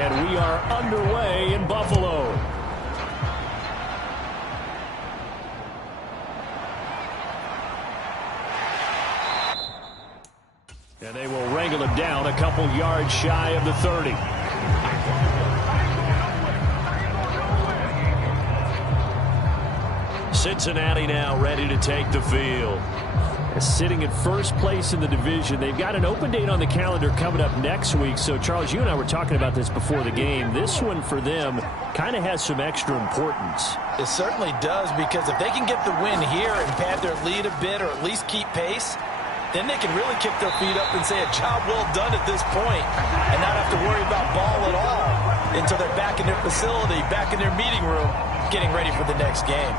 And we are underway in Buffalo. And they will wrangle him down a couple yards shy of the 30. Cincinnati now ready to take the field. Sitting at first place in the division. They've got an open date on the calendar coming up next week. So, Charles, you and I were talking about this before the game. This one for them kind of has some extra importance. It certainly does, because if they can get the win here and pad their lead a bit or at least keep pace, then they can really kick their feet up and say a job well done at this point and not have to worry about ball at all until they're back in their facility, back in their meeting room, getting ready for the next game.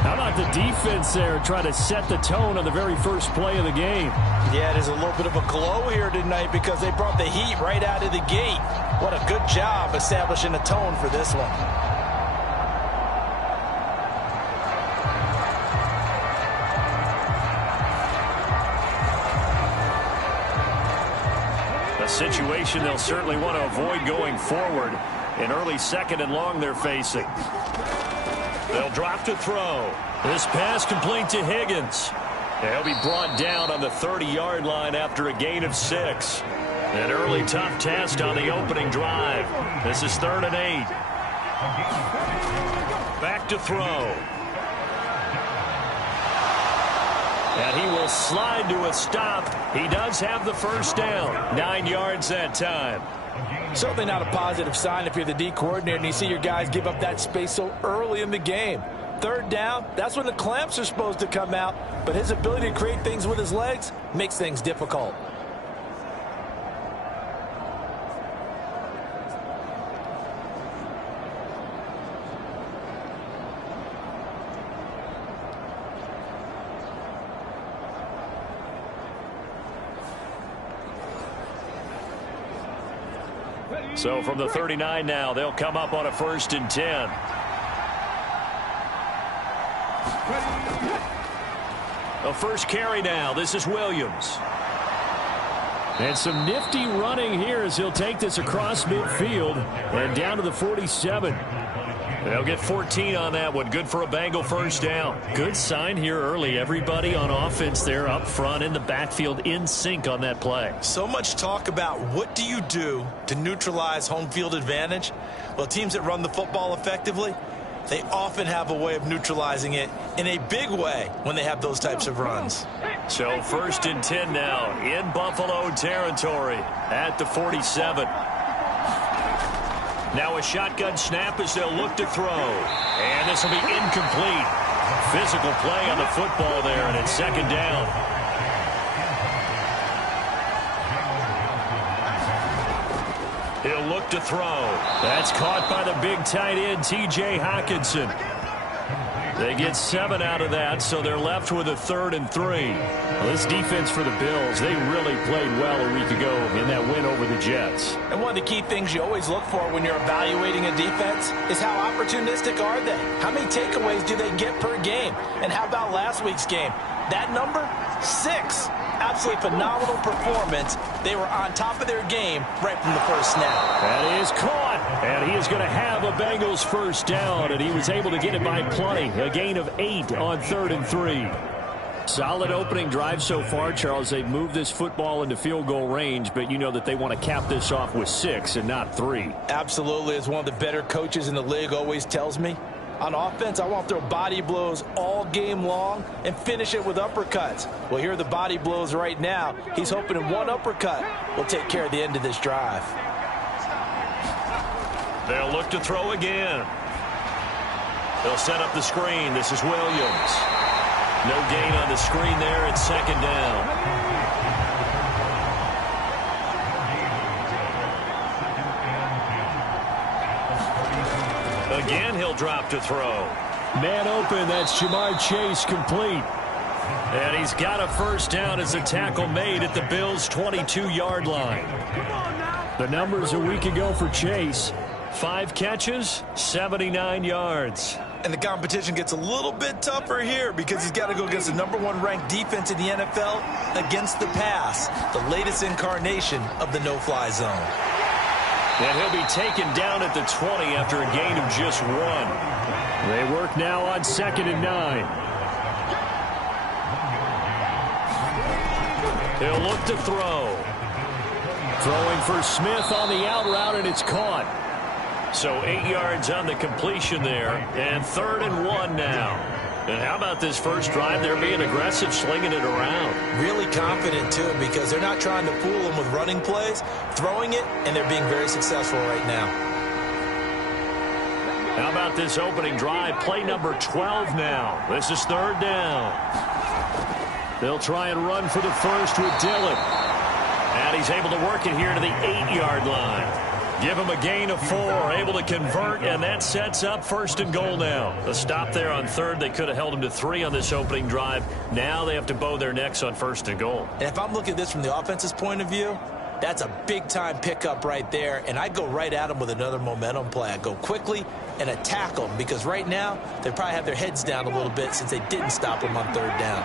How about the defense there trying to set the tone on the very first play of the game? Yeah, there's a little bit of a glow here tonight because they brought the heat right out of the gate. What a good job establishing a tone for this one. A situation they'll certainly want to avoid going forward. An early second and long they're facing. They'll drop to throw. This pass complete to Higgins. He'll be brought down on the 30-yard line after a gain of 6. An early tough test on the opening drive. This is 3rd and 8. Back to throw. And he will slide to a stop. He does have the first down. 9 yards that time. Certainly not a positive sign if you're the D coordinator and you see your guys give up that space so early in the game. 3rd down, that's when the clamps are supposed to come out, but his ability to create things with his legs makes things difficult. So from the 39 now, they'll come up on a 1st and 10. A first carry now. This is Williams. And some nifty running here as he'll take this across midfield and down to the 47. They'll get 14 on that one. Good for a Bengal first down. Good sign here early. Everybody on offense there up front in the backfield in sync on that play. So much talk about what do you do to neutralize home field advantage. Well, teams that run the football effectively, they often have a way of neutralizing it in a big way when they have those types of runs. So 1st and 10 now in Buffalo territory at the 47. Now a shotgun snap as they'll look to throw. And this will be incomplete. Physical play on the football there, and it's 2nd down. He'll look to throw. That's caught by the big tight end, T.J. Hockenson. They get 7 out of that, so they're left with a 3rd and 3. Well, this defense for the Bills, they really played well a week ago in that win over the Jets. And one of the key things you always look for when you're evaluating a defense is how opportunistic are they? How many takeaways do they get per game? And how about last week's game? That number? 6. Absolutely phenomenal performance. They were on top of their game right from the first snap. That is caught. And he is going to have a Bengals first down, and he was able to get it by plenty. A gain of 8 on 3rd and 3. Solid opening drive so far, Charles. They've moved this football into field goal range, but you know that they want to cap this off with 6 and not 3. Absolutely. As one of the better coaches in the league always tells me, on offense, I want to throw body blows all game long and finish it with uppercuts. Well, here are the body blows right now. He's hoping in one uppercut will take care of the end of this drive. They'll look to throw again. They'll set up the screen. This is Williams. No gain on the screen there. It's 2nd down. Again, he'll drop to throw. Man open, that's Jamar Chase complete. And he's got a first down as a tackle made at the Bills' 22-yard line. The numbers a week ago for Chase, 5 catches, 79 yards. And the competition gets a little bit tougher here because he's got to go against the #1 ranked defense in the NFL against the pass, the latest incarnation of the no-fly zone. And he'll be taken down at the 20 after a gain of just 1. They work now on 2nd and 9. He'll look to throw. Throwing for Smith on the out route, and it's caught. So 8 yards on the completion there, and 3rd and 1 now. And how about this first drive? They're being aggressive, slinging it around. Really confident, too, because they're not trying to fool them with running plays, throwing it, and they're being very successful right now. How about this opening drive? Play number 12 now. This is 3rd down. They'll try and run for the first with Dillon. And he's able to work it here to the 8-yard line. Give him a gain of 4, able to convert, and that sets up 1st and goal now. A stop there on 3rd. They could have held him to 3 on this opening drive. Now they have to bow their necks on 1st and goal. And if I'm looking at this from the offense's point of view, that's a big-time pickup right there, and I go right at them with another momentum play. I go quickly and attack them, because right now they probably have their heads down a little bit since they didn't stop them on 3rd down.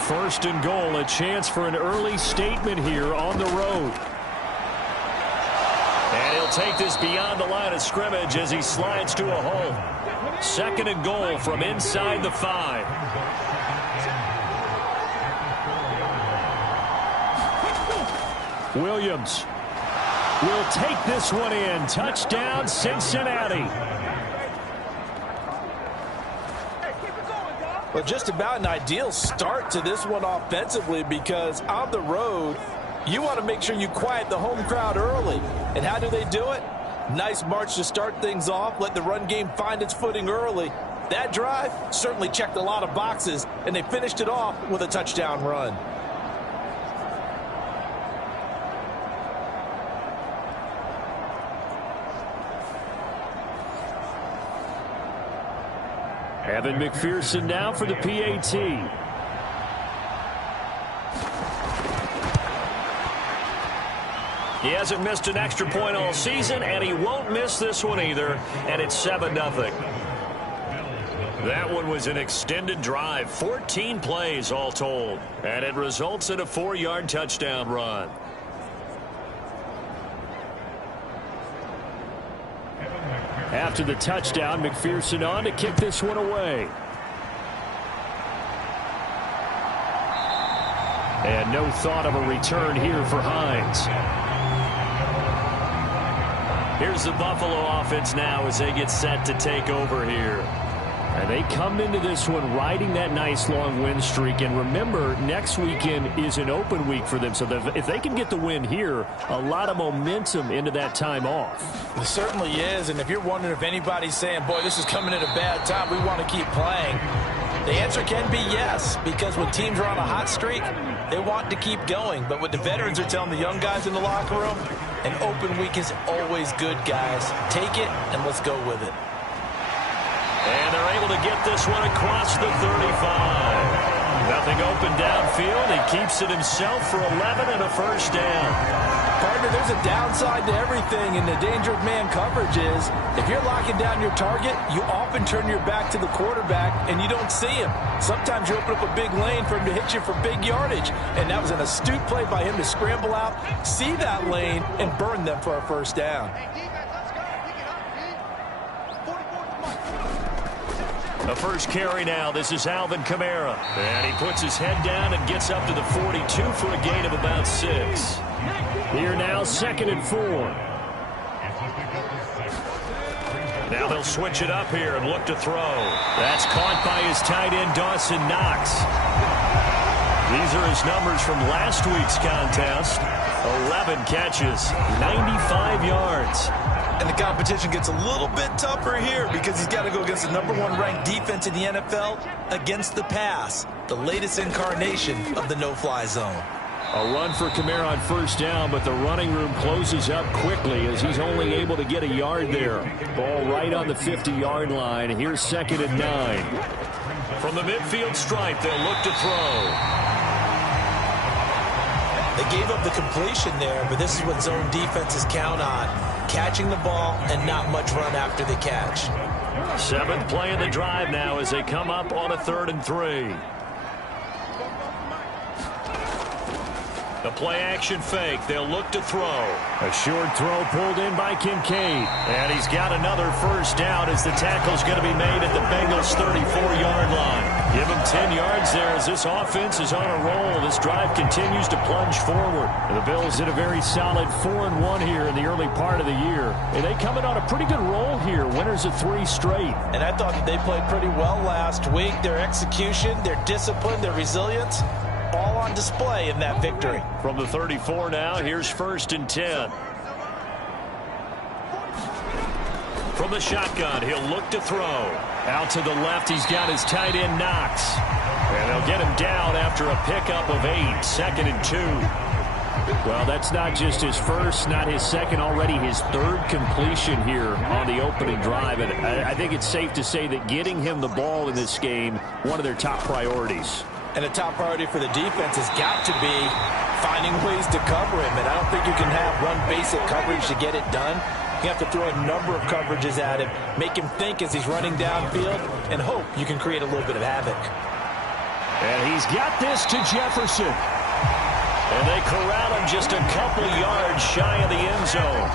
1st and goal, a chance for an early statement here on the road. And he'll take this beyond the line of scrimmage as he slides to a hole. 2nd and goal from inside the 5. Williams will take this one in. Touchdown, Cincinnati. Well, just about an ideal start to this one offensively, because on the road, you want to make sure you quiet the home crowd early. And how do they do it? Nice march to start things off. Let the run game find its footing early. That drive certainly checked a lot of boxes, and they finished it off with a touchdown run. Evan McPherson now for the PAT. He hasn't missed an extra point all season, and he won't miss this one either, and it's 7-0. That one was an extended drive, 14 plays all told, and it results in a 4-yard touchdown run. After the touchdown, McPherson on to kick this one away. And no thought of a return here for Hines. Here's the Buffalo offense now as they get set to take over here. And they come into this one riding that nice long win streak. And remember, next weekend is an open week for them. So if they can get the win here, a lot of momentum into that time off. It certainly is. And if you're wondering if anybody's saying, boy, this is coming at a bad time, we want to keep playing, the answer can be yes. Because when teams are on a hot streak, they want to keep going. But what the veterans are telling the young guys in the locker room, an open week is always good, guys. Take it and let's go with it. And they're able to get this one across the 35. Nothing open downfield. He keeps it himself for 11 and a first down. Partner, there's a downside to everything, and the danger of man coverage is if you're locking down your target, you often turn your back to the quarterback and you don't see him. Sometimes you open up a big lane for him to hit you for big yardage, and that was an astute play by him to scramble out, see that lane, and burn them for a first down. The first carry now. This is Alvin Kamara. And he puts his head down and gets up to the 42 for a gain of about 6. Here now, 2nd and 4. Now they'll switch it up here and look to throw. That's caught by his tight end, Dawson Knox. These are his numbers from last week's contest. 11 catches, 95 yards. And the competition gets a little bit tougher here because he's got to go against the #1 ranked defense in the NFL against the pass, the latest incarnation of the no-fly zone. A run for Kamara on first down, but the running room closes up quickly as he's only able to get a yard there. Ball right on the 50-yard line. Here's 2nd and 9. From the midfield stripe, they'll look to throw. They gave up the completion there, but this is what zone defenses count on. Catching the ball and not much run after the catch. 7th play in the drive now as they come up on a 3rd and 3. The play-action fake. They'll look to throw. A short throw pulled in by Kincaid. And he's got another first down as the tackle's going to be made at the Bengals' 34-yard line. Give them 10 yards there as this offense is on a roll. This drive continues to plunge forward. The Bills did a very solid 4-1 here in the early part of the year. And they coming on a pretty good roll here. Winners of 3 straight. And I thought that they played pretty well last week. Their execution, their discipline, their resilience, all on display in that victory. From the 34 now, here's 1st and 10. From the shotgun, he'll look to throw. Out to the left, he's got his tight end Knox. And they'll get him down after a pickup of 8, 2nd and 2. Well, that's not just his first, not his second, already his 3rd completion here on the opening drive. And I think it's safe to say that getting him the ball in this game, one of their top priorities. And a top priority for the defense has got to be finding ways to cover him. And I don't think you can have one basic coverage to get it done. You have to throw a number of coverages at him, make him think as he's running downfield, and hope you can create a little bit of havoc. And he's got this to Jefferson. And they corral him just a couple yards shy of the end zone.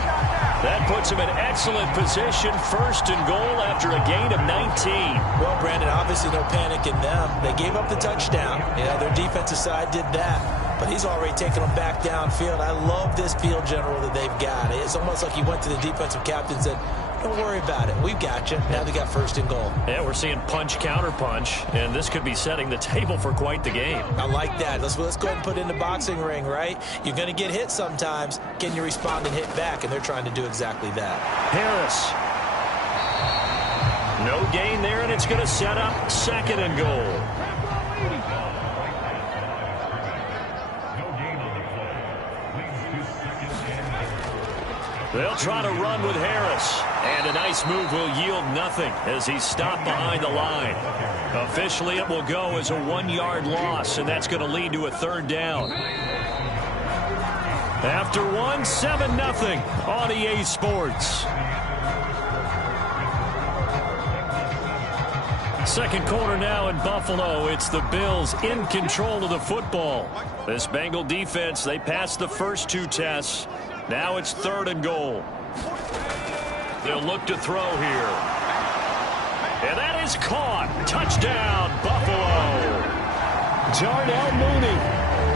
That puts him in excellent position, 1st and goal after a gain of 19. Well, Brandon, obviously no panic in them. They gave up the touchdown. Their defensive side did that. But he's already taken them back downfield. I love this field general that they've got. It's almost like he went to the defensive captain and said, don't worry about it. We've got you. Now they got 1st and goal. Yeah, we're seeing punch, counter punch, and this could be setting the table for quite the game. I like that. Let's go ahead and put it in the boxing ring, right? You're going to get hit sometimes. Can you respond and hit back? And they're trying to do exactly that. Harris. No gain there, and it's going to set up 2nd and goal. They'll try to run with Harris. And a nice move will yield nothing as he's stopped behind the line. Officially, it will go as a 1-yard loss, and that's going to lead to a 3rd down. After 1, 7-0 on EA Sports. Second quarter now in Buffalo. It's the Bills in control of the football. This Bengal defense, they passed the first 2 tests. Now it's 3rd and goal. They'll look to throw here. And that is caught. Touchdown, Buffalo. Darnell Mooney,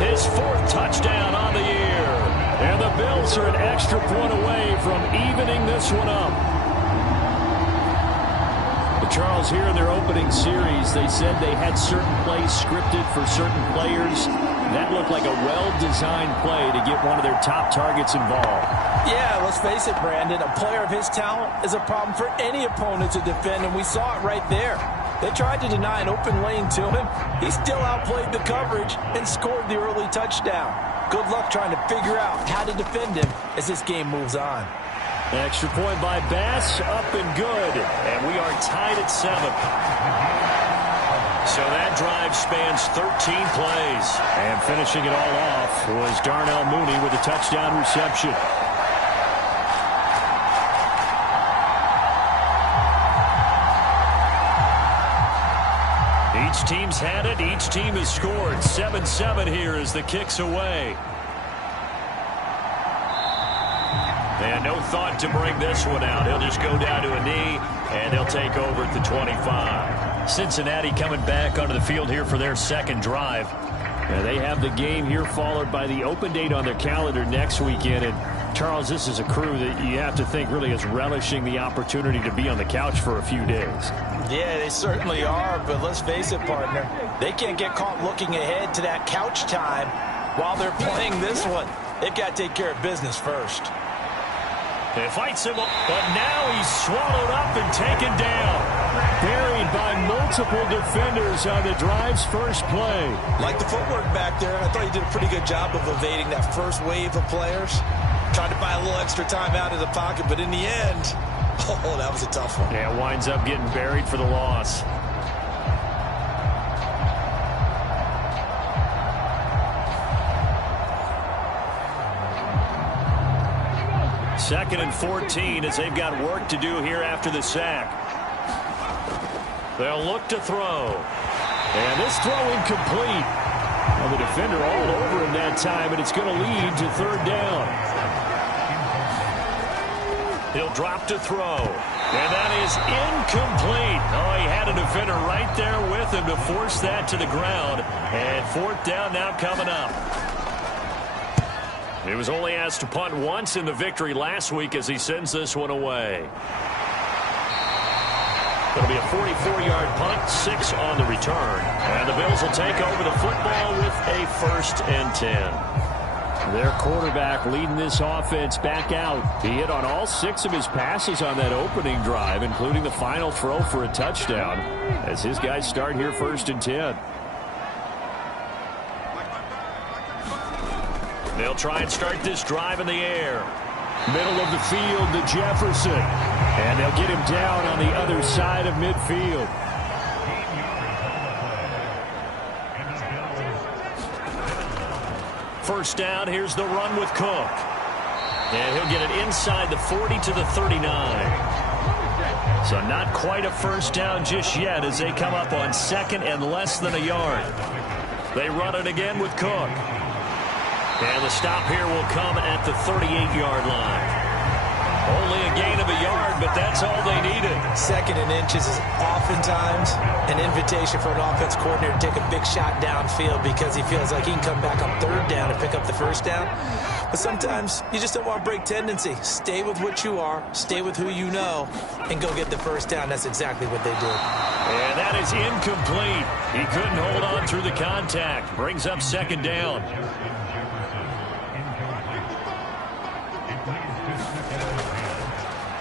his 4th touchdown on the year. And the Bills are an extra point away from evening this one up. Charles, here in their opening series, they said they had certain plays scripted for certain players. That looked like a well-designed play to get one of their top targets involved. Yeah, let's face it, Brandon. A player of his talent is a problem for any opponent to defend, and we saw it right there. They tried to deny an open lane to him. He still outplayed the coverage and scored the early touchdown. Good luck trying to figure out how to defend him as this game moves on. Extra point by Bass, up and good. And we are tied at 7. So that drive spans 13 plays. And finishing it all off was Darnell Mooney with a touchdown reception. Each team's had it. Each team has scored. 7-7 here as the kick's away. And no thought to bring this one out. He'll just go down to a knee, and they'll take over at the 25. Cincinnati coming back onto the field here for their 2nd drive. And they have the game here followed by the open date on their calendar next weekend. And, Charles, this is a crew that you have to think really is relishing the opportunity to be on the couch for a few days. Yeah, they certainly are, but let's face it, partner. They can't get caught looking ahead to that couch time while they're playing this one. They've got to take care of business first. They fights him, but now he's swallowed up and taken down. Buried by multiple defenders on the drive's first play. Like the footwork back there, I thought he did a pretty good job of evading that first wave of players. Tried to buy a little extra time out of the pocket, but in the end, oh, that was a tough one. Yeah, winds up getting buried for the loss. Second and 14 as they've got work to do here after the sack. They'll look to throw. And this throw incomplete. Well, the defender all over him that time, and it's going to lead to third down. He'll drop to throw. And that is incomplete. Oh, he had a defender right there with him to force that to the ground. And fourth down now coming up. He was only asked to punt once in the victory last week as he sends this one away. It'll be a 44-yard punt, 6 on the return. And the Bills will take over the football with a 1st and 10. Their quarterback leading this offense back out. He hit on all 6 of his passes on that opening drive, including the final throw for a touchdown, as his guys start here 1st and 10. They'll try and start this drive in the air. Middle of the field to Jefferson. And they'll get him down on the other side of midfield. First down, here's the run with Cook. And he'll get it inside the 40 to the 39. So not quite a first down just yet as they come up on 2nd and less than a yard. They run it again with Cook. And the stop here will come at the 38-yard line. Only a gain of a yard, but that's all they needed. 2nd and inches is oftentimes an invitation for an offense coordinator to take a big shot downfield because he feels like he can come back on 3rd down and pick up the 1st down. But sometimes you just don't want to break tendency. Stay with what you are, stay with who you know, and go get the 1st down. That's exactly what they did. And that is incomplete. He couldn't hold on through the contact. Brings up 2nd down.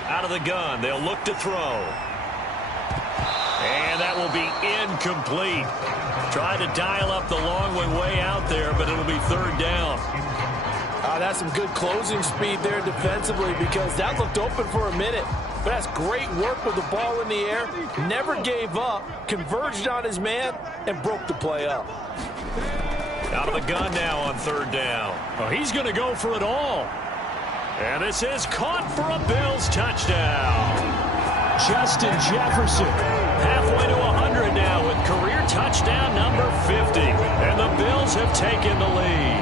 Out of the gun, they'll look to throw. And that will be incomplete. Tried to dial up the long way out there, but it'll be 3rd down. That's some good closing speed there defensively because that looked open for a minute. But that's great work with the ball in the air. Never gave up, converged on his man, and broke the play up. Out of the gun now on 3rd down. Oh, he's going to go for it all. And this is caught for a Bills touchdown. Justin Jefferson halfway to 100 now with career touchdown number 50. And the Bills have taken the lead.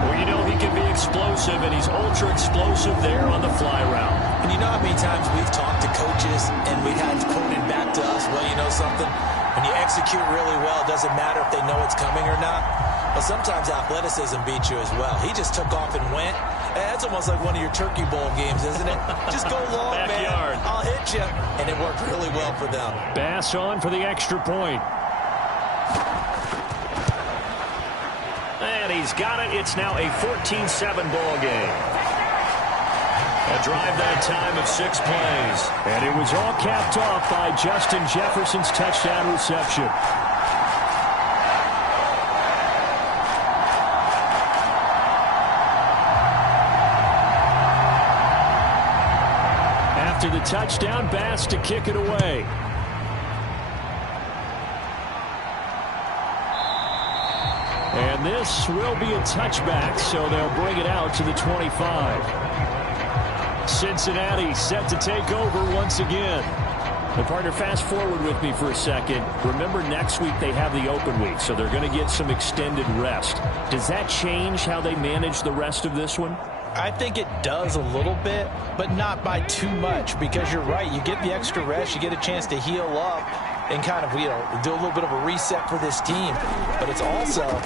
Well, you know he can be explosive, and he's ultra explosive there on the fly route. And you know how many times we've talked to coaches and we've had quoted back to us, well, you know something? When you execute really well, it doesn't matter if they know it's coming or not. But sometimes athleticism beats you as well. He just took off and went. That's almost like one of your Turkey Bowl games, isn't it? Just go long, man. I'll hit you. And it worked really well for them. Bass on for the extra point. And he's got it. It's now a 14-7 ball game. A drive that time of 6 plays. And it was all capped off by Justin Jefferson's touchdown reception. After the touchdown, Bass to kick it away. And this will be a touchback, so they'll bring it out to the 25. Cincinnati set to take over once again. And partner, fast forward with me for a second. Remember, next week they have the open week, so they're going to get some extended rest. Does that change how they manage the rest of this one? I think it does a little bit, but not by too much, because you're right. You get the extra rest, you get a chance to heal up and kind of, you know, do a little bit of a reset for this team. But it's also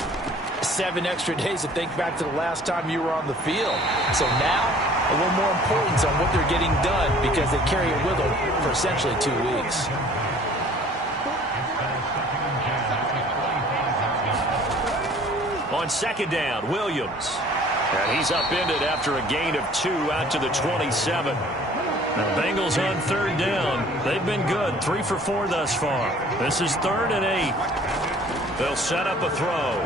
7 extra days to think back to the last time you were on the field. So now, a little more importance on what they're getting done because they carry it with them for essentially 2 weeks. On 2nd down, Williams. And he's upended after a gain of 2 out to the 27. Now, Bengals on 3rd down. They've been good, 3 for 4 thus far. This is 3rd and 8. They'll set up a throw.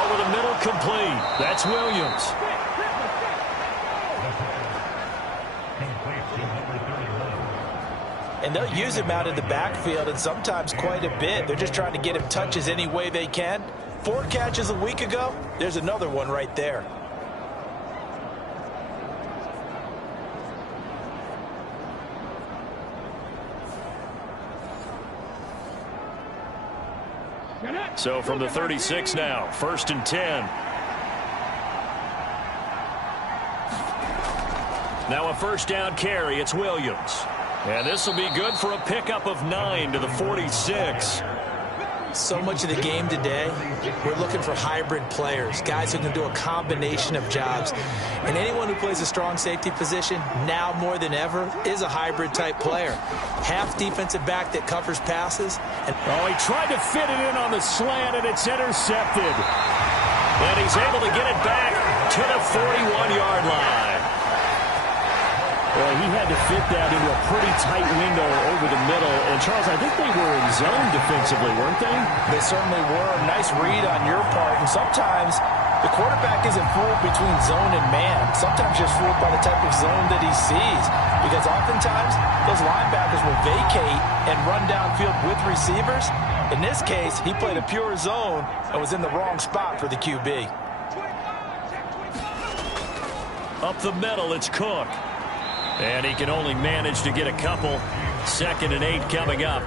Over the middle, complete. That's Williams. And they'll use him out in the backfield, and sometimes quite a bit. They're just trying to get him touches any way they can. 4 catches a week ago. There's another one right there. So from the 36 now, 1st and 10. Now a first down carry. It's Williams. And this will be good for a pickup of 9 to the 46. So much of the game today, we're looking for hybrid players, guys who can do a combination of jobs. And anyone who plays a strong safety position, now more than ever, is a hybrid-type player. Half defensive back that covers passes. Oh, he tried to fit it in on the slant, and it's intercepted. And he's able to get it back to the 41-yard line. Well, he had to fit that into a pretty tight window over the middle. And, Charles, I think they were in zone defensively, weren't they? They certainly were. Nice read on your part. And sometimes the quarterback isn't fooled between zone and man. Sometimes just fooled by the type of zone that he sees. Because oftentimes those linebackers will vacate and run downfield with receivers. In this case, he played a pure zone and was in the wrong spot for the QB. Up the middle, it's Cook. And he can only manage to get a couple. 2nd and 8 coming up.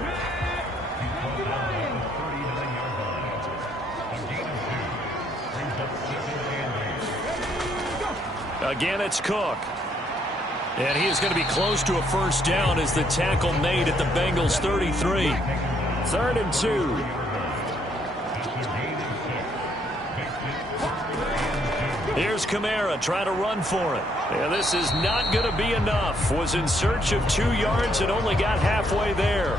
Again, it's Cook. And he is going to be close to a first down as the tackle made at the Bengals 33. 3rd and 2. Here's Kamara trying to run for it. And this is not going to be enough. Was in search of 2 yards and only got halfway there.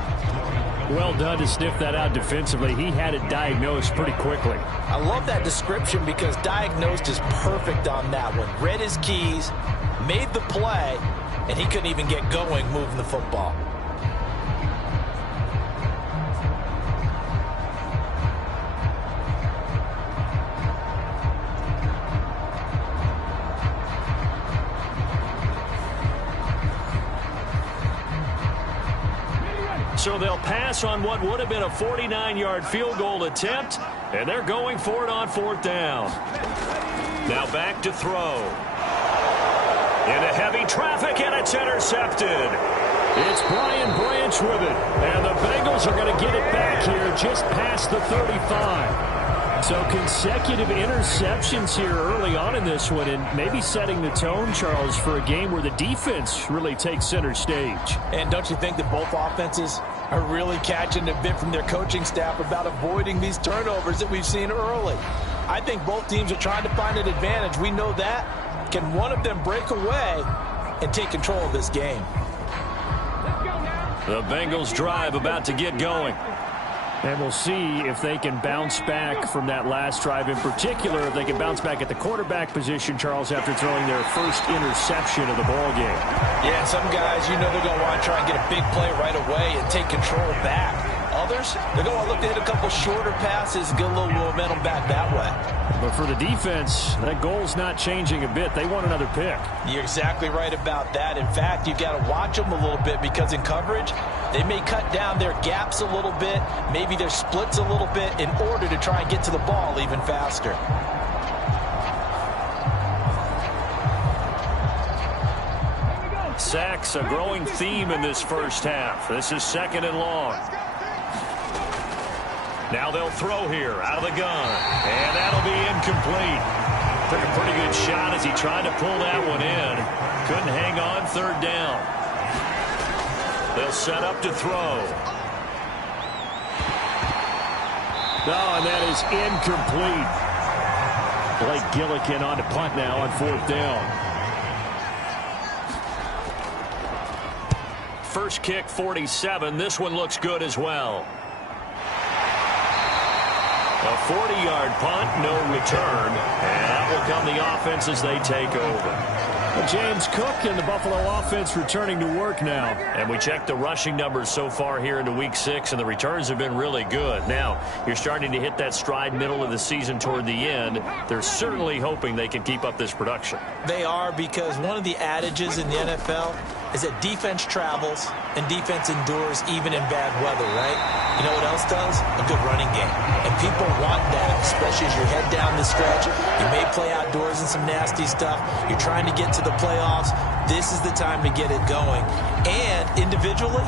Well done to sniff that out defensively. He had it diagnosed pretty quickly. I love that description because diagnosed is perfect on that one. Read his keys, made the play, and he couldn't even get going moving the football. So they'll pass on what would have been a 49-yard field goal attempt, and they're going for it on 4th down. Now back to throw. Into heavy traffic, and it's intercepted. It's Brian Branch with it, and the Bengals are going to get it back here just past the 35. So consecutive interceptions here early on in this one, and maybe setting the tone, Charles, for a game where the defense really takes center stage. And don't you think that both offenses are really catching a bit from their coaching staff about avoiding these turnovers that we've seen early? I think both teams are trying to find an advantage. We know that. Can one of them break away and take control of this game? The Bengals drive about to get going. And we'll see if they can bounce back from that last drive in particular, if they can bounce back at the quarterback position, Charles, after throwing their first interception of the ball game. Yeah, some guys, you know they're going to want to try and get a big play right away and take control back. Others, they're going to look to hit a couple shorter passes, get a little momentum back that way. But for the defense, that goal's not changing a bit. They want another pick. You're exactly right about that. In fact, you've got to watch them a little bit because in coverage, they may cut down their gaps a little bit, maybe their splits a little bit in order to try and get to the ball even faster. Sacks, a growing theme in this first half. This is 2nd and long. Now they'll throw here out of the gun, and that'll be incomplete. Took a pretty good shot as he tried to pull that one in. Couldn't hang on 3rd down. They'll set up to throw. No, and that is incomplete. Blake Gillikin on to punt now on 4th down. First kick, 47. This one looks good as well. A 40-yard punt, no return. And that will come the offense as they take over. James Cook and the Buffalo offense returning to work now. And we checked the rushing numbers so far here into Week 6, and the returns have been really good. Now, you're starting to hit that stride middle of the season toward the end. They're certainly hoping they can keep up this production. They are, because one of the adages in the NFL is that defense travels and defense endures even in bad weather, right? You know what else does? A good running game. And people want that, especially as you head down the stretch. You may play outdoors in some nasty stuff. You're trying to get to the playoffs. This is the time to get it going. And individually,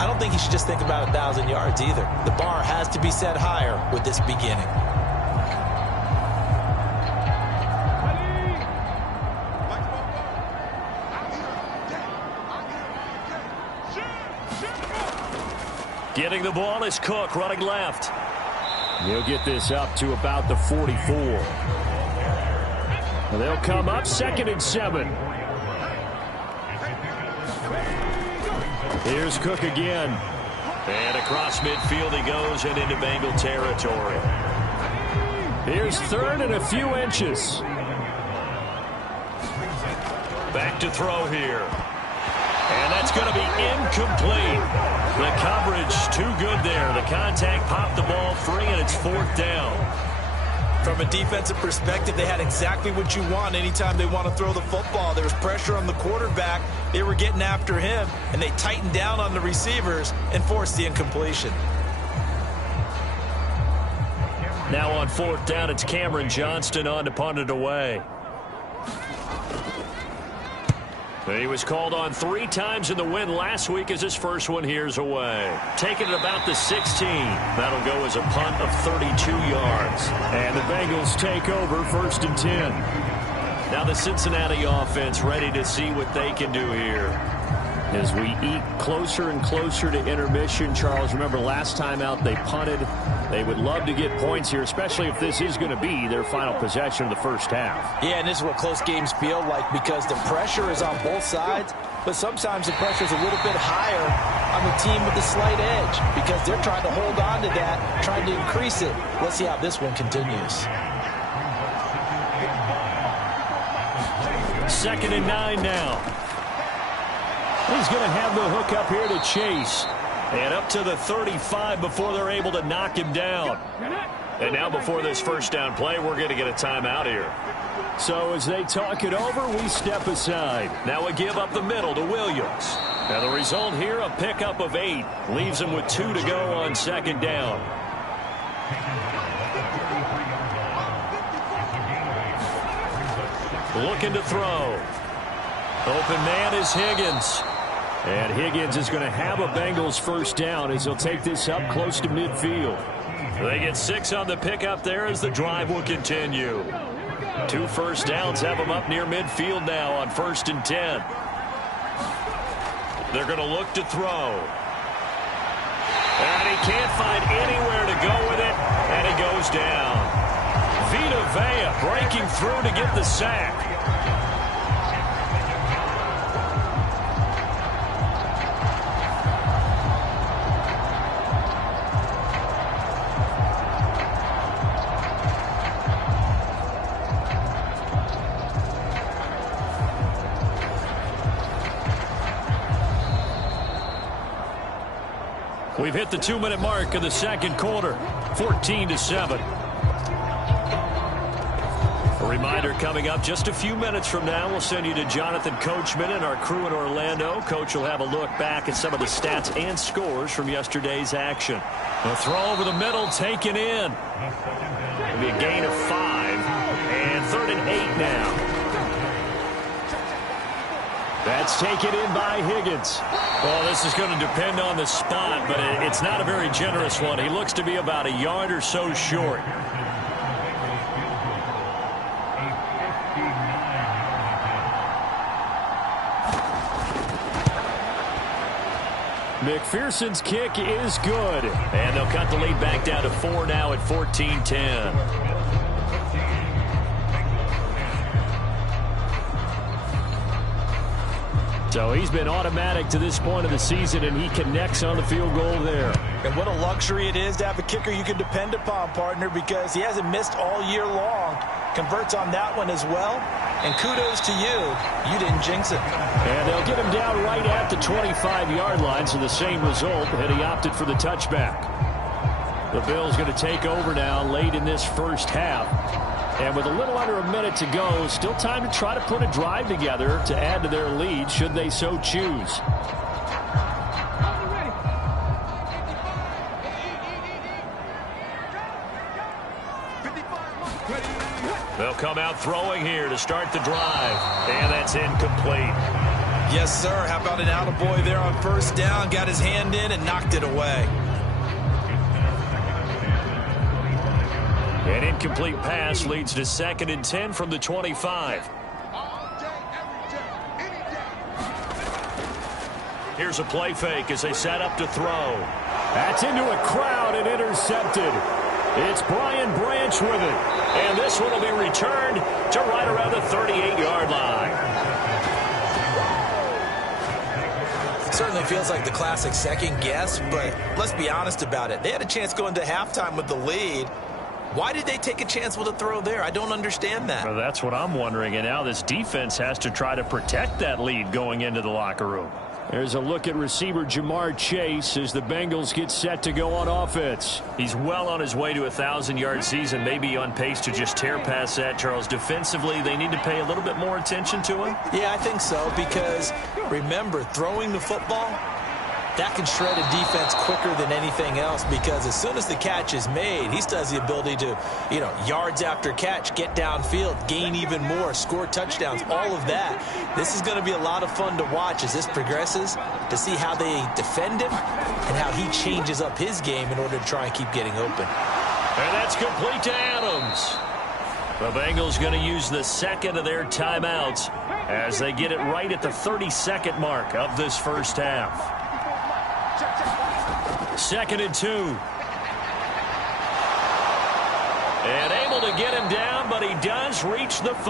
I don't think he should just think about 1,000 yards either. The bar has to be set higher with this beginning. Getting the ball is Cook running left. He'll get this up to about the 44. They'll come up 2nd and 7. Here's Cook again. And across midfield he goes and into Bengal territory. Here's 3rd and a few inches. Back to throw here. And that's going to be incomplete. The coverage too good there. The contact popped the ball free, and it's 4th down. From a defensive perspective, they had exactly what you want anytime they want to throw the football. There was pressure on the quarterback. They were getting after him, and they tightened down on the receivers and forced the incompletion. Now on 4th down, it's Cameron Johnston on to punt it away. He was called on 3 times in the win last week as his first one here's away. Taking it about the 16. That'll go as a punt of 32 yards. And the Bengals take over 1st and 10. Now the Cincinnati offense ready to see what they can do here. As we eat closer and closer to intermission, Charles, remember last time out they punted. They would love to get points here, especially if this is going to be their final possession of the first half. Yeah, and this is what close games feel like because the pressure is on both sides, but sometimes the pressure is a little bit higher on the team with the slight edge because they're trying to hold on to that, trying to increase it. Let's see how this one continues. 2nd and 9 now. He's going to have the hook up here to Chase. And up to the 35 before they're able to knock him down. And now before this first down play, we're going to get a timeout here. So as they talk it over, we step aside. Now we give up the middle to Williams. Now the result here, a pickup of 8. Leaves him with 2 to go on 2nd down. Looking to throw. Open man is Higgins. And Higgins is going to have a Bengals first down as he'll take this up close to midfield. They get 6 on the pickup there as the drive will continue. 2 first downs have them up near midfield now on 1st and 10. They're going to look to throw. And he can't find anywhere to go with it, and he goes down. Vita Vea breaking through to get the sack. We've hit the 2-minute mark of the 2nd quarter, 14-7. A reminder coming up just a few minutes from now, we'll send you to Jonathan Coachman and our crew in Orlando. Coach will have a look back at some of the stats and scores from yesterday's action. A throw over the middle taken in. It'll be a gain of 5, and 3rd and 8 now. That's taken in by Higgins. Well, this is going to depend on the spot, but it's not a very generous one. He looks to be about a yard or so short. McPherson's kick is good. And they'll cut the lead back down to 4 now at 14-10. So he's been automatic to this point of the season, and he connects on the field goal there. And what a luxury it is to have a kicker you can depend upon, partner, because he hasn't missed all year long. Converts on that one as well. And kudos to you. You didn't jinx it. And they'll get him down right at the 25-yard line, so the same result, and he opted for the touchback. The Bills going to take over now late in this first half. And with a little under a minute to go, still time to try to put a drive together to add to their lead should they so choose. They'll come out throwing here to start the drive. And that's incomplete. Yes, sir. How about an attaboy there on first down? Got his hand in and knocked it away. An incomplete pass leads to 2nd and 10 from the 25. Here's a play fake as they set up to throw. That's into a crowd and intercepted. It's Brian Branch with it. And this one will be returned to right around the 38-yard line. Certainly feels like the classic second guess, but let's be honest about it. They had a chance going to halftime with the lead. Why did they take a chance with a throw there? I don't understand that. Well, that's what I'm wondering. And now this defense has to try to protect that lead going into the locker room. There's a look at receiver Jamar Chase as the Bengals get set to go on offense. He's well on his way to a 1,000-yard season, maybe on pace to just tear past that, Charles. Defensively, they need to pay a little bit more attention to him? Yeah, I think so, because remember, throwing the football, that can shred a defense quicker than anything else, because as soon as the catch is made, he still has the ability to, yards after catch, get downfield, gain even more, score touchdowns, all of that. This is going to be a lot of fun to watch as this progresses, to see how they defend him and how he changes up his game in order to try and keep getting open. And that's complete to Adams. The Bengals going to use the second of their timeouts as they get it right at the 32nd mark of this first half. 2nd and 2. And able to get him down, but he does reach the 5.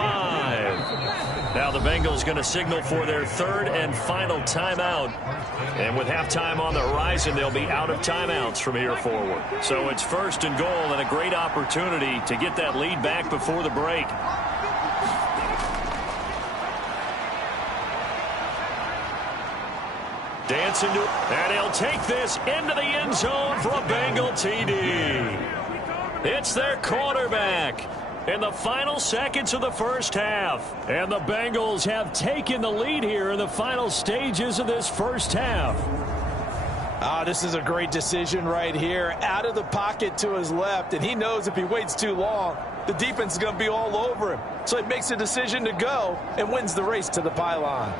Now the Bengals going to signal for their 3rd and final timeout. And with halftime on the horizon, they'll be out of timeouts from here forward. So it's 1st and goal and a great opportunity to get that lead back before the break. Dancing to it, and he'll take this into the end zone for a Bengal TD. It's their quarterback in the final seconds of the first half. And the Bengals have taken the lead here in the final stages of this first half. This is a great decision right here. Out of the pocket to his left, and he knows if he waits too long, the defense is going to be all over him. So he makes a decision to go and wins the race to the pylon.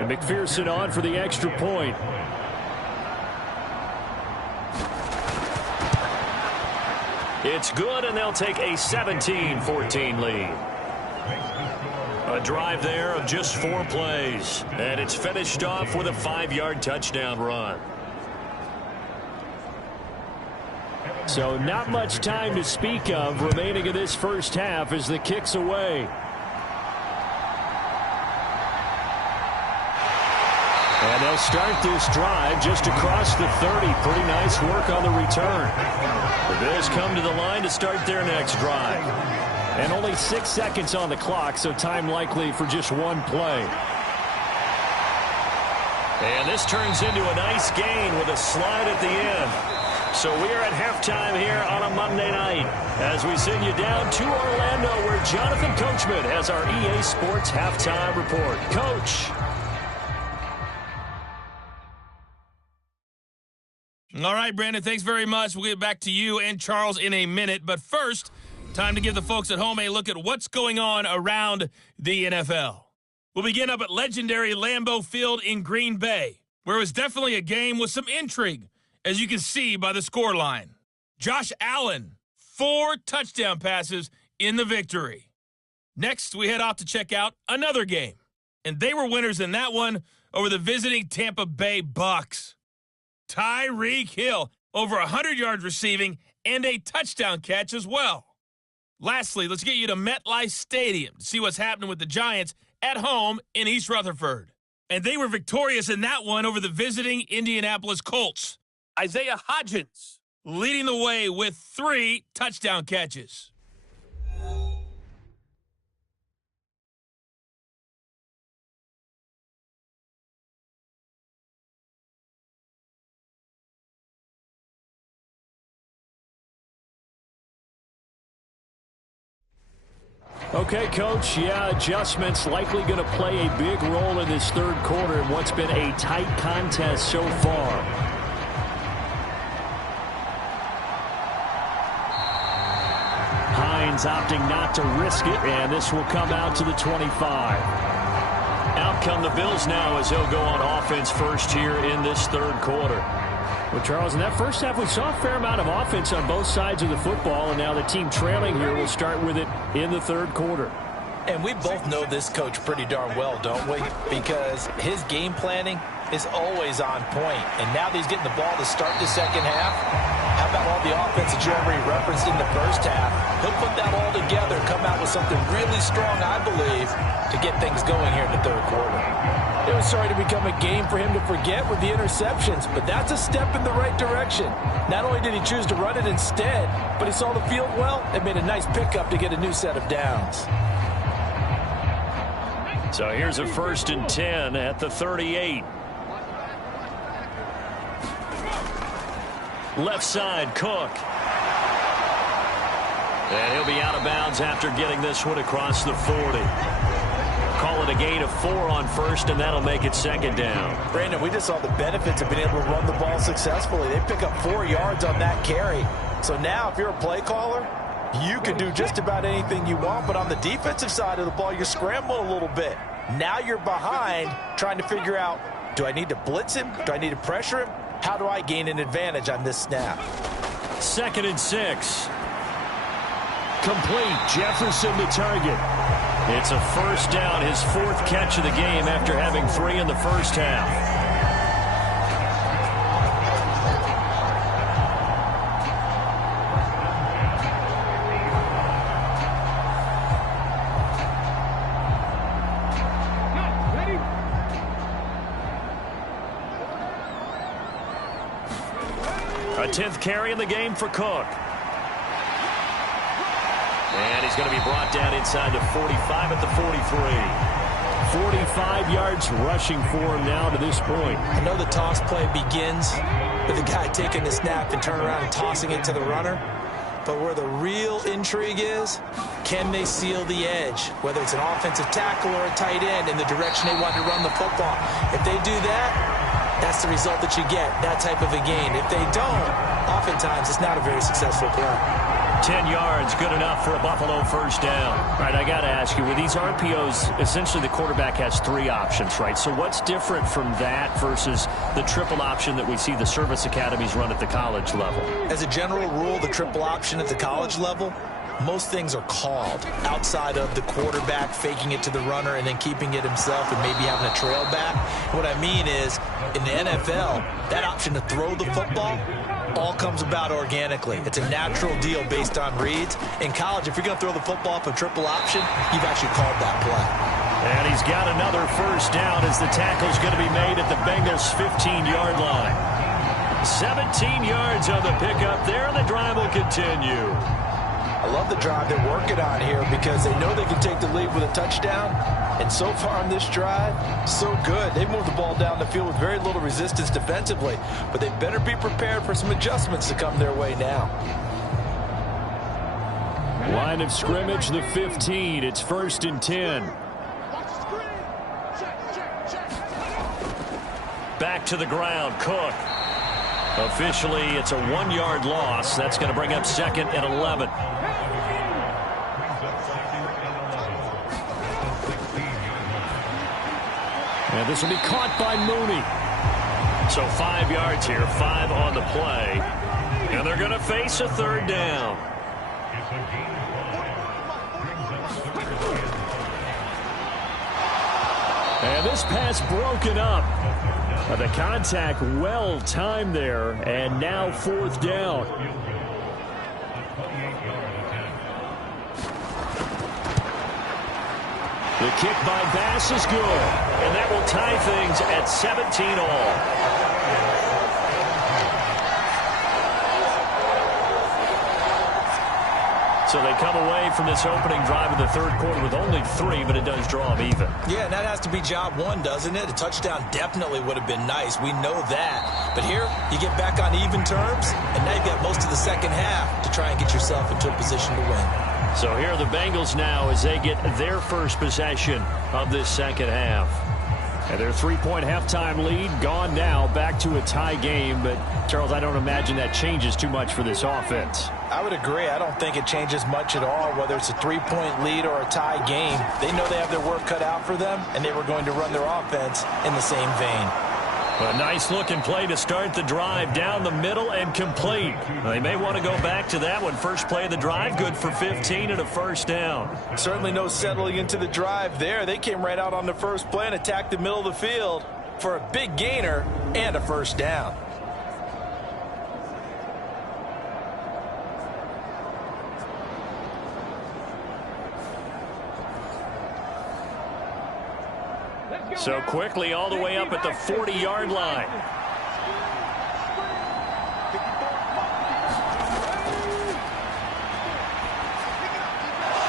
And McPherson on for the extra point. It's good, and they'll take a 17-14 lead. A drive there of just 4 plays. And it's finished off with a 5-yard touchdown run. So not much time to speak of remaining in this first half as the kick's away. And they'll start this drive just across the 30. Pretty nice work on the return. The Bills come to the line to start their next drive. And only 6 seconds on the clock, so time likely for just 1 play. And this turns into a nice gain with a slide at the end. So we are at halftime here on a Monday night as we send you down to Orlando where Jonathan Coachman has our EA Sports halftime report. Coach. All right, Brandon, thanks very much. We'll get back to you and Charles in a minute. But first, time to give the folks at home a look at what's going on around the NFL. We'll begin up at legendary Lambeau Field in Green Bay, where it was definitely a game with some intrigue, as you can see by the scoreline. Josh Allen, 4 touchdown passes in the victory. Next, we head off to check out another game, and they were winners in that one over the visiting Tampa Bay Bucks. Tyreek Hill, over 100 yards receiving and a touchdown catch as well. Lastly, let's get you to MetLife Stadium to see what's happening with the Giants at home in East Rutherford. And they were victorious in that one over the visiting Indianapolis Colts. Isaiah Hodgins leading the way with 3 touchdown catches. Okay, Coach, adjustments likely going to play a big role in this third quarter in what's been a tight contest so far. is opting not to risk it, and this will come out to the 25. Out come the Bills now as they'll go on offense first here in this third quarter. Well, Charles, in that first half, we saw a fair amount of offense on both sides of the football, and now the team trailing here will start with it in the third quarter. And we both know this coach pretty darn well, don't we? Because his game planning is always on point. And now that he's getting the ball to start the second half, how about all the offense that you already referenced in the first half? He'll put that all together and come out with something really strong, I believe, to get things going here in the third quarter. It was starting to become a game for him to forget with the interceptions, but that's a step in the right direction. Not only did he choose to run it instead, but he saw the field well and made a nice pickup to get a new set of downs. So here's a 1st and 10 at the 38. Left side, Cook. And he'll be out of bounds after getting this one across the 40. Call it a gain of 4 on first, and that'll make it second down. Brandon, we just saw the benefits of being able to run the ball successfully. They pick up 4 yards on that carry. So now if you're a play caller, you can do just about anything you want, but on the defensive side of the ball, you're scrambling a little bit. Now you're behind trying to figure out, do I need to blitz him? Do I need to pressure him? How do I gain an advantage on this snap? 2nd and 6. Complete. Jefferson the target. It's a first down, his 4th catch of the game after having 3 in the first half. A 10th carry in the game for Cook. And he's going to be brought down inside the 45 at the 43. 45 yards rushing for him now to this point. I know the toss play begins with the guy taking the snap and turning around and tossing it to the runner. But where the real intrigue is, can they seal the edge? Whether it's an offensive tackle or a tight end in the direction they want to run the football. If they do that, that's the result that you get, that type of a gain. If they don't, oftentimes it's not a very successful play. 10 yards, good enough for a Buffalo first down. All right, I got to ask you, with these RPOs, essentially the quarterback has 3 options, right? So what's different from that versus the triple option that we see the service academies run at the college level? As a general rule, the triple option at the college level, most things are called outside of the quarterback faking it to the runner and then keeping it himself and maybe having a trail back. What I mean is, in the NFL, that option to throw the football all comes about organically. It's a natural deal based on reads. In college, if you're going to throw the football off a triple option, you've actually called that play. And he's got another first down as the tackle's going to be made at the Bengals' 15-yard line. 17 yards on the pickup there, and the drive will continue. I love the drive they're working on here because they know they can take the lead with a touchdown. And so far on this drive, so good. They moved the ball down the field with very little resistance defensively. But they better be prepared for some adjustments to come their way now. Line of scrimmage, the 15. It's 1st and 10. Back to the ground, Cook. Officially, it's a 1-yard loss. That's going to bring up 2nd and 11. And this will be caught by Mooney. So 5 yards here, 5 on the play. And they're going to face a 3rd down. And this pass broken up. The contact well timed there, and now 4th down. The kick by Bass is good, and that will tie things at 17 all. So they come away from this opening drive of the third quarter with only 3, but it does draw them even. Yeah, and that has to be job 1, doesn't it? A touchdown definitely would have been nice. We know that. But here, you get back on even terms, and now you've got most of the second half to try and get yourself into a position to win. So here are the Bengals now as they get their first possession of this second half. And their 3-point halftime lead gone now, back to a tie game. But, Charles, I don't imagine that changes too much for this offense. I would agree. I don't think it changes much at all, whether it's a 3-point lead or a tie game. They know they have their work cut out for them, and they were going to run their offense in the same vein. A nice-looking play to start the drive down the middle and complete. They may want to go back to that one. First play of the drive, good for 15 and a first down. Certainly no settling into the drive there. They came right out on the first play and attacked the middle of the field for a big gainer and a first down. So quickly all the way up at the 40-yard line.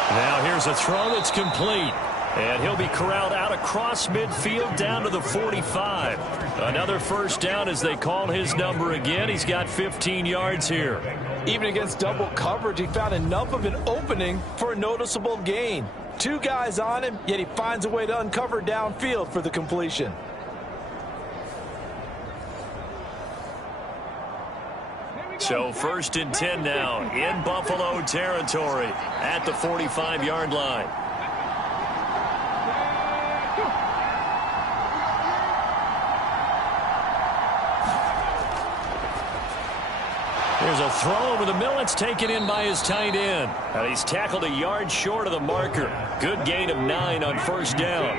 Now here's a throw that's complete. And he'll be corralled out across midfield down to the 45. Another first down as they call his number again. He's got 15 yards here. Even against double coverage, he found enough of an opening for a noticeable gain. 2 guys on him, yet he finds a way to uncover downfield for the completion. So 1st and 10 now in Buffalo territory at the 45-yard line. There's a throw over the middle. It's taken in by his tight end. And he's tackled a yard short of the marker. Good gain of 9 on first down.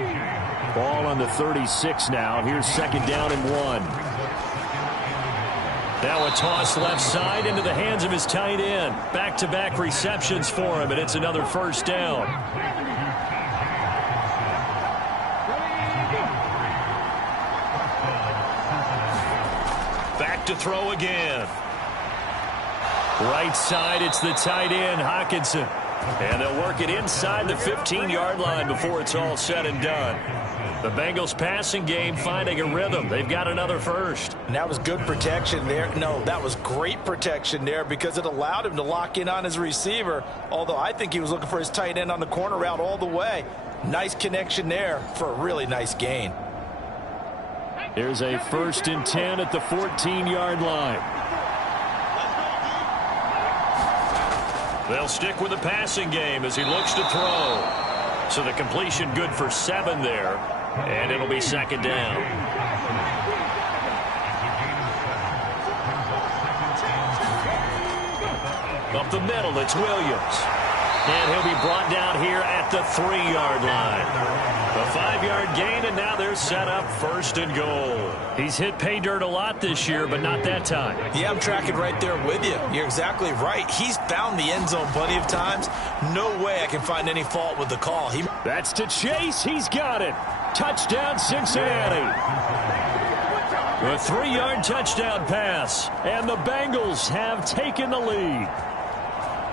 Ball on the 36 now. Here's 2nd down and 1. Now a toss left side into the hands of his tight end. Back-to-back receptions for him, and it's another first down. Back to throw again. Right side, it's the tight end, Hockenson. And they'll work it inside the 15-yard line before it's all said and done. The Bengals passing game finding a rhythm. They've got another first. And that was good protection there. No, that was great protection there because it allowed him to lock in on his receiver, although I think he was looking for his tight end on the corner route all the way. Nice connection there for a really nice gain. Here's a 1st and 10 at the 14-yard line. They'll stick with the passing game as he looks to throw. So the completion good for 7 there, and it'll be 2nd down. Up the middle, it's Williams. And he'll be brought down here at the 3-yard line. A 5-yard gain, and now they're set up 1st and goal. He's hit pay dirt a lot this year, but not that time. Yeah, I'm tracking right there with you. You're exactly right. He's found the end zone plenty of times. No way I can find any fault with the call. That's to Chase. He's got it. Touchdown, Cincinnati. A 3-yard touchdown pass, and the Bengals have taken the lead.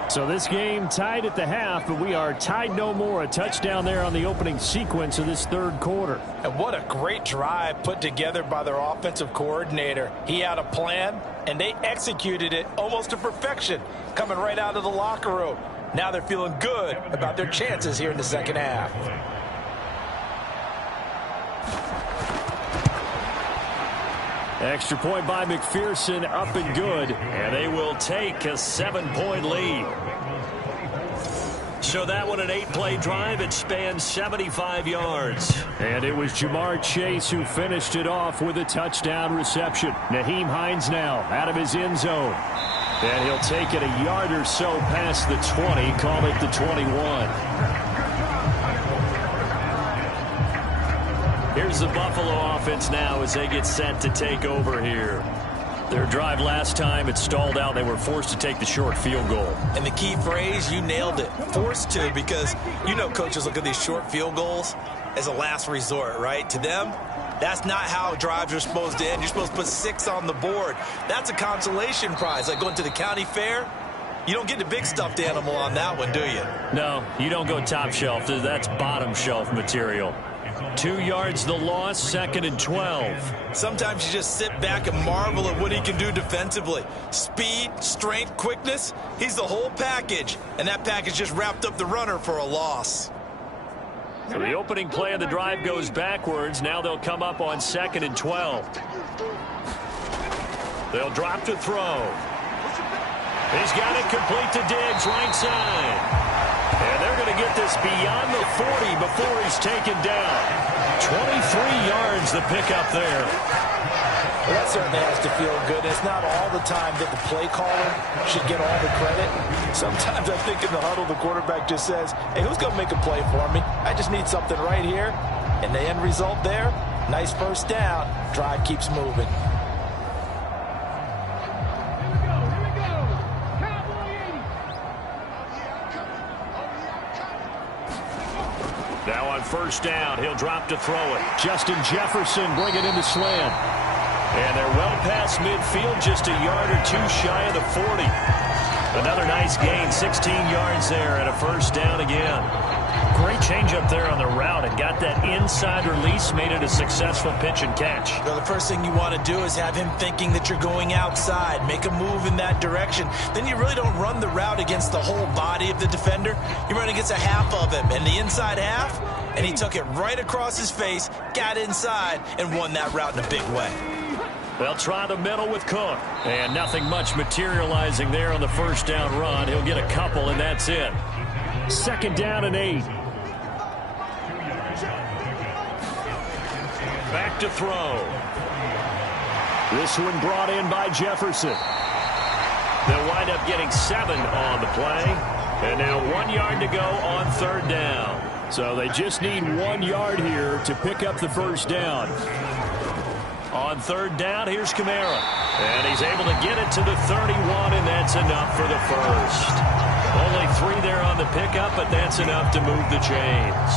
So this game tied at the half, but we are tied no more. A touchdown there on the opening sequence of this 3rd quarter. And what a great drive put together by their offensive coordinator. He had a plan, and they executed it almost to perfection, coming right out of the locker room. Now they're feeling good about their chances here in the 2nd half. Extra point by McPherson, up and good. And they will take a 7-point lead. So that one, an 8-play drive. It spans 75 yards. And it was Jamar Chase who finished it off with a touchdown reception. Nyheim Hines now out of his end zone. And he'll take it a yard or so past the 20, call it the 21. Here's the Buffalo offense now as they get set to take over here. Their drive last time, it stalled out. They were forced to take the short field goal. And the key phrase, you nailed it. Forced to, because you know coaches look at these short field goals as a last resort, right? To them, that's not how drives are supposed to end. You're supposed to put 6 on the board. That's a consolation prize. Like going to the county fair, you don't get the big stuffed animal on that one, do you? No, you don't go top shelf. That's bottom shelf material. 2 yards the loss, 2nd and 12. Sometimes you just sit back and marvel at what he can do defensively. Speed, strength, quickness, he's the whole package. And that package just wrapped up the runner for a loss. So the opening play of the drive goes backwards. Now they'll come up on 2nd and 12. They'll drop to throw. He's got it complete to Diggs, right side. And they're going to get this beyond the 40 before he's taken down. 23 yards the pickup there. Well, that certainly has to feel good. It's not all the time that the play caller should get all the credit. Sometimes I think in the huddle, the quarterback just says, hey, who's going to make a play for me? I just need something right here. And the end result there, nice first down. Drive keeps moving. Now on first down, he'll drop to throw it. Justin Jefferson bring it into slant. And they're well past midfield, just a yard or two shy of the 40. Another nice gain, 16 yards there and a first down again. Great change up there on the route and got that inside release, made it a successful pitch and catch. Well, the first thing you want to do is have him thinking that you're going outside, make a move in that direction. Then you really don't run the route against the whole body of the defender. You run against a half of him, and the inside half, and he took it right across his face, got inside, and won that route in a big way. They'll try the middle with Cook. And nothing much materializing there on the first down run. He'll get a couple, and that's it. 2nd down and 8. Back to throw. This one brought in by Jefferson. They'll wind up getting 7 on the play. And now 1 yard to go on 3rd down. So they just need 1 yard here to pick up the first down. On 3rd down, here's Kamara. And he's able to get it to the 31, and that's enough for the first. Only 3 there on the pickup, but that's enough to move the chains.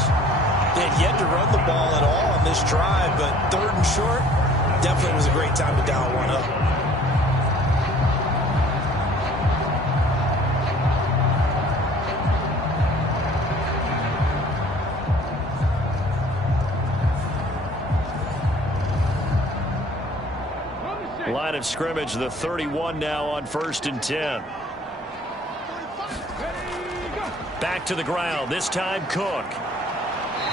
They had yet to run the ball at all on this drive, but 3rd and short, definitely was a great time to dial one up. Line of scrimmage, the 31 now on 1st and 10. Back to the ground, this time Cook.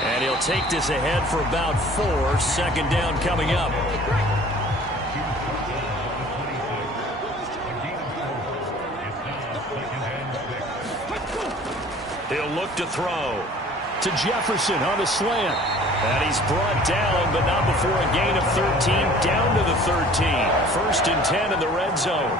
And he'll take this ahead for about 4. 2nd down coming up. He'll look to throw. To Jefferson on the slant. And he's brought down, but not before a gain of 13, down to the 13. 1st and 10 in the red zone.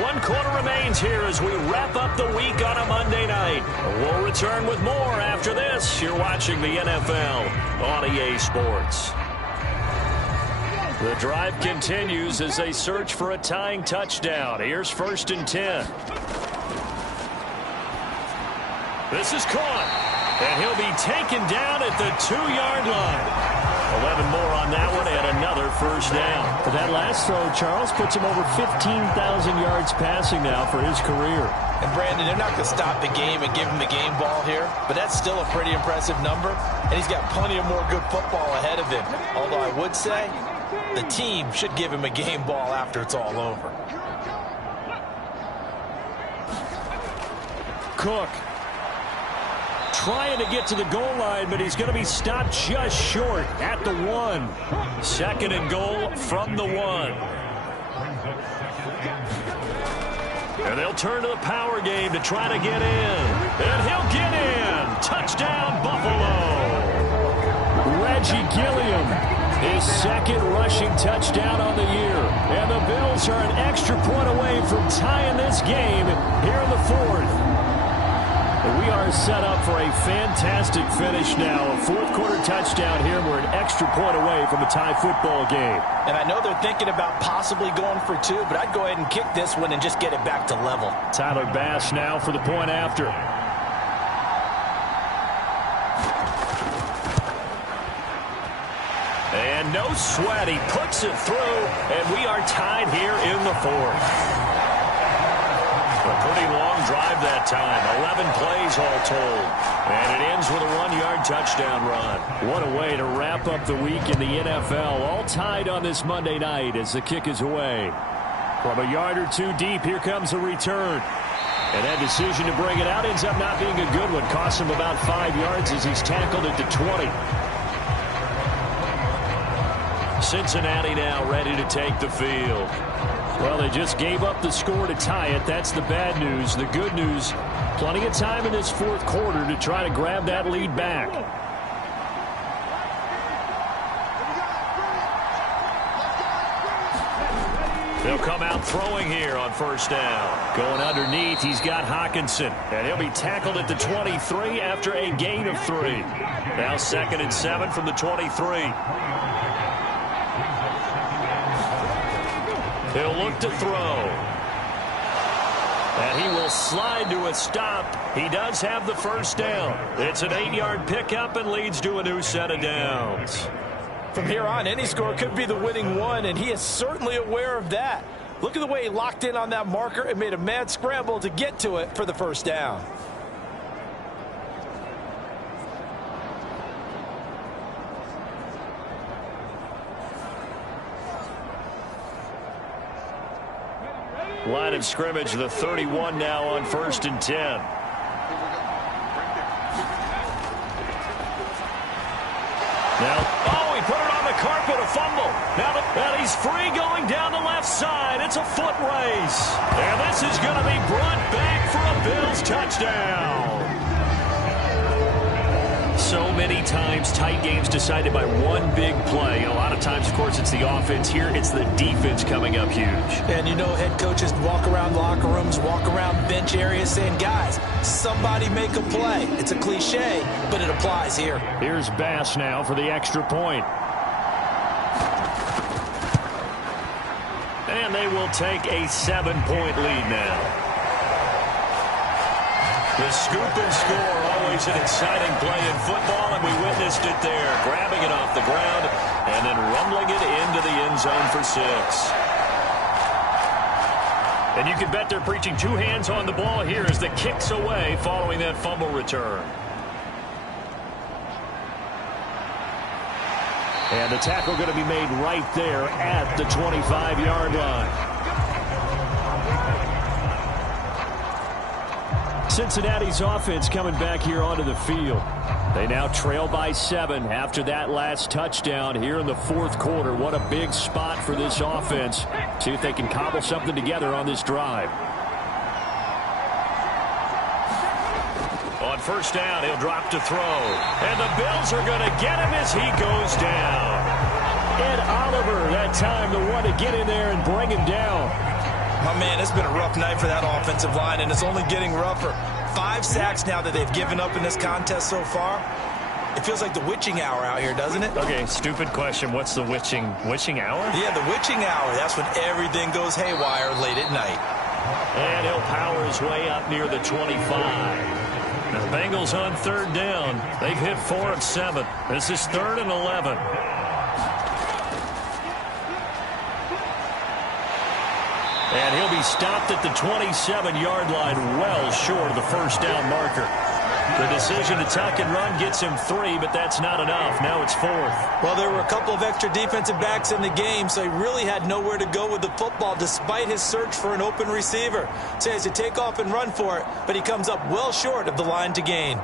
One quarter remains here as we wrap up the week on a Monday night. We'll return with more after this. You're watching the NFL on EA Sports. The drive continues as they search for a tying touchdown. Here's 1st and 10. This is caught, and he'll be taken down at the 2-yard line. 11 more on that one, and another first down. That last throw, Charles, puts him over 15,000 yards passing now for his career. And Brandon, they're not going to stop the game and give him the game ball here, but that's still a pretty impressive number, and he's got plenty of more good football ahead of him. Although I would say the team should give him a game ball after it's all over. Cook trying to get to the goal line, but he's going to be stopped just short at the 1. 2nd and goal from the 1. And they'll turn to the power game to try to get in. And he'll get in. Touchdown, Buffalo. Reggie Gilliam, his 2nd rushing touchdown on the year. And the Bills are an extra point away from tying this game here in the 4th. We are set up for a fantastic finish now. A 4th quarter touchdown here. We're an extra point away from a tie football game. And I know they're thinking about possibly going for 2, but I'd go ahead and kick this one and just get it back to level. Tyler Bass now for the point after. And no sweat. He puts it through, and we are tied here in the 4th. A pretty long drive that time. 11 plays all told. And it ends with a 1-yard touchdown run. What a way to wrap up the week in the NFL. All tied on this Monday night as the kick is away. From a yard or two deep, here comes the return. And that decision to bring it out ends up not being a good one. Costs him about 5 yards as he's tackled at the 20. Cincinnati now ready to take the field. Well, they just gave up the score to tie it. That's the bad news. The good news, plenty of time in this fourth quarter to try to grab that lead back. They'll come out throwing here on first down. Going underneath, he's got Hockenson. And he'll be tackled at the 23 after a gain of 3. Now 2nd and 7 from the 23. He'll look to throw. And he will slide to a stop. He does have the first down. It's an 8-yard pickup and leads to a new set of downs. From here on, any score could be the winning one, and he is certainly aware of that. Look at the way he locked in on that marker and made a mad scramble to get to it for the first down. Line of scrimmage, the 31 now on 1st and 10. Now, oh, he put it on the carpet, a fumble. Now he's free going down the left side. It's a foot race. And this is going to be brought back for a Bills touchdown. So many times tight games decided by one big play. A lot of times, of course, it's the offense. Here, it's the defense coming up huge. And you know, head coaches walk around locker rooms, walk around bench areas saying, guys, somebody make a play. It's a cliche, but it applies here. Here's Bass now for the extra point. And they will take a 7-point lead now. The scoop and score, always an exciting play in football, and we witnessed it there. Grabbing it off the ground and then rumbling it into the end zone for 6. And you can bet they're preaching 2 hands on the ball here as the kick's away following that fumble return. And the tackle going to be made right there at the 25-yard line. Cincinnati's offense coming back here onto the field. They now trail by 7 after that last touchdown here in the fourth quarter. What a big spot for this offense. See if they can cobble something together on this drive. On first down, he'll drop to throw. And the Bills are going to get him as he goes down. Ed Oliver, that time the one to get in there and bring him down. My man, it's been a rough night for that offensive line, and it's only getting rougher. 5 sacks now that they've given up in this contest so far. It feels like the witching hour out here, doesn't it? Okay, stupid question. What's the witching hour? Yeah, the witching hour. That's when everything goes haywire late at night. And he'll power his way up near the 25. Now the Bengals on 3rd down. They've hit 4 of 7. This is 3rd and 11. And he'll be stopped at the 27-yard line, well short of the first down marker. The decision to tuck and run gets him 3, but that's not enough. Now it's 4th. Well, there were a couple of extra defensive backs in the game, so he really had nowhere to go with the football despite his search for an open receiver. So he has to take off and run for it, but he comes up well short of the line to gain.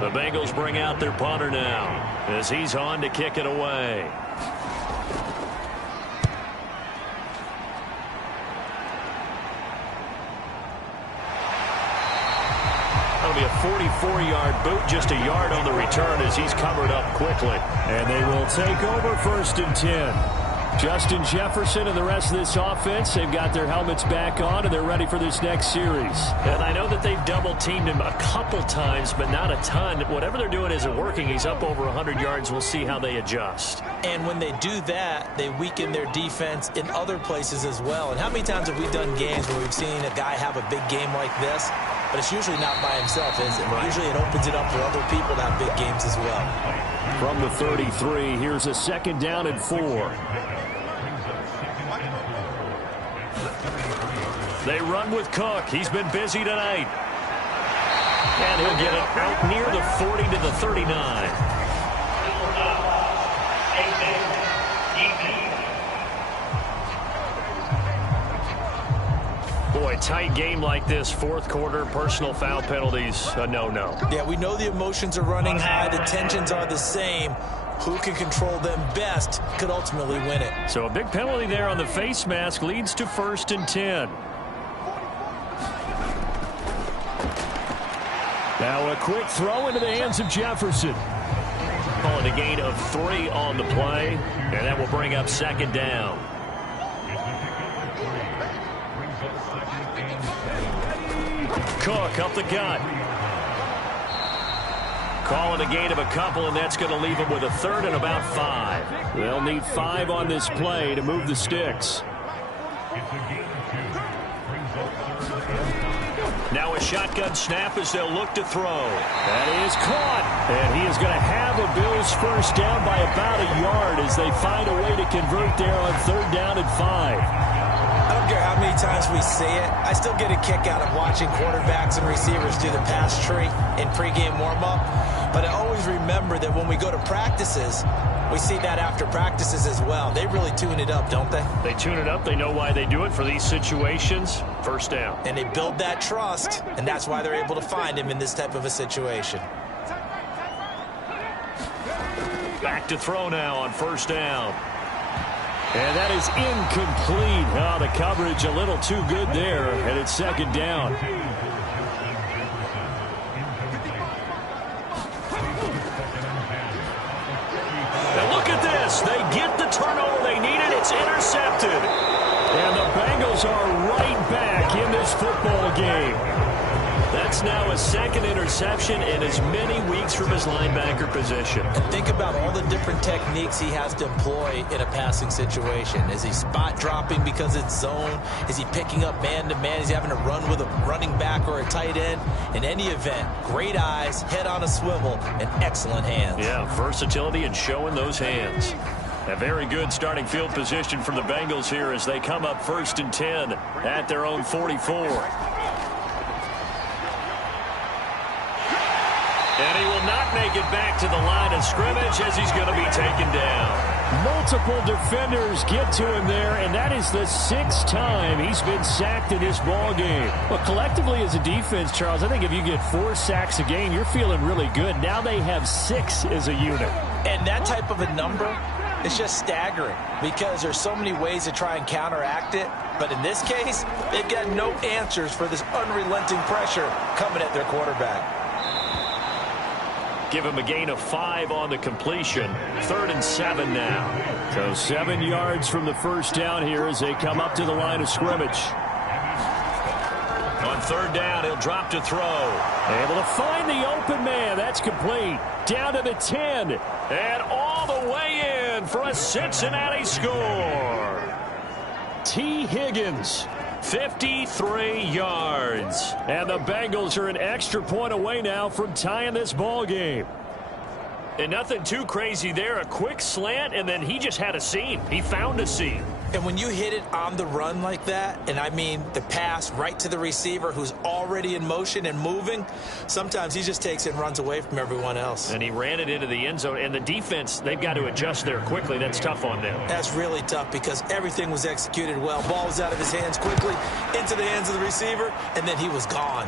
The Bengals bring out their punter now as he's on to kick it away. That'll be a 44-yard boot, just a yard on the return as he's covered up quickly. And they will take over 1st and 10. Justin Jefferson and the rest of this offense, they've got their helmets back on, and they're ready for this next series. And I know that they've double-teamed him a couple times, but not a ton. Whatever they're doing isn't working. He's up over 100 yards. We'll see how they adjust. And when they do that, they weaken their defense in other places as well. And how many times have we done games where we've seen a guy have a big game like this? But it's usually not by himself, is it? Right. Usually it opens it up for other people to have big games as well. From the 33, here's a 2nd down and 4. They run with Cook. He's been busy tonight. And he'll get it out near the 40 to the 39. Boy, tight game like this, fourth quarter, personal foul penalties, a no-no. Yeah, we know the emotions are running high. The tensions are the same. Who can control them best could ultimately win it. So a big penalty there on the face mask leads to 1st and 10. Now a quick throw into the hands of Jefferson. Calling a gain of 3 on the play, and that will bring up 2nd down. Cook up the gut. Calling a gain of a couple, and that's going to leave them with a 3rd and about 5. They'll need 5 on this play to move the sticks. Now a shotgun snap as they'll look to throw. That is caught. And he is going to have a Bills first down by about a yard as they find a way to convert there on 3rd down and 5. I don't care how many times we see it. I still get a kick out of watching quarterbacks and receivers do the pass tree in pregame warm-up. But I always remember that when we go to practices, we see that after practices as well. They really tune it up, don't they? They tune it up. They know why they do it for these situations. First down. And they build that trust, and that's why they're able to find him in this type of a situation. Back to throw now on 1st down. And that is incomplete. Oh, the coverage a little too good there, and it's 2nd down. Now look at this. They get the turnover they needed. It's intercepted. And the Bengals are right back in this football game. That's now a 2nd interception in as many weeks from his linebacker position. And think about all the different techniques he has to employ in a passing situation. Is he spot dropping because it's zone? Is he picking up man-to-man? Is he having to run with a running back or a tight end? In any event, great eyes, head on a swivel, and excellent hands. Yeah, versatility and showing those hands. A very good starting field position from the Bengals here as they come up 1st and 10 at their own 44. And he will not make it back to the line of scrimmage as he's going to be taken down. Multiple defenders get to him there, and that is the 6th time he's been sacked in this ball game. Well, collectively as a defense, Charles, I think if you get 4 sacks a game, you're feeling really good. Now they have 6 as a unit. And that type of a number is just staggering because there's so many ways to try and counteract it. But in this case, they've got no answers for this unrelenting pressure coming at their quarterback. Give him a gain of 5 on the completion. 3rd and 7 now. So 7 yards from the first down here as they come up to the line of scrimmage. On 3rd down, he'll drop to throw. Able to find the open man. That's complete. Down to the 10. And all the way in for a Cincinnati score. T. Higgins. 53 yards. And the Bengals are an extra point away now from tying this ball game. And nothing too crazy there. A quick slant, and then he just had a seam. He found a seam. And when you hit it on the run like that, and I mean the pass right to the receiver who's already in motion and moving, sometimes he just takes it and runs away from everyone else. And he ran it into the end zone. And the defense, they've got to adjust there quickly. That's tough on them. That's really tough because everything was executed well. Ball was out of his hands quickly, into the hands of the receiver, and then he was gone.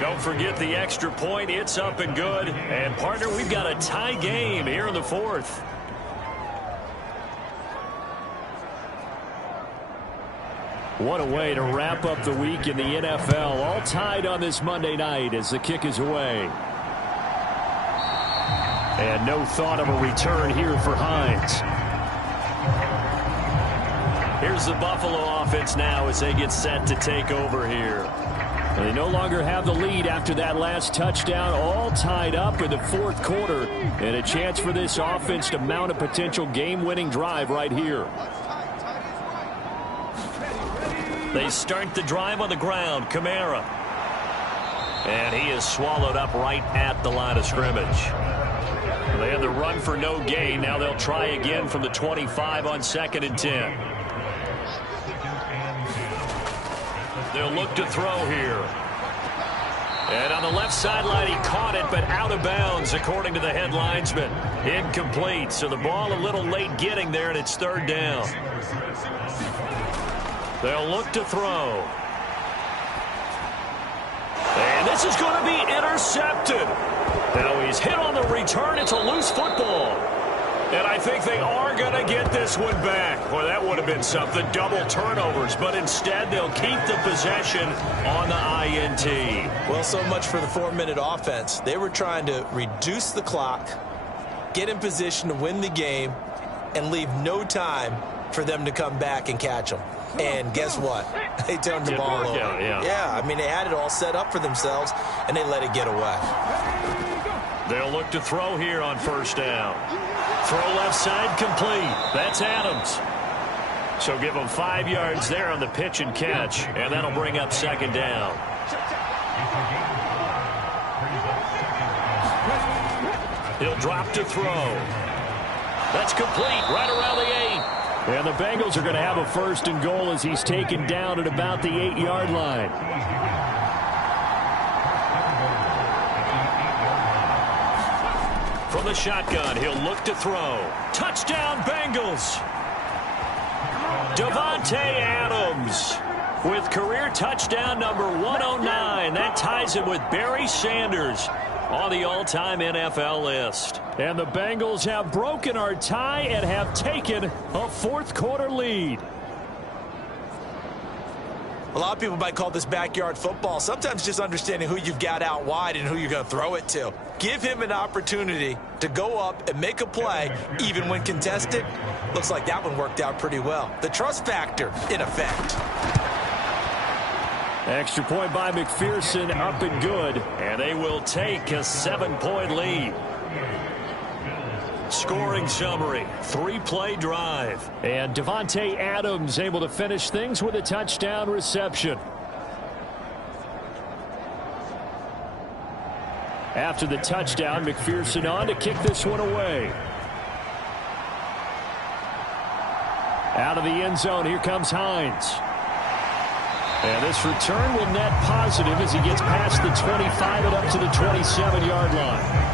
Don't forget the extra point. It's up and good. And, partner, we've got a tie game here in the 4th. What a way to wrap up the week in the NFL. All tied on this Monday night as the kick is away. And no thought of a return here for Hines. Here's the Buffalo offense now as they get set to take over here. They no longer have the lead after that last touchdown. All tied up in the 4th quarter. And a chance for this offense to mount a potential game-winning drive right here. They start the drive on the ground. Kamara. And he is swallowed up right at the line of scrimmage. They had the run for no gain. Now they'll try again from the 25 on 2nd and 10. They'll look to throw here. And on the left sideline, he caught it, but out of bounds, according to the head linesman. Incomplete, so the ball a little late getting there, and it's third down. They'll look to throw. And this is going to be intercepted. Now he's hit on the return. It's a loose football. And I think they are going to get this one back. Boy, that would have been something. Double turnovers. But instead, they'll keep the possession on the INT. Well, so much for the 4-minute offense. They were trying to reduce the clock, get in position to win the game, and leave no time for them to come back and catch them. And guess what? They turned the ball over. Yeah, I mean, they had it all set up for themselves, and they let it get away. They'll look to throw here on first down. Throw left side complete. That's Adams. So give him 5 yards there on the pitch and catch, and that'll bring up second down. He'll drop to throw. That's complete right around the 8. And the Bengals are going to have a first and goal as he's taken down at about the 8-yard line. From the shotgun, he'll look to throw. Touchdown, Bengals! Davante Adams with career touchdown number 109. That ties him with Barry Sanders on the all-time NFL list. And the Bengals have broken our tie and have taken a fourth-quarter lead. A lot of people might call this backyard football. Sometimes just understanding who you've got out wide and who you're going to throw it to. Give him an opportunity to go up and make a play, even when contested. Looks like that one worked out pretty well. The trust factor in effect. Extra point by McPherson, up and good. And they will take a 7-point lead. Scoring summary, 3-play drive. And Davante Adams able to finish things with a touchdown reception. After the touchdown, McPherson on to kick this one away. Out of the end zone, here comes Hines. And this return will net positive as he gets past the 25 and up to the 27-yard line.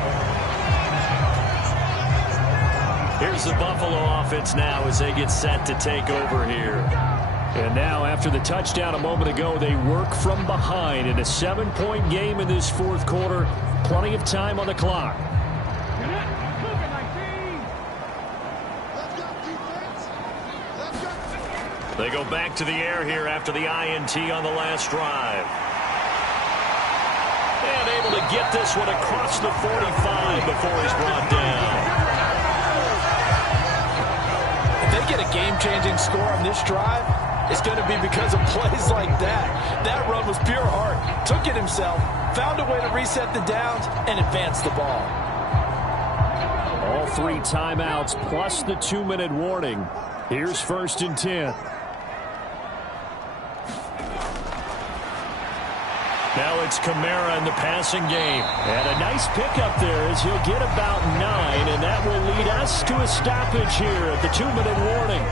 Here's the Buffalo offense now as they get set to take over here. And now after the touchdown a moment ago, they work from behind in a 7-point game in this fourth quarter. Plenty of time on the clock. They go back to the air here after the INT on the last drive. And able to get this one across the 45 before he's brought down. If they get a game-changing score on this drive, it's going to be because of plays like that. That run was pure heart. Took it himself, found a way to reset the downs, and advance the ball. All 3 timeouts plus the 2-minute warning. Here's 1st and 10. Now it's Kamara in the passing game. And a nice pickup there as he'll get about 9, and that will lead us to a stoppage here at the 2-minute warning.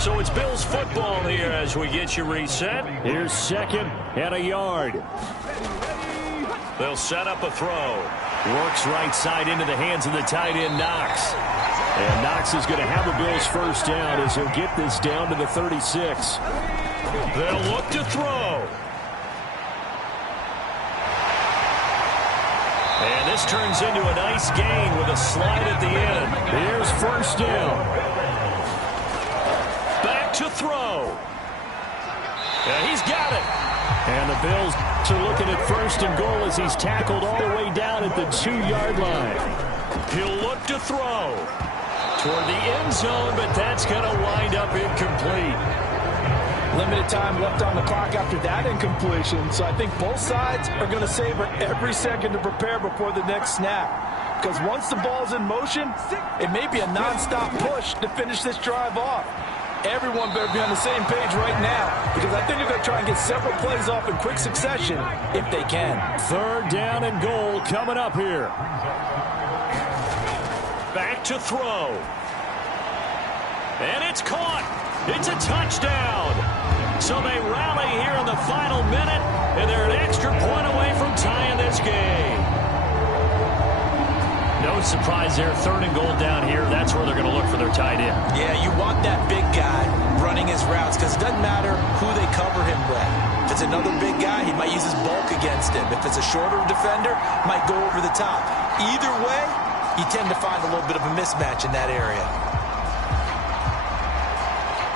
So it's Bills football here as we get you reset. Here's 2nd and a yard. They'll set up a throw. Works right side into the hands of the tight end, Knox. And Knox is going to have a Bills first down as he'll get this down to the 36. They'll look to throw. And this turns into a nice gain with a slide at the end. Here's 1st down. Back to throw. And he's got it. And the Bills are looking at 1st and goal as he's tackled all the way down at the 2-yard line. He'll look to throw toward the end zone, but that's going to wind up incomplete. Limited time left on the clock after that incompletion, so I think both sides are going to savor every second to prepare before the next snap. Because once the ball's in motion, it may be a nonstop push to finish this drive off. Everyone better be on the same page right now, because I think they're going to try and get several plays off in quick succession if they can. 3rd down and goal coming up here. Back to throw. And it's caught. It's a touchdown. So they rally here in the final minute, and they're an extra point away from tying this game. No surprise there, 3rd and goal down here. That's where they're going to look for their tight end. Yeah, you want that big guy running his routes because it doesn't matter who they cover him with. If it's another big guy, he might use his bulk against him. If it's a shorter defender, might go over the top. Either way, you tend to find a little bit of a mismatch in that area.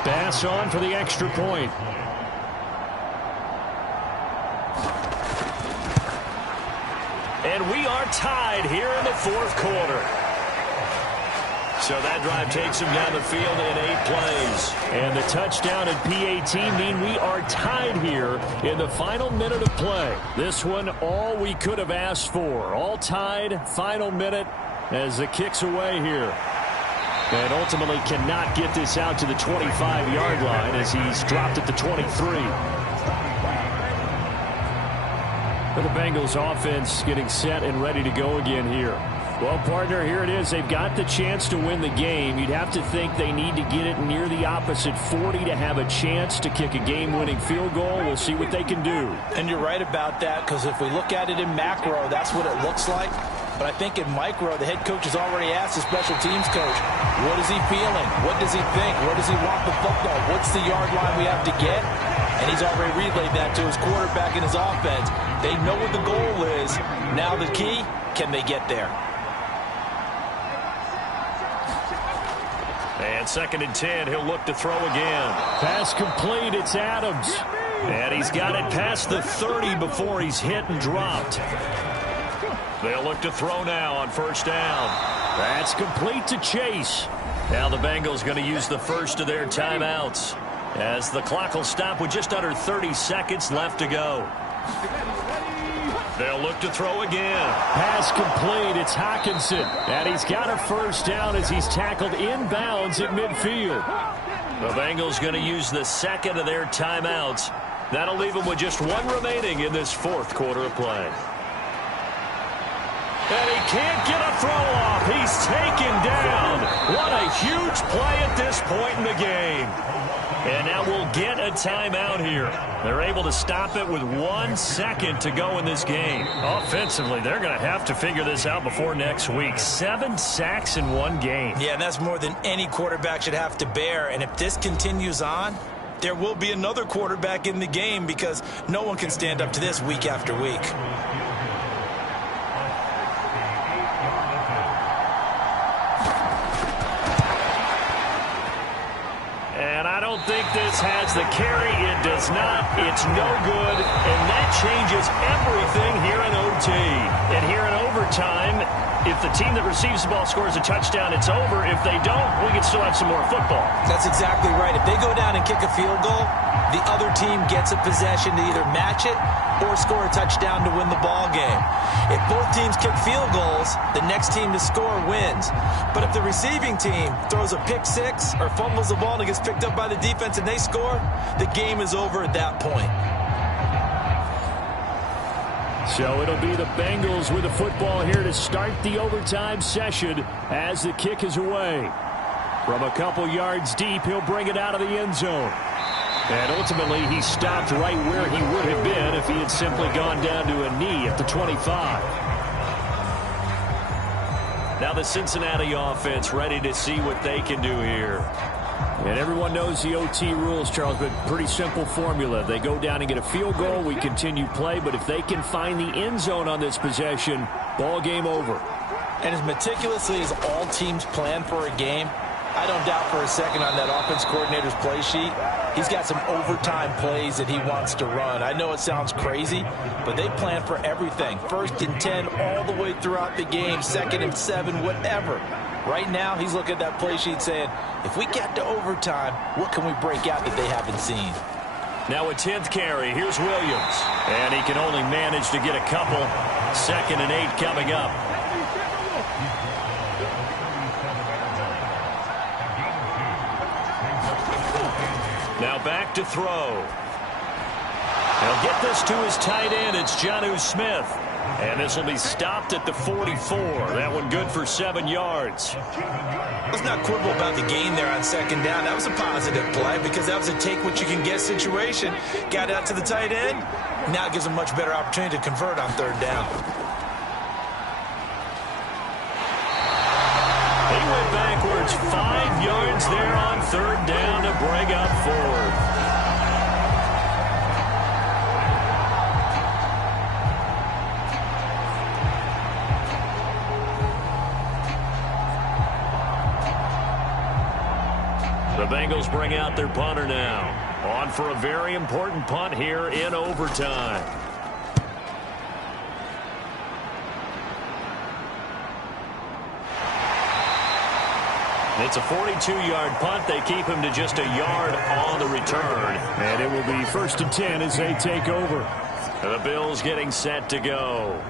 Pass on for the extra point. And we are tied here in the 4th quarter. So that drive takes him down the field in 8 plays. And the touchdown and PAT mean we are tied here in the final minute of play. This one, all we could have asked for. All tied, final minute as the kick's away here. And ultimately cannot get this out to the 25-yard line as he's dropped at the 23. For the Bengals offense getting set and ready to go again here. Well, partner, here it is. They've got the chance to win the game. You'd have to think they need to get it near the opposite 40 to have a chance to kick a game-winning field goal. We'll see what they can do. And you're right about that, because if we look at it in macro, that's what it looks like. But I think in micro, the head coach has already asked the special teams coach, what is he feeling? What does he think? Where does he want the football? What's the yard line we have to get? And he's already relayed that to his quarterback and his offense. They know what the goal is. Now the key, can they get there? And 2nd and 10, he'll look to throw again. Pass complete, it's Adams. And he's got it past the 30 before he's hit and dropped. They'll look to throw now on 1st down. That's complete to Chase. Now the Bengals going to use the first of their timeouts as the clock will stop with just under 30 seconds left to go. They'll look to throw again. Pass complete. It's Hockenson. And he's got a 1st down as he's tackled inbounds at midfield. The Bengals going to use the 2nd of their timeouts. That'll leave them with just 1 remaining in this 4th quarter of play. And he can't get a throw off. He's taken down. What a huge play at this point in the game. And now we'll get a timeout here. They're able to stop it with 1 second to go in this game. Offensively, they're going to have to figure this out before next week. 7 sacks in 1 game. Yeah, and that's more than any quarterback should have to bear. And if this continues on, there will be another quarterback in the game because no one can stand up to this week after week. I don't think this has the carry. It does not. It's no good. And that changes everything here in OT. And here in overtime, if the team that receives the ball scores a touchdown, it's over. If they don't, we can still have some more football. That's exactly right. If they go down and kick a field goal, the other team gets a possession to either match it or score a touchdown to win the ball game. If both teams kick field goals, the next team to score wins. But if the receiving team throws a pick six or fumbles the ball and it gets picked up by the defense and they score, the game is over at that point. So it'll be the Bengals with the football here to start the overtime session as the kick is away. From a couple yards deep, he'll bring it out of the end zone. And ultimately, he stopped right where he would have been if he had simply gone down to a knee at the 25. Now the Cincinnati offense ready to see what they can do here. And everyone knows the OT rules, Charles, but pretty simple formula. They go down and get a field goal, we continue play, but if they can find the end zone on this possession, ball game over. And as meticulously as all teams plan for a game, I don't doubt for a second on that offense coordinator's play sheet, he's got some overtime plays that he wants to run. I know it sounds crazy, but they plan for everything. 1st and 10 all the way throughout the game, 2nd and 7, whatever. Right now, he's looking at that play sheet saying, if we get to overtime, what can we break out that they haven't seen? Now a 10th carry. Here's Williams. And he can only manage to get a couple. 2nd and 8 coming up. Now back to throw. He'll get this to his tight end. It's Jonnu Smith. And this will be stopped at the 44. That one good for 7 yards. Let's not quibble about the gain there on second down. That was a positive play because that was a take-what-you-can-get situation. Got out to the tight end. Now it gives them a much better opportunity to convert on third down. He went backwards 5 yards there on third down to bring up fourth. The Bengals bring out their punter now. On for a very important punt here in overtime. It's a 42-yard punt. They keep him to just a yard on the return. And it will be 1st and 10 as they take over. The Bills getting set to go.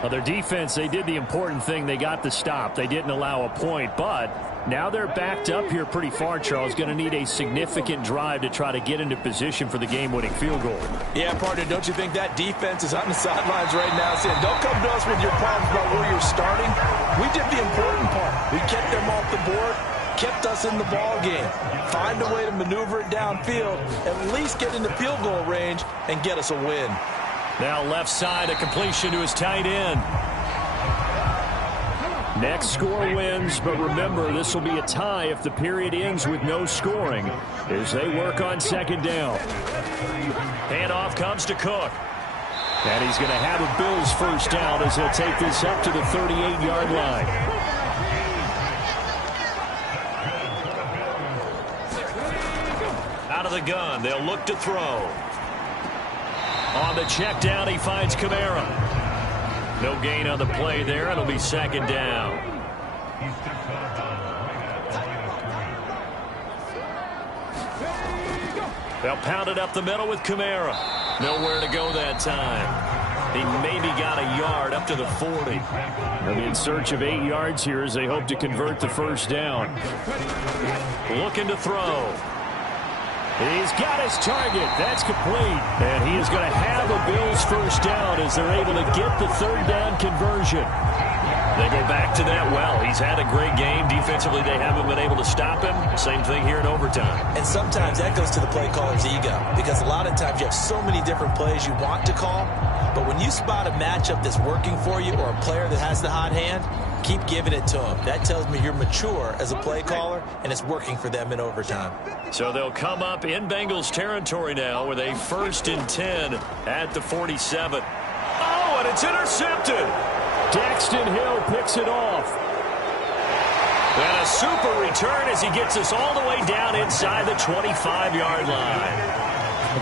Well, their defense, they did the important thing. They got the stop. They didn't allow a point, but now they're backed up here pretty far, Charles. Going to need a significant drive to try to get into position for the game-winning field goal. Yeah, partner, don't you think that defense is on the sidelines right now saying, don't come to us with your problems about where you're starting. We did the important part. We kept them off the board, kept us in the ball game. Find a way to maneuver it downfield, at least get into field goal range, and get us a win. Now left side, a completion to his tight end. Next score wins, but remember, this will be a tie if the period ends with no scoring as they work on second down. Handoff comes to Cook. And he's going to have a Bills first down as he'll take this up to the 38-yard line. Out of the gun, they'll look to throw. On the check down, he finds Kamara. No gain on the play there. It'll be second down. They'll pound it up the middle with Kamara. Nowhere to go that time. He maybe got a yard up to the 40. They'll be in search of 8 yards here as they hope to convert the first down. Looking to throw. He's got his target. That's complete. And he is going to have a Bills first down as they're able to get the third down conversion. They go back to that well. He's had a great game. Defensively, they haven't been able to stop him. Same thing here in overtime. And sometimes that goes to the play caller's ego because a lot of times you have so many different plays you want to call. But when you spot a matchup that's working for you or a player that has the hot hand, keep giving it to him. That tells me you're mature as a play caller, and it's working for them in overtime. So they'll come up in Bengals territory now with a 1st and 10 at the 47. Oh, and it's intercepted. Daxton Hill picks it off. And a super return as he gets us all the way down inside the 25-yard line.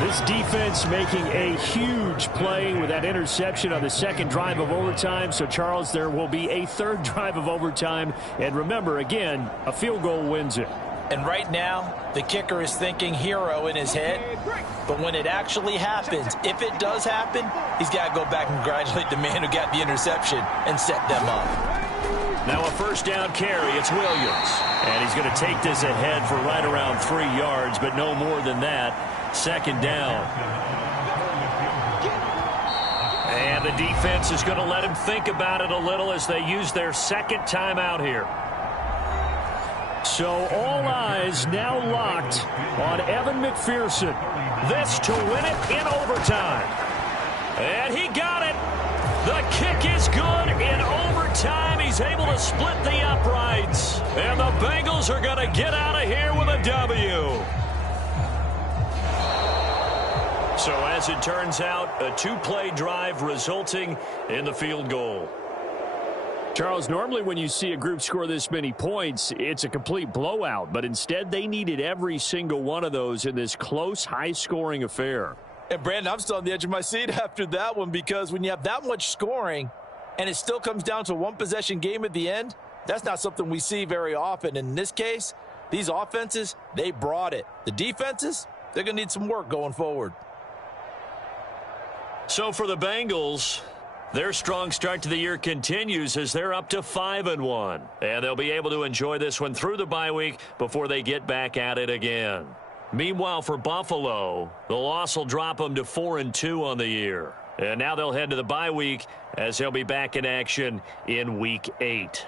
This defense making a huge play with that interception on the second drive of overtime. So, Charles, there will be a third drive of overtime. And remember, again, a field goal wins it. And right now, the kicker is thinking hero in his head. But when it actually happens, if it does happen, he's got to go back and congratulate the man who got the interception and set them up. Now a first down carry. It's Williams. And he's going to take this ahead for right around 3 yards, but no more than that. Second down. And the defense is going to let him think about it a little as they use their second timeout here. So all eyes now locked on Evan McPherson. This to win it in overtime. And he got it. The kick is good in overtime. He's able to split the uprights. And the Bengals are going to get out of here with a W. So as it turns out, a 2-play drive resulting in the field goal. Charles, normally when you see a group score this many points, it's a complete blowout. But instead, they needed every single one of those in this close, high-scoring affair. And, Brandon, I'm still on the edge of my seat after that one because when you have that much scoring and it still comes down to a one-possession game at the end, that's not something we see very often. And in this case, these offenses, they brought it. The defenses, they're going to need some work going forward. So for the Bengals, their strong start to the year continues as they're up to 5-1. And they'll be able to enjoy this one through the bye week before they get back at it again. Meanwhile, for Buffalo, the loss will drop them to 4-2 on the year. And now they'll head to the bye week as they'll be back in action in Week 8.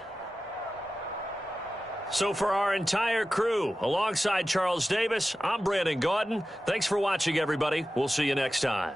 So for our entire crew, alongside Charles Davis, I'm Brandon Gaudin. Thanks for watching, everybody. We'll see you next time.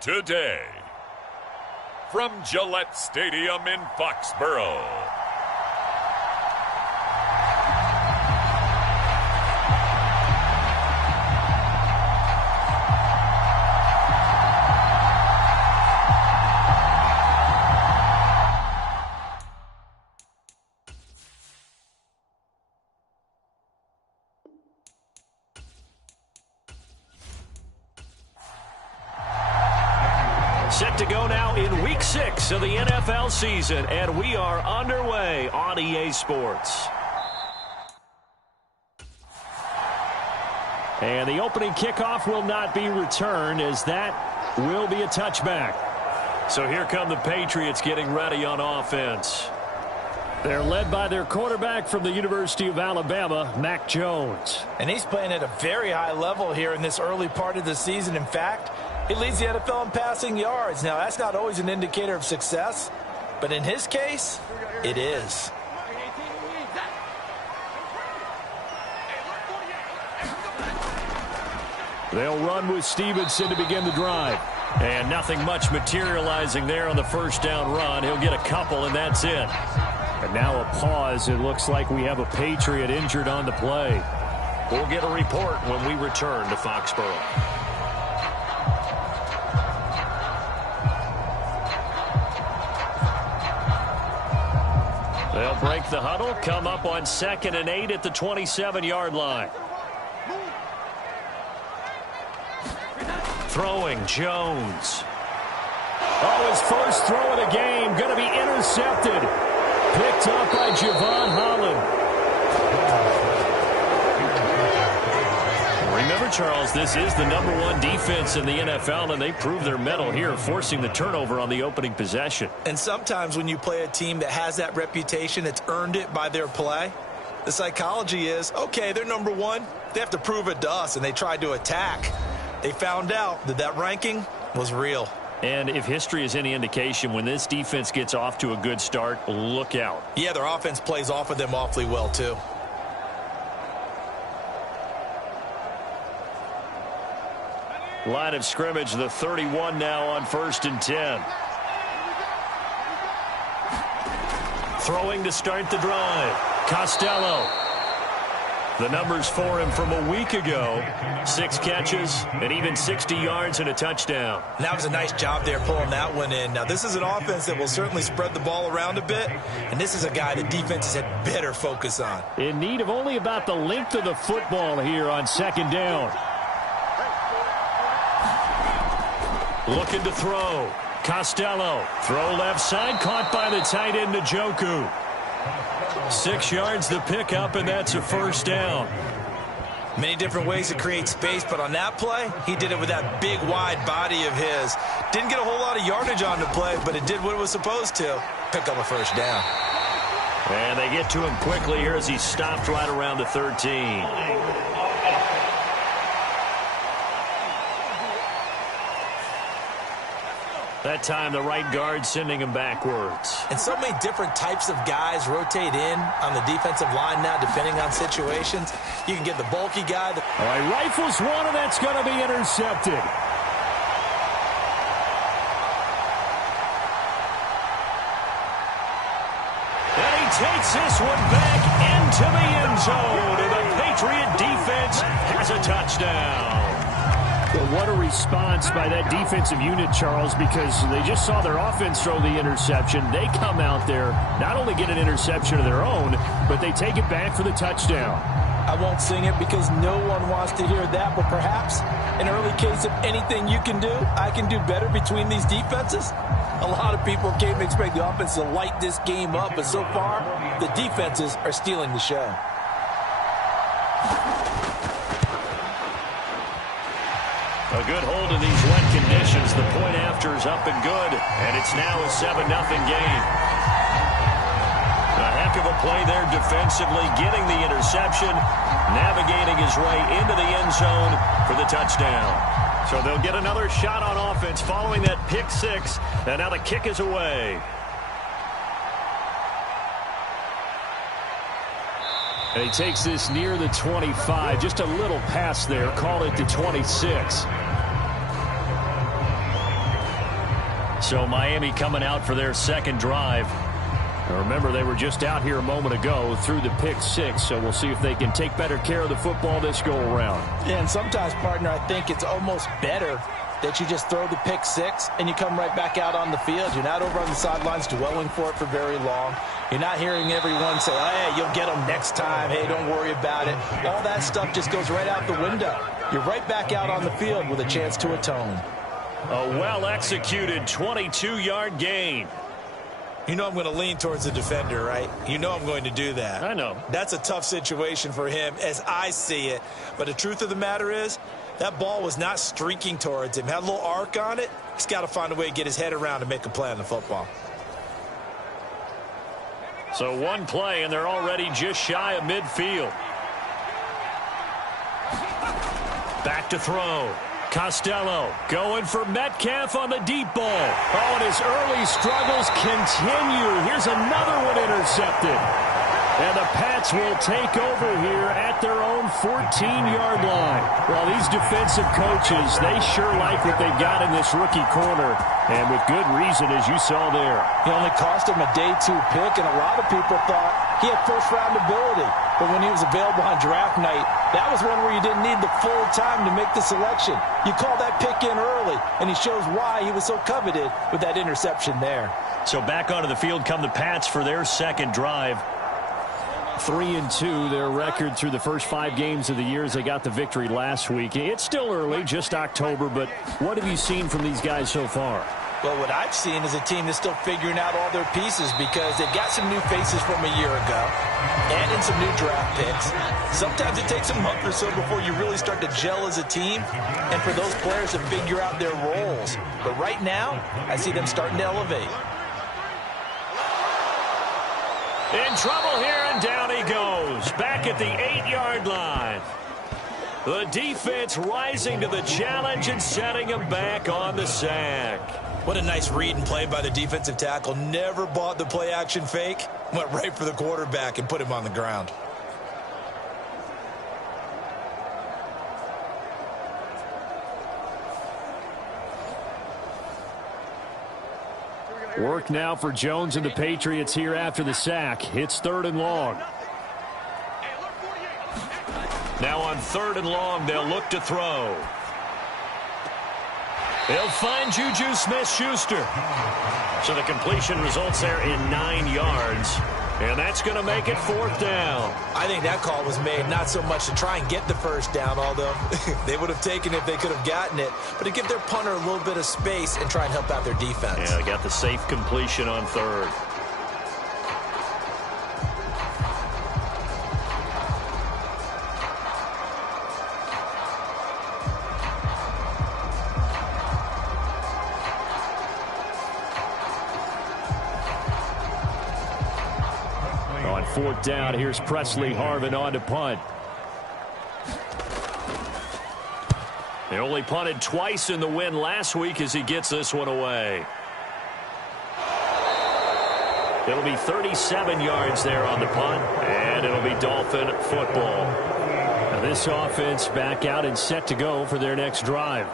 today. From Gillette Stadium in Foxborough. Set to go now in Week 6 of the NFL season, and we are underway on EA Sports. And the opening kickoff will not be returned, as that will be a touchback. So here come the Patriots getting ready on offense. They're led by their quarterback from the University of Alabama, Mac Jones. And he's playing at a very high level here in this early part of the season. In fact, he leads the NFL in passing yards. Now, that's not always an indicator of success, but in his case, it is. They'll run with Stevenson to begin the drive. And nothing much materializing there on the first down run. He'll get a couple, and that's it. And now a pause. It looks like we have a Patriot injured on the play. We'll get a report when we return to Foxborough. They'll break the huddle, come up on 2nd and 8 at the 27-yard line. Throwing, Jones. Oh, his first throw of the game, going to be intercepted. Picked up by Javon Holland. Remember, Charles, this is the #1 defense in the NFL, and they proved their mettle here, forcing the turnover on the opening possession. And sometimes when you play a team that has that reputation, it's earned it by their play. The psychology is, okay, they're #1. They have to prove it to us, and they tried to attack. They found out that that ranking was real. And if history is any indication, when this defense gets off to a good start, look out. Yeah, their offense plays off of them awfully well, too. Line of scrimmage, the 31 now on 1st and 10. Throwing to start the drive. Costello. The numbers for him from a week ago. 6 catches and even 60 yards and a touchdown. And that was a nice job there pulling that one in. Now, this is an offense that will certainly spread the ball around a bit. And this is a guy that defenses had better focus on. In need of only about the length of the football here on 2nd down. Looking to throw. Costello. Throw left side. Caught by the tight end, Njoku. 6 yards the pickup, and that's a first down. Many different ways to create space, but on that play, he did it with that big, wide body of his. Didn't get a whole lot of yardage on the play, but it did what it was supposed to. Pick up a first down. And they get to him quickly here as he stopped right around the 13. That time, the right guard sending him backwards. And so many different types of guys rotate in on the defensive line now, depending on situations. You can get the bulky guy. All right, rifles one, and that's going to be intercepted. And he takes this one back into the end zone, and the Patriot defense has a touchdown. Well, what a response by that defensive unit, Charles, because they just saw their offense throw the interception. They come out there, not only get an interception of their own, but they take it back for the touchdown. I won't sing it because no one wants to hear that, but perhaps an early case of anything you can do, I can do better between these defenses. A lot of people came to expect the offense to light this game up, but so far, the defenses are stealing the show. A good hold in these wet conditions. The point after is up and good, and it's now a 7-0 game. A heck of a play there defensively, getting the interception, navigating his way into the end zone for the touchdown. So they'll get another shot on offense following that pick 6, and now the kick is away. And he takes this near the 25. Just a little pass there. Call it the 26. So Miami coming out for their second drive. Now remember, they were just out here a moment ago through the pick six, so we'll see if they can take better care of the football this go-around. Yeah, and sometimes, partner, I think it's almost better that you just throw the pick six and you come right back out on the field. You're not over on the sidelines dwelling for it for very long. You're not hearing everyone say, oh, hey, you'll get them next time. Hey, don't worry about it. All that stuff just goes right out the window. You're right back out on the field with a chance to atone. A well-executed 22-yard gain. You know I'm going to lean towards the defender, right? You know I'm going to do that. I know. That's a tough situation for him as I see it. But the truth of the matter is, that ball was not streaking towards him. Had a little arc on it. He's got to find a way to get his head around and make a play on the football. So one play, and they're already just shy of midfield. Back to throw. Costello going for Metcalf on the deep ball. Oh, and his early struggles continue. Here's another one intercepted. And the Pats will take over here at their own 14-yard line. Well, these defensive coaches, they sure like what they've got in this rookie corner. And with good reason, as you saw there. He only cost him a day 2 pick, and a lot of people thought he had first-round ability. But when he was available on draft night, that was one where you didn't need the full time to make the selection. You call that pick in early, and he shows why he was so coveted with that interception there. So back onto the field come the Pats for their second drive. 3-2, their record through the first 5 games of the year as they got the victory last week. It's still early, just October, but what have you seen from these guys so far? Well, what I've seen is a team that's still figuring out all their pieces because they've got some new faces from a year ago and in some new draft picks. Sometimes it takes a month or so before you really start to gel as a team and for those players to figure out their roles. But right now, I see them starting to elevate. In trouble here, and down he goes. Back at the 8-yard line. The defense rising to the challenge and setting him back on the sack. What a nice read and play by the defensive tackle. Never bought the play-action fake. Went right for the quarterback and put him on the ground. Work now for Jones and the Patriots here after the sack. It's 3rd and long. Now on 3rd and long, they'll look to throw. They'll find Juju Smith-Schuster. So the completion results there in 9 yards. And that's going to make it 4th down. I think that call was made not so much to try and get the first down, although they would have taken it if they could have gotten it, but to give their punter a little bit of space and try and help out their defense. Yeah, they got the safe completion on 3rd. On 4th down, here's Presley Harvin on to punt. They only punted twice in the win last week as he gets this one away. It'll be 37 yards there on the punt, and it'll be Dolphin football. Now this offense back out and set to go for their next drive.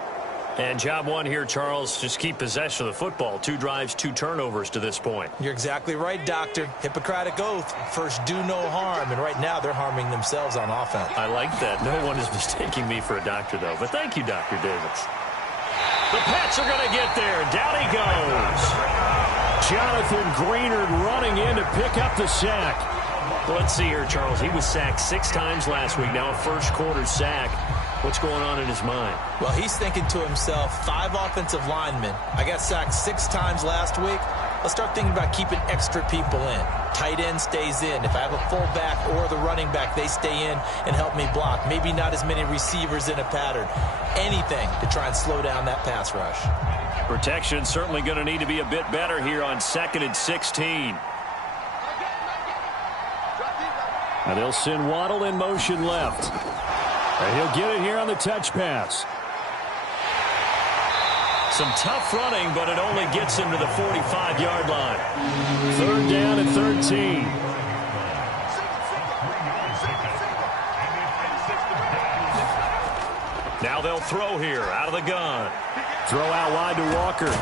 And job one here, Charles, just keep possession of the football. 2 drives, 2 turnovers to this point. You're exactly right, Doctor. Hippocratic oath. First, do no harm. And right now, they're harming themselves on offense. I like that. No one is mistaking me for a doctor, though. But thank you, Dr. Davis. The Pats are going to get there. Down he goes. Jonathan Greenard running in to pick up the sack. Well, let's see here, Charles. He was sacked 6 times last week. Now a first-quarter sack. What's going on in his mind? Well, he's thinking to himself, 5 offensive linemen. I got sacked 6 times last week. Let's start thinking about keeping extra people in. Tight end stays in. If I have a fullback or the running back, they stay in and help me block. Maybe not as many receivers in a pattern. Anything to try and slow down that pass rush. Protection certainly going to need to be a bit better here on 2nd and 16. Now they'll send Waddle in motion left. And he'll get it here on the touch pass. Some tough running, but it only gets him to the 45-yard line. 3rd down and 13. Now they'll throw here out of the gun. Throw out wide to Walker.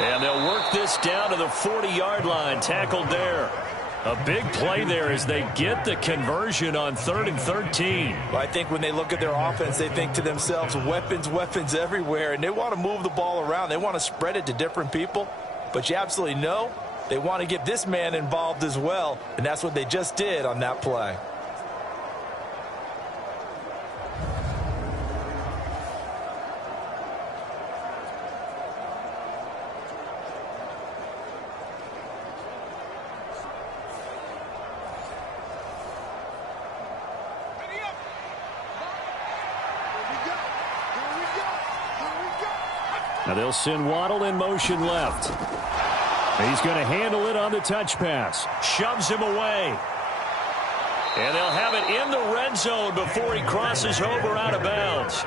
And they'll work this down to the 40-yard line, tackled there. A big play there as they get the conversion on 3rd and 13. Well, I think when they look at their offense, they think to themselves, weapons, weapons everywhere, and they want to move the ball around. They want to spread it to different people, but you absolutely know they want to get this man involved as well, and that's what they just did on that play. Now they'll send Waddle in motion left. He's going to handle it on the touch pass. Shoves him away. And they'll have it in the red zone before he crosses over out of bounds.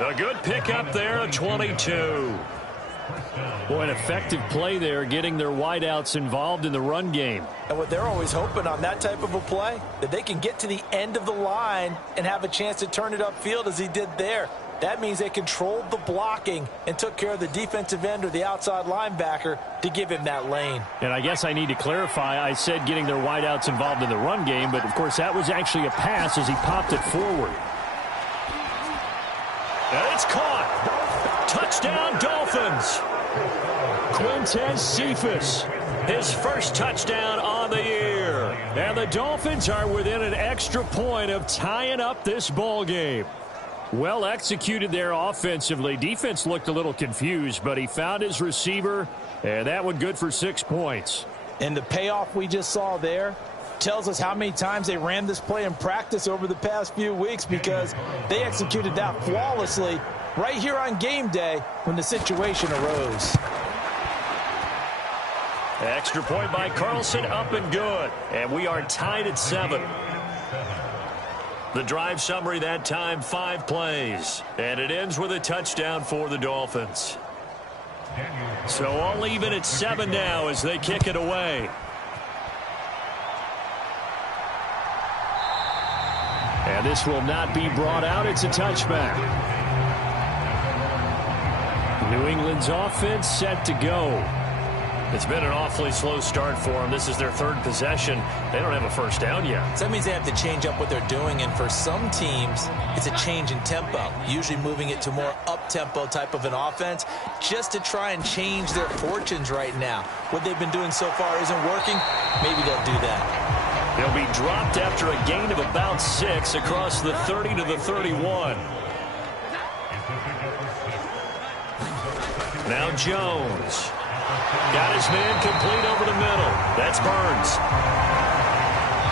A good pickup there at 22. Boy, an effective play there, getting their wideouts involved in the run game. And what they're always hoping on that type of a play, that they can get to the end of the line and have a chance to turn it upfield as he did there. That means they controlled the blocking and took care of the defensive end or the outside linebacker to give him that lane. And I guess I need to clarify, I said getting their wideouts involved in the run game, but of course that was actually a pass as he popped it forward. And it's caught. Touchdown, Dolphins. Quintez Cephas, his first touchdown on the year. And the Dolphins are within an extra point of tying up this ball game. Well executed there offensively. Defense looked a little confused, but he found his receiver, and that one good for 6 points. And the payoff we just saw there tells us how many times they ran this play in practice over the past few weeks, because they executed that flawlessly right here on game day when the situation arose. Extra point by Carlson, up and good. And we are tied at 7. The drive summary that time, 5 plays. And it ends with a touchdown for the Dolphins. So all even at 7 now as they kick it away. And this will not be brought out. It's a touchback. New England's offense set to go. It's been an awfully slow start for them. This is their 3rd possession. They don't have a first down yet. So that means they have to change up what they're doing, and for some teams, it's a change in tempo, usually moving it to more up-tempo type of an offense just to try and change their fortunes right now. What they've been doing so far isn't working. Maybe they'll do that. They'll be dropped after a gain of about 6 across the 30 to the 31. Now Jones. Got his man complete over the middle. That's Burns.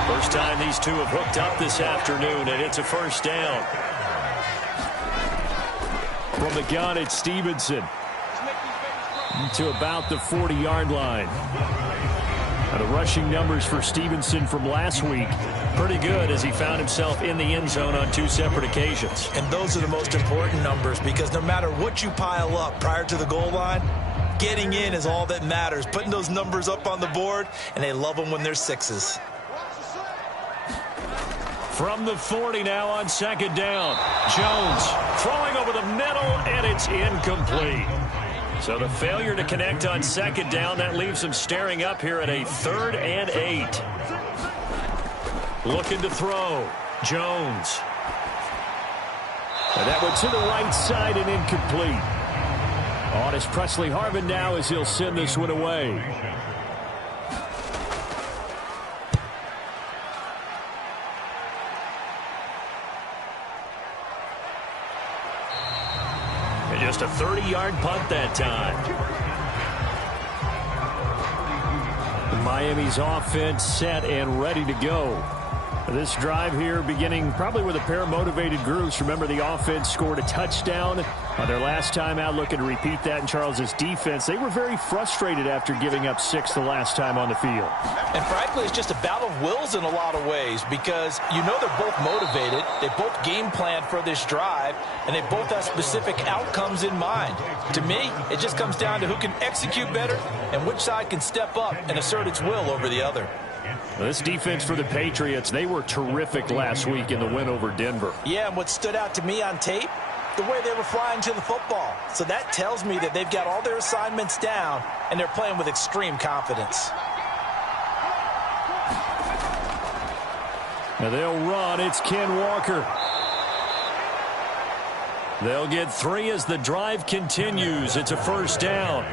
First time these two have hooked up this afternoon, and it's a first down. From the gun, it's Stevenson to about the 40-yard line. Now, the rushing numbers for Stevenson from last week, pretty good as he found himself in the end zone on 2 separate occasions. And those are the most important numbers, because no matter what you pile up prior to the goal line, getting in is all that matters. Putting those numbers up on the board, and they love them when they're 6s. From the 40 now on 2nd down. Jones throwing over the middle, and it's incomplete. So the failure to connect on 2nd down, that leaves them staring up here at a 3rd and 8. Looking to throw. Jones. And that one to the right side and incomplete. On is Presley Harvin now as he'll send this one away. And just a 30-yard punt that time. Miami's offense set and ready to go. This drive here beginning probably with a pair of motivated groups. Remember, the offense scored a touchdown on their last time out. Looking to repeat that in Charles's defense. They were very frustrated after giving up 6 the last time on the field. And frankly, it's just a battle of wills in a lot of ways, because you know they're both motivated. They both game planned for this drive, and they both have specific outcomes in mind. To me, it just comes down to who can execute better and which side can step up and assert its will over the other. Well, this defense for the Patriots, they were terrific last week in the win over Denver. Yeah, and what stood out to me on tape, the way they were flying to the football. So that tells me that they've got all their assignments down, and they're playing with extreme confidence. Now they'll run. It's Ken Walker. They'll get 3 as the drive continues. It's a first down.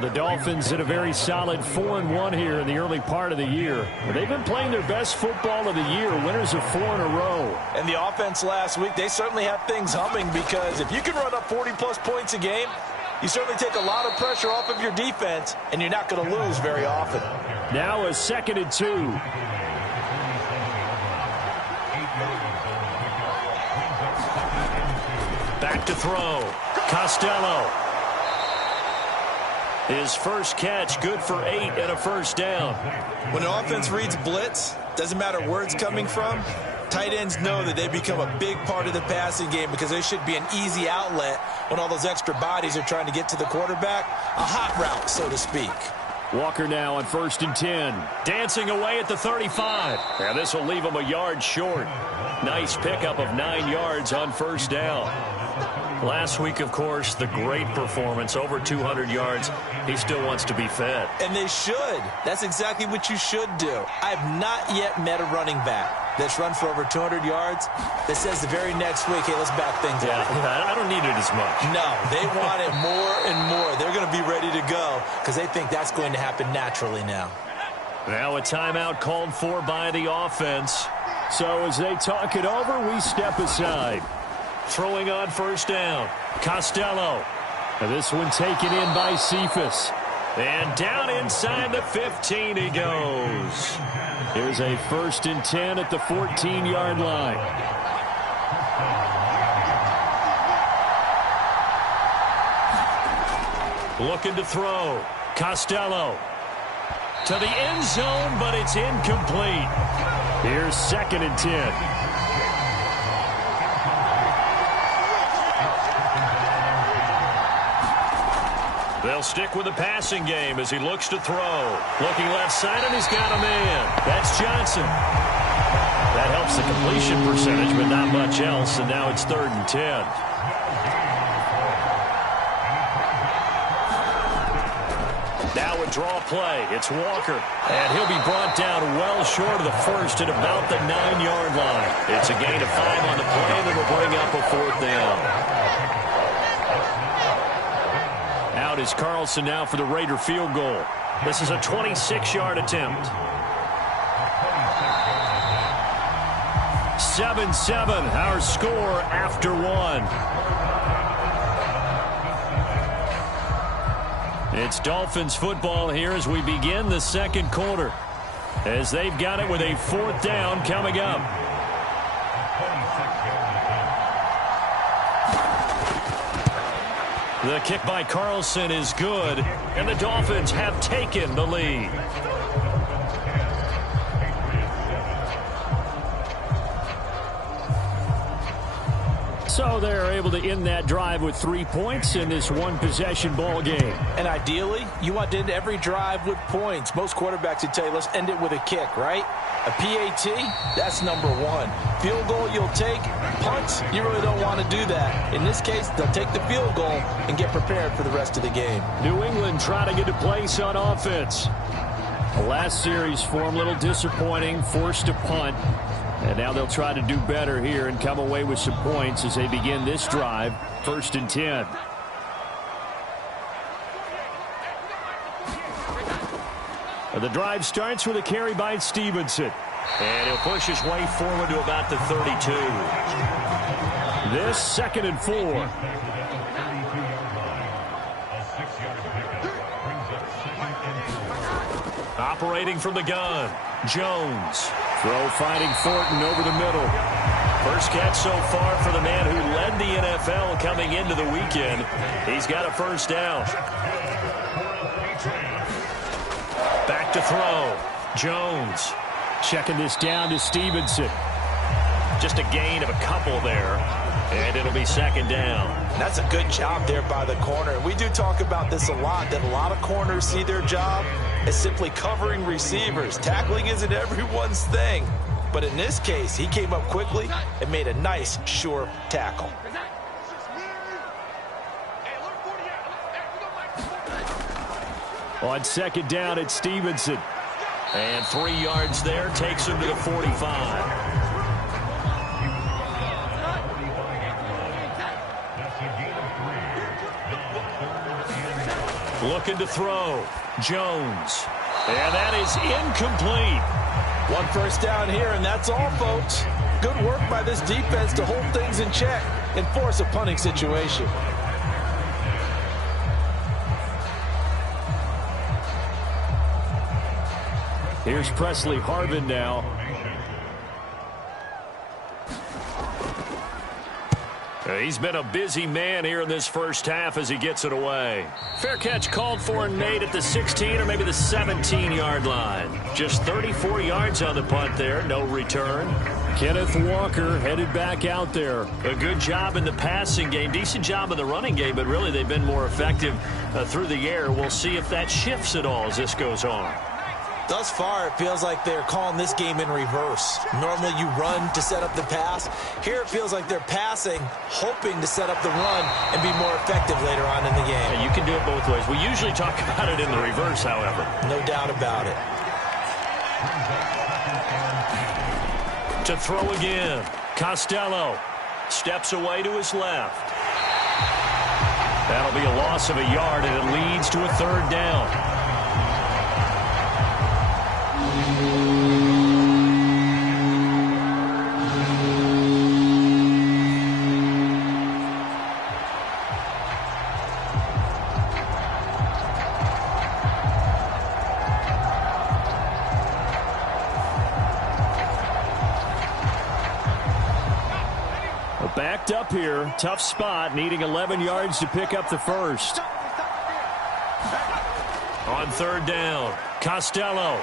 The Dolphins in a very solid 4-1 here in the early part of the year. They've been playing their best football of the year, winners of 4 in a row. And the offense last week, they certainly have things humming, because if you can run up 40-plus points a game, you certainly take a lot of pressure off of your defense, and you're not going to lose very often. Now a 2nd and 2. Back to throw. Costello. His first catch, good for 8 and a first down. When an offense reads blitz, doesn't matter where it's coming from, tight ends know that they become a big part of the passing game, because they should be an easy outlet when all those extra bodies are trying to get to the quarterback. A hot route, so to speak. Walker now on 1st and 10. Dancing away at the 35. Now this will leave him a yard short. Nice pickup of 9 yards on first down. Last week, of course, the great performance, over 200 yards. He still wants to be fed. And they should. That's exactly what you should do. I have not yet met a running back that's run for over 200 yards that says the very next week, hey, let's back things up. Yeah, I don't need it as much. No, they want it more and more. They're going to be ready to go because they think that's going to happen naturally now. Now a timeout called for by the offense. So as they talk it over, we step aside. Throwing on first down, Costello. And this one taken in by Cephas. And down inside the 15 he goes. Here's a 1st and 10 at the 14-yard line. Looking to throw. Costello. To the end zone, but it's incomplete. Here's 2nd and 10. They'll stick with the passing game as he looks to throw. Looking left side, and he's got a man. That's Johnson. That helps the completion percentage, but not much else, and now it's 3rd and 10. Now a draw play. It's Walker, and he'll be brought down well short of the first at about the 9-yard line. It's a gain of 5 on the play that will bring up a 4th down. Out is Carlson now for the Raider field goal. This is a 26-yard attempt. 7-7, our score after 1. It's Dolphins football here as we begin the 2nd quarter, as they've got it with a 4th down coming up. The kick by Carlson is good, and the Dolphins have taken the lead. So they're able to end that drive with 3 points in this one-possession ball game. And ideally, you want to end every drive with points. Most quarterbacks would tell you, let's end it with a kick, right? A PAT, that's number 1. Field goal you'll take. Punts, you really don't want to do that. In this case, they'll take the field goal and get prepared for the rest of the game. New England trying to get a place on offense. The last series for them, a little disappointing, forced to punt. And now they'll try to do better here and come away with some points as they begin this drive, 1st and 10. The drive starts with a carry by Stevenson. And he'll push his way forward to about the 32. This 2nd and 4. Operating from the gun, Jones. Throw finding Thornton over the middle. First catch so far for the man who led the NFL coming into the weekend. He's got a first down. Back to throw. Jones checking this down to Stevenson. Just a gain of a couple there. And it'll be 2nd down. That's a good job there by the corner. We do talk about this a lot, that a lot of corners see their job as simply covering receivers. Tackling isn't everyone's thing. But in this case, he came up quickly and made a nice, sure tackle. On second down, it's Stevenson. And 3 yards there takes him to the 45. Looking to throw. Jones. And that is incomplete. 1 first down here, and that's all, folks. Good work by this defense to hold things in check and force a punting situation. Here's Presley Harvin now. He's been a busy man here in this first half as he gets it away. Fair catch called for and made at the 16 or maybe the 17-yard line. Just 34 yards on the punt there, no return. Kenneth Walker headed back out there. A good job in the passing game, decent job in the running game, but really they've been more effective through the air. We'll see if that shifts at all as this goes on. Thus far, it feels like they're calling this game in reverse. Normally you run to set up the pass. Here it feels like they're passing, hoping to set up the run and be more effective later on in the game. Yeah, you can do it both ways. We usually talk about it in the reverse, however. No doubt about it. To throw again. Costello steps away to his left. That'll be a loss of a yard, and it leads to a 3rd down. Backed up here, tough spot, needing 11 yards to pick up the first. On 3rd down, Costello.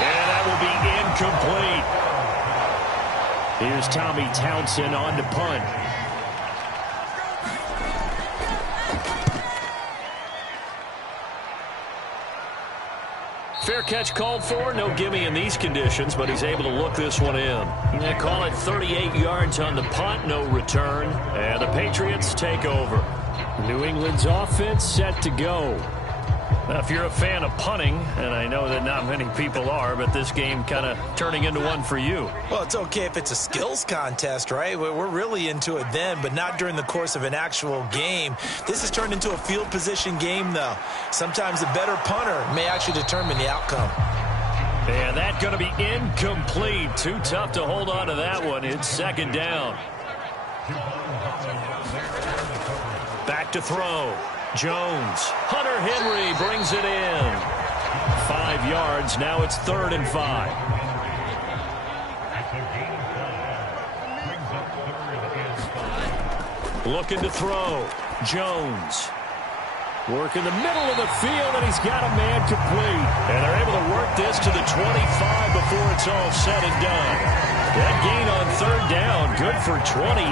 And that will be incomplete. Here's Tommy Townsend on to punt. Fair catch called for. No gimme in these conditions, but he's able to look this one in. They call it 38 yards on the punt, no return. And the Patriots take over. New England's offense set to go. Now, if you're a fan of punting, and I know that not many people are, but this game kind of turning into one for you. Well, it's okay if it's a skills contest, right? We're really into it then, but not during the course of an actual game. This has turned into a field position game, though. Sometimes the better punter may actually determine the outcome. And that's going to be incomplete. Too tough to hold on to that one. It's 2nd down. Back to throw. Jones. Hunter Henry brings it in. 5 yards. Now it's 3rd and 5. Looking to throw. Jones. Work in the middle of the field, and he's got a man complete. And they're able to work this to the 25 before it's all said and done. That gain on 3rd down, good for 28.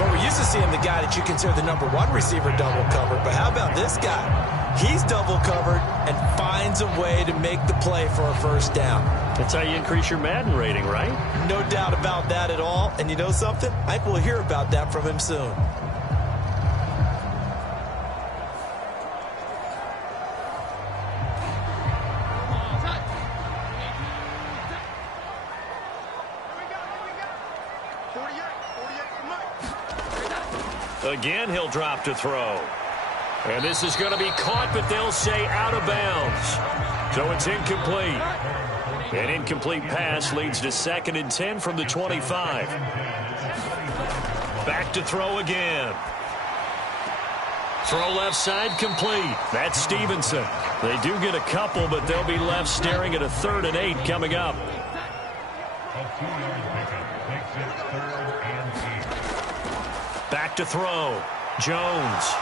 Well, we're used to seeing the guy that you consider the number 1 receiver double covered, but how about this guy? He's double covered and finds a way to make the play for a 1st down. That's how you increase your Madden rating, right? No doubt about that at all. And you know something? I think we'll hear about that from him soon. Again, he'll drop to throw. And this is going to be caught, but they'll say out of bounds. So it's incomplete. An incomplete pass leads to 2nd and 10 from the 25. Back to throw again. Throw left side complete. That's Stevenson. They do get a couple, but they'll be left staring at a 3rd and 8 coming up. Back to throw. Jones.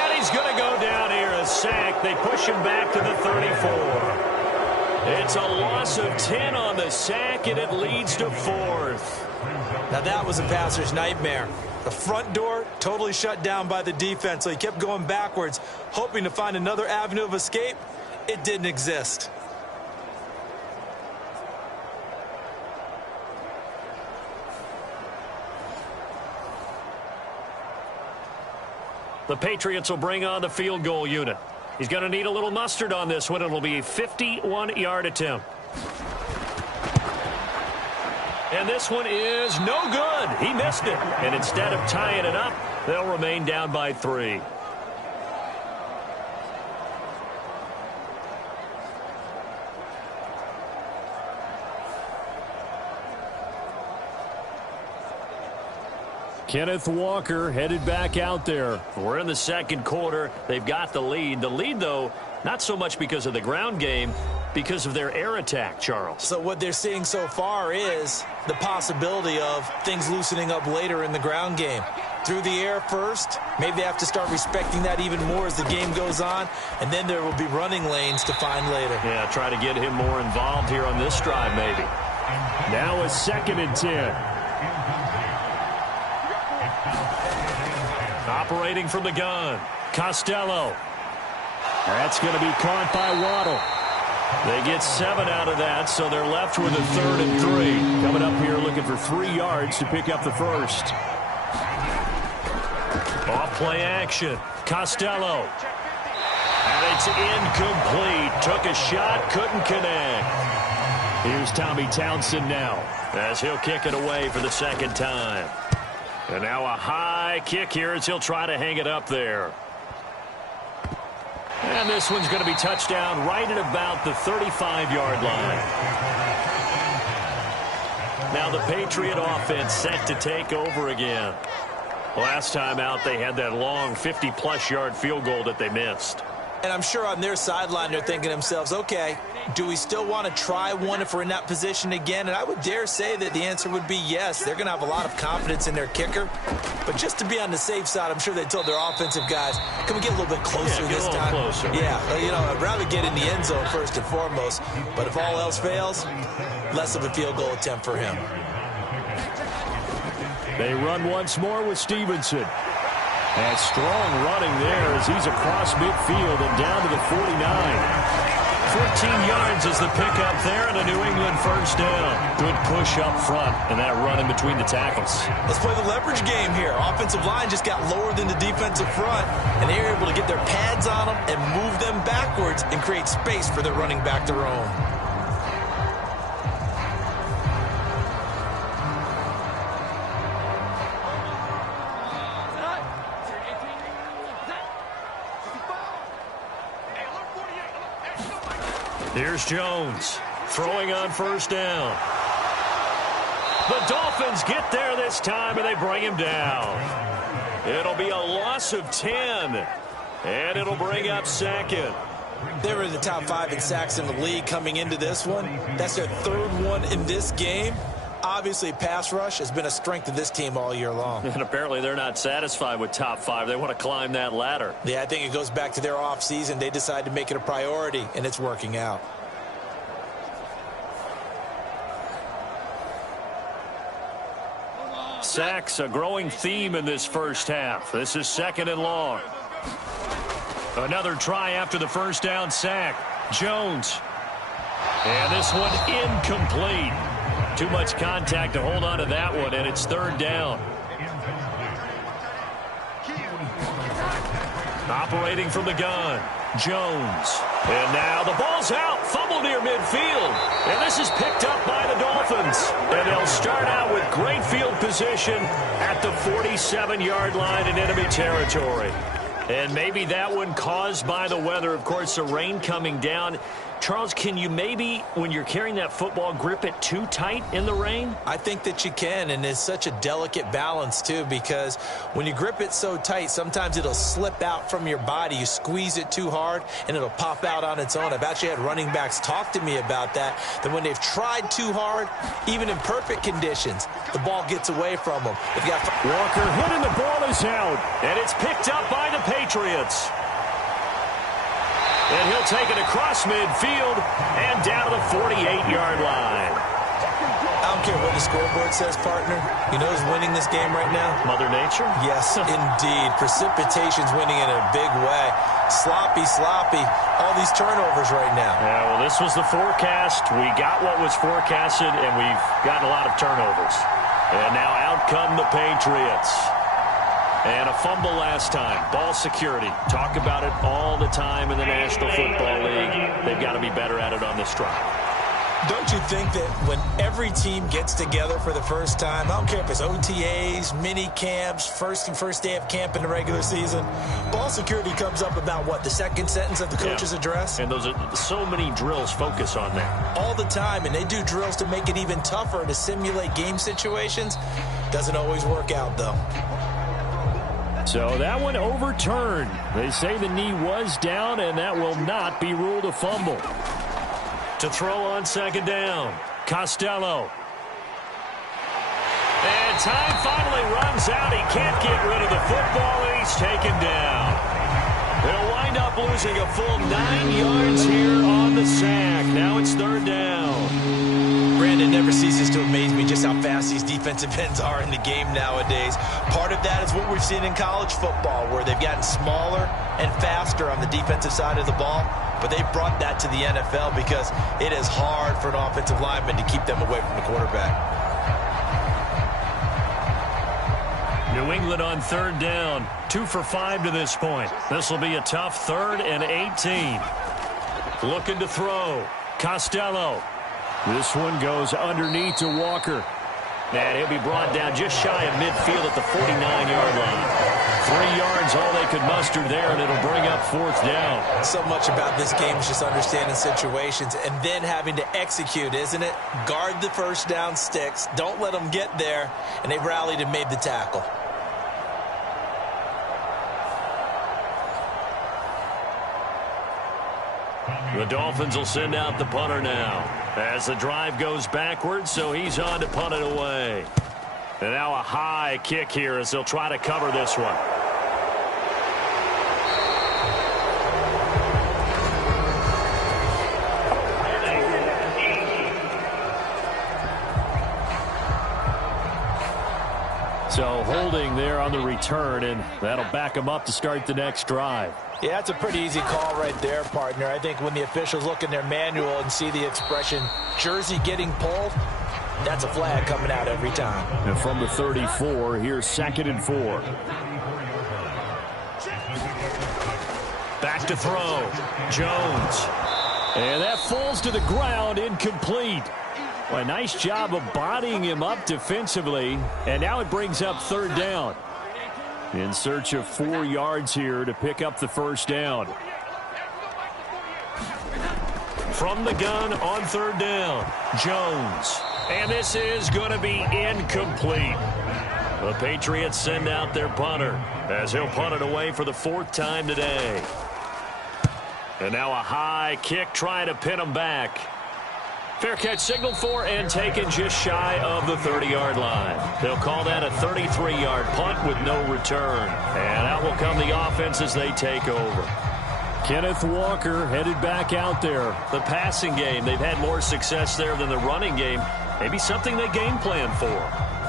And he's going to go down here, a sack. They push him back to the 34. It's a loss of 10 on the sack, and it leads to 4th. Now that was a passer's nightmare. The front door totally shut down by the defense, so he kept going backwards, hoping to find another avenue of escape. It didn't exist. The Patriots will bring on the field goal unit. He's going to need a little mustard on this one. It'll be a 51-yard attempt. And this one is no good. He missed it. And instead of tying it up, they'll remain down by 3. Kenneth Walker headed back out there. We're in the second quarter. They've got the lead. The lead, though, not so much because of the ground game, because of their air attack, Charles. So what they're seeing so far is the possibility of things loosening up later in the ground game. Through the air first, maybe they have to start respecting that even more as the game goes on, and then there will be running lanes to find later. Yeah, try to get him more involved here on this drive, maybe. Now a 2nd and 10. Operating from the gun, Costello. That's going to be caught by Waddle. They get 7 out of that, so they're left with a 3rd and 3. Coming up here looking for 3 yards to pick up the first. Off play action, Costello. And it's incomplete. Took a shot, couldn't connect. Here's Tommy Townsend now, as he'll kick it away for the 2nd time. And now a high kick here as he'll try to hang it up there. And this one's going to be touchdown right at about the 35-yard line. Now the Patriot offense set to take over again. Last time out, they had that long 50-plus yard field goal that they missed. And I'm sure on their sideline they're thinking to themselves, okay, do we still want to try one if we're in that position again? And I would dare say that the answer would be yes. They're going to have a lot of confidence in their kicker. But just to be on the safe side, I'm sure they told their offensive guys, can we get a little bit closer this time? Closer. Yeah, you know, I'd rather get in the end zone first and foremost. But if all else fails, less of a field goal attempt for him. They run once more with Stevenson. And strong running there as he's across midfield and down to the 49. 14 yards is the pickup there and a New England first down. Good push up front and that run in between the tackles. Let's play the leverage game here. Offensive line just got lower than the defensive front, and they were able to get their pads on them and move them backwards and create space for their running back to roam. Here's Jones throwing on first down. The Dolphins get there this time, and they bring him down. It'll be a loss of 10, and it'll bring up 2nd. They were in the top 5 in sacks in the league coming into this one. That's their 3rd one in this game. Obviously, pass rush has been a strength of this team all year long. And apparently they're not satisfied with top 5. They want to climb that ladder. Yeah, I think it goes back to their offseason. They decided to make it a priority, and it's working out. Sacks, a growing theme in this first half. This is 2nd and long. Another try after the first down sack. Jones. And this one incomplete. Too much contact to hold on to that one, and it's 3rd down. Operating from the gun, Jones. And now the ball's out, fumble near midfield. And this is picked up by the Dolphins. And they'll start out with great field position at the 47-yard line in enemy territory. And maybe that one caused by the weather. Of course, the rain coming down. Charles, can you maybe, when you're carrying that football, grip it too tight in the rain? I think that you can, and it's such a delicate balance, too, because when you grip it so tight, sometimes it'll slip out from your body. You squeeze it too hard, and it'll pop out on its own. I've actually had running backs talk to me about that when they've tried too hard, even in perfect conditions, the ball gets away from them. Walker hit and the ball is out. And it's picked up by the Patriots. And he'll take it across midfield and down to the 48-yard line. I don't care what the scoreboard says, partner. You know who's winning this game right now? Mother Nature? Yes, indeed. Precipitation's winning in a big way. Sloppy. All these turnovers right now. Yeah, well, this was the forecast. We got what was forecasted, and we've gotten a lot of turnovers. And now out come the Patriots. And a fumble last time. Ball security. Talk about it all the time in the National Football League. They've got to be better at it on this drive. Don't you think that when every team gets together for the first time, I don't care if it's OTAs, mini camps, first day of camp in the regular season, ball security comes up about what, the second sentence of the coach's address? And those are so many drills focus on that. All the time, and they do drills to make it even tougher to simulate game situations. Doesn't always work out, though. So that one overturned. They say the knee was down, and that will not be ruled a fumble. To throw on second down, Costello. And time finally runs out. He can't get rid of the football, and he's taken down. They'll wind up losing a full 9 yards here on the sack. Now it's third down. Brandon, never ceases to amaze me just how fast these defensive ends are in the game nowadays. Part of that is what we've seen in college football, where they've gotten smaller and faster on the defensive side of the ball. But they brought that to the NFL because it is hard for an offensive lineman to keep them away from the quarterback. New England on third down. 2 for 5 to this point. This will be a tough 3rd and 18. Looking to throw. Costello. This one goes underneath to Walker. And he'll be brought down just shy of midfield at the 49-yard line. 3 yards, all they could muster there, and it'll bring up 4th down. So much about this game is just understanding situations and then having to execute, isn't it? Guard the first down sticks. Don't let them get there. And they rallied and made the tackle. The Dolphins will send out the punter now as the drive goes backwards, so he's on to punt it away. And now a high kick here as they'll try to cover this one. So holding there on the return, and that'll back them up to start the next drive. Yeah, that's a pretty easy call right there, partner. I think when the officials look in their manual and see the expression, jersey getting pulled, that's a flag coming out every time. And from the 34, here's 2nd and 4. Back to throw. Jones. And that falls to the ground, incomplete. Well, a nice job of bodying him up defensively. And now it brings up 3rd down. In search of 4 yards here to pick up the first down. From the gun on 3rd down, Jones. And this is going to be incomplete. The Patriots send out their punter as he'll punt it away for the 4th time today. And now a high kick trying to pin him back. Fair catch signaled for and taken just shy of the 30-yard line. They'll call that a 33-yard punt with no return. And out will come the offense as they take over. Kenneth Walker headed back out there. The passing game, they've had more success there than the running game. Maybe something they game plan for.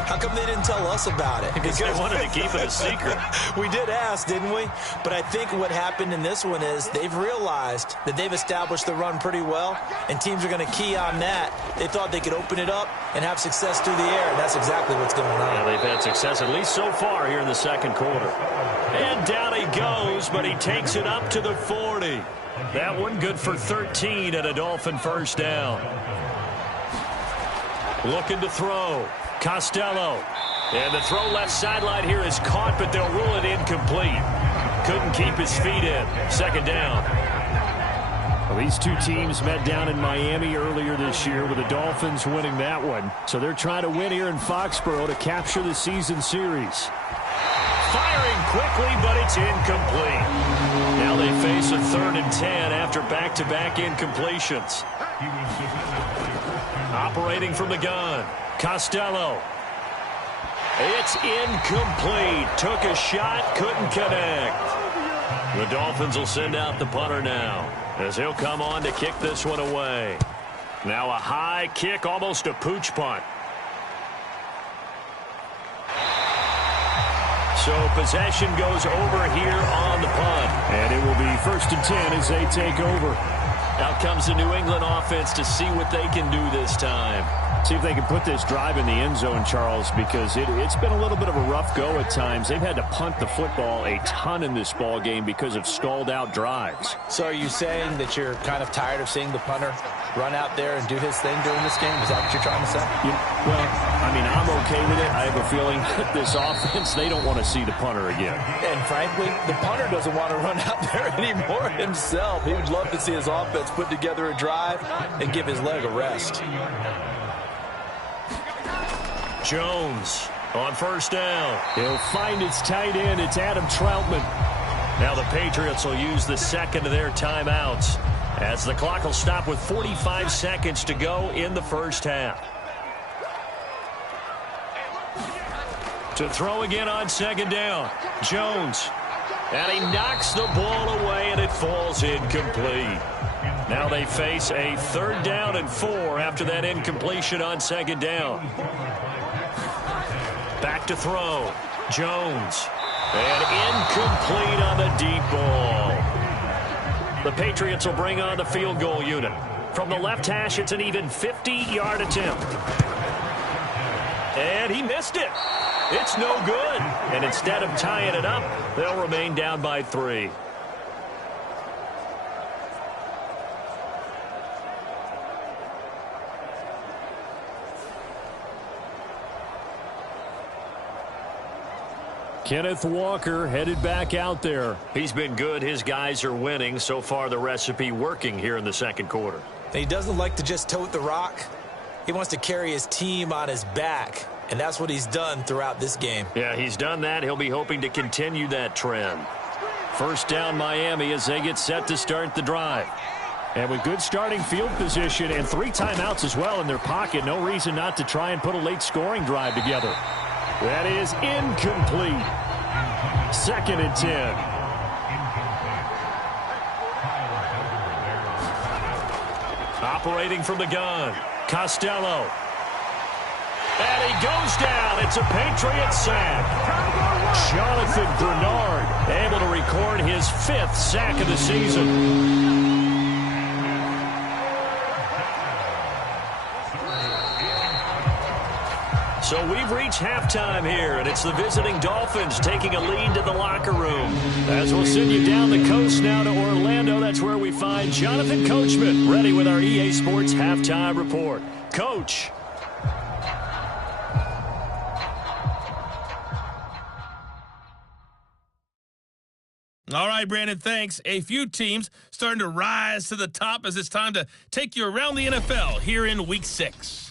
How come they didn't tell us about it? Because they wanted to keep it a secret. We did ask, didn't we? But I think what happened in this one is they've realized that they've established the run pretty well, and teams are going to key on that. They thought they could open it up and have success through the air, and that's exactly what's going on. Yeah, they've had success at least so far here in the 2nd quarter. And down he goes, but he takes it up to the 40. That one good for 13 and a Dolphin first down. Looking to throw. Costello. And the throw left sideline here is caught, but they'll rule it incomplete. Couldn't keep his feet in. 2nd down. Well, these two teams met down in Miami earlier this year with the Dolphins winning that one. So they're trying to win here in Foxborough to capture the season series. Firing quickly, but it's incomplete. Now they face a 3rd and 10 after back-to-back incompletions. Operating from the gun. Costello. It's incomplete. Took a shot, couldn't connect. The Dolphins will send out the punter now as he'll come on to kick this one away. Now a high kick, almost a pooch punt. So possession goes over here on the punt. And it will be 1st and 10 as they take over. Out comes the New England offense to see what they can do this time. See if they can put this drive in the end zone, Charles, because it's been a little bit of a rough go at times. They've had to punt the football a ton in this ball game because of stalled-out drives. So are you saying that you're kind of tired of seeing the punter run out there and do his thing during this game? Is that what you're trying to say? Well, I mean, I'm okay with it. I have a feeling that this offense, they don't want to see the punter again. And frankly, the punter doesn't want to run out there anymore himself. He would love to see his offense put together a drive and give his leg a rest. Jones on first down. He'll find its tight end. It's Adam Troutman. Now the Patriots will use the second of their timeouts as the clock will stop with 45 seconds to go in the first half. To throw again on second down, Jones. And he knocks the ball away, and it falls incomplete. Now they face a 3rd down and 4 after that incompletion on second down. Back to throw. Jones. And incomplete on the deep ball. The Patriots will bring on the field goal unit. From the left hash, it's an even 50-yard attempt. And he missed it. It's no good. And instead of tying it up, they'll remain down by 3. Kenneth Walker headed back out there. He's been good. His guys are winning. So far, the recipe working here in the second quarter. He doesn't like to just tote the rock. He wants to carry his team on his back, and that's what he's done throughout this game. Yeah, he's done that. He'll be hoping to continue that trend. First down, Miami, as they get set to start the drive. And with good starting field position and 3 timeouts as well in their pocket, no reason not to try and put a late scoring drive together. That is incomplete. 2nd and 10. Operating from the gun, Costello. And he goes down. It's a Patriot sack. Jonathan Bernard able to record his 5th sack of the season. So we've reached halftime here, and it's the visiting Dolphins taking a lead to the locker room. As we'll send you down the coast now to Orlando, that's where we find Jonathan Coachman ready with our EA Sports Halftime Report. Coach. All right, Brandon, thanks. A few teams starting to rise to the top as it's time to take you around the NFL here in Week 6.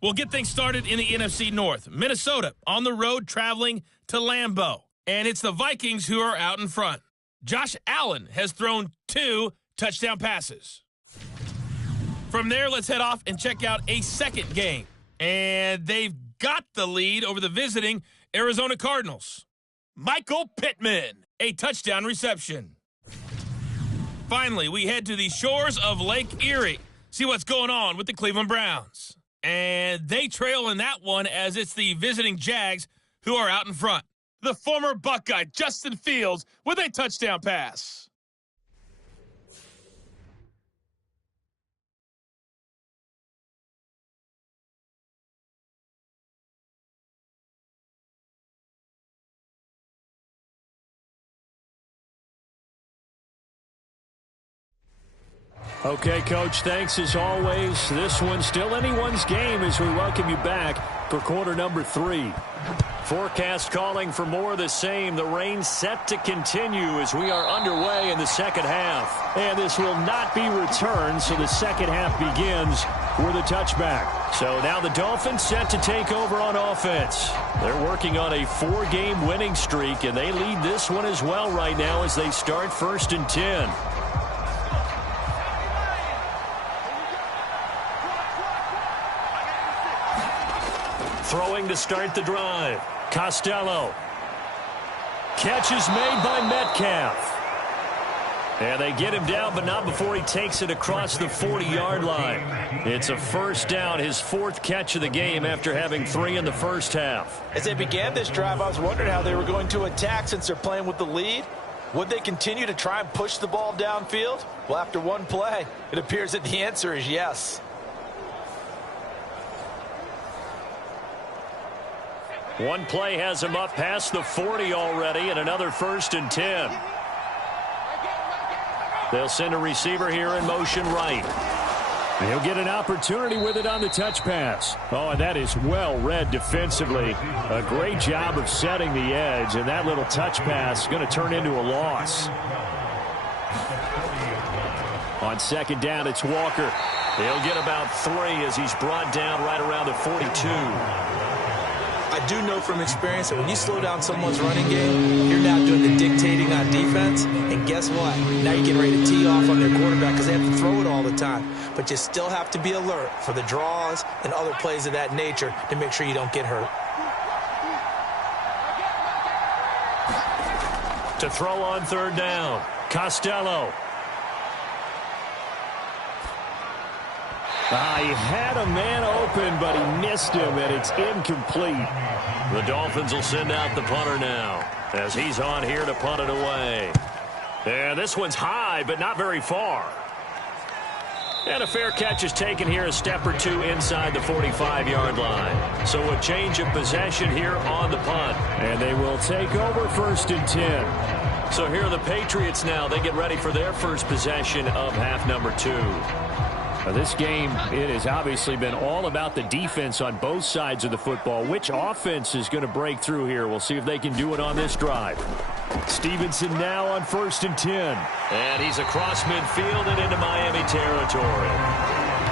We'll get things started in the NFC North. Minnesota on the road traveling to Lambeau. And it's the Vikings who are out in front. Josh Allen has thrown 2 touchdown passes. From there, let's head off and check out a second game. And they've got the lead over the visiting Arizona Cardinals. Michael Pittman, a touchdown reception. Finally, we head to the shores of Lake Erie. See what's going on with the Cleveland Browns. And they trail in that one as it's the visiting Jags who are out in front. The former Buckeye, Justin Fields, with a touchdown pass. Okay, Coach, thanks as always. This one's still anyone's game as we welcome you back for quarter number 3. Forecast calling for more of the same. The rain set to continue as we are underway in the second half. And this will not be returned, so the second half begins with a touchback. So now the Dolphins set to take over on offense. They're working on a 4-game winning streak, and they lead this one as well right now as they start 1st and 10. Throwing to start the drive. Costello. Catch is made by Metcalf. And they get him down, but not before he takes it across the 40-yard line. It's a first down, his 4th catch of the game after having 3 in the first half. As they began this drive, I was wondering how they were going to attack since they're playing with the lead. Would they continue to try and push the ball downfield? Well, after one play, it appears that the answer is yes. One play has him up past the 40 already, and another 1st and 10. They'll send a receiver here in motion right. He'll get an opportunity with it on the touch pass. Oh, and that is well read defensively. A great job of setting the edge, and that little touch pass is going to turn into a loss. On 2nd down, it's Walker. He'll get about 3 as he's brought down right around the 42. I do know from experience that when you slow down someone's running game, you're now doing the dictating on defense. And guess what? Now you're getting ready to tee off on their quarterback because they have to throw it all the time. But you still have to be alert for the draws and other plays of that nature to make sure you don't get hurt. To throw on 3rd down, Costello. He had a man open, but he missed him, and it's incomplete. The Dolphins will send out the punter now as he's on here to punt it away. And this one's high, but not very far. And a fair catch is taken here a step or 2 inside the 45-yard line. So a change of possession here on the punt. And they will take over 1st and 10. So here are the Patriots now. They get ready for their first possession of half number 2. This game, it has obviously been all about the defense on both sides of the football. Which offense is going to break through here? We'll see if they can do it on this drive. Stevenson now on 1st and 10. And he's across midfield and into Miami territory.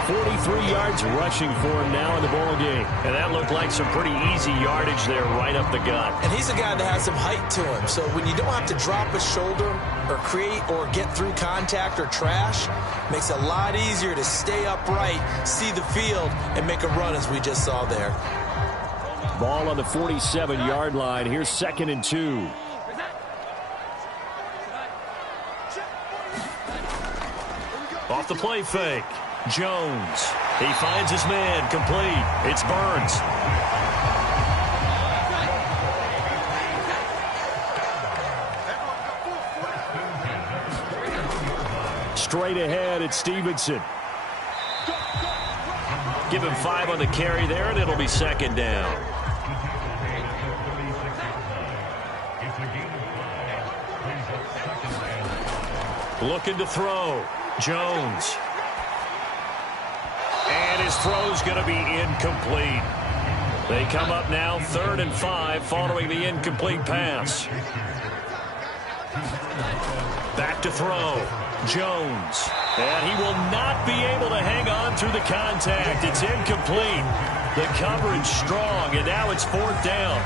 43 yards rushing for him now in the ball game. And that looked like some pretty easy yardage there right up the gut. And he's a guy that has some height to him. So when you don't have to drop a shoulder or create or get through contact or trash, makes it a lot easier to stay upright, see the field, and make a run as we just saw there. Ball on the 47-yard line. Here's 2nd and 2. Off the play fake. Jones. He finds his man. Complete. It's Burns. Straight ahead, it's Stevenson. Give him 5 on the carry there, and it'll be 2nd down. Looking to throw. Jones. And his throw's going to be incomplete. They come up now 3rd and 5 following the incomplete pass. Back to throw. Jones. And he will not be able to hang on through the contact. It's incomplete. The coverage strong, and now it's 4th down.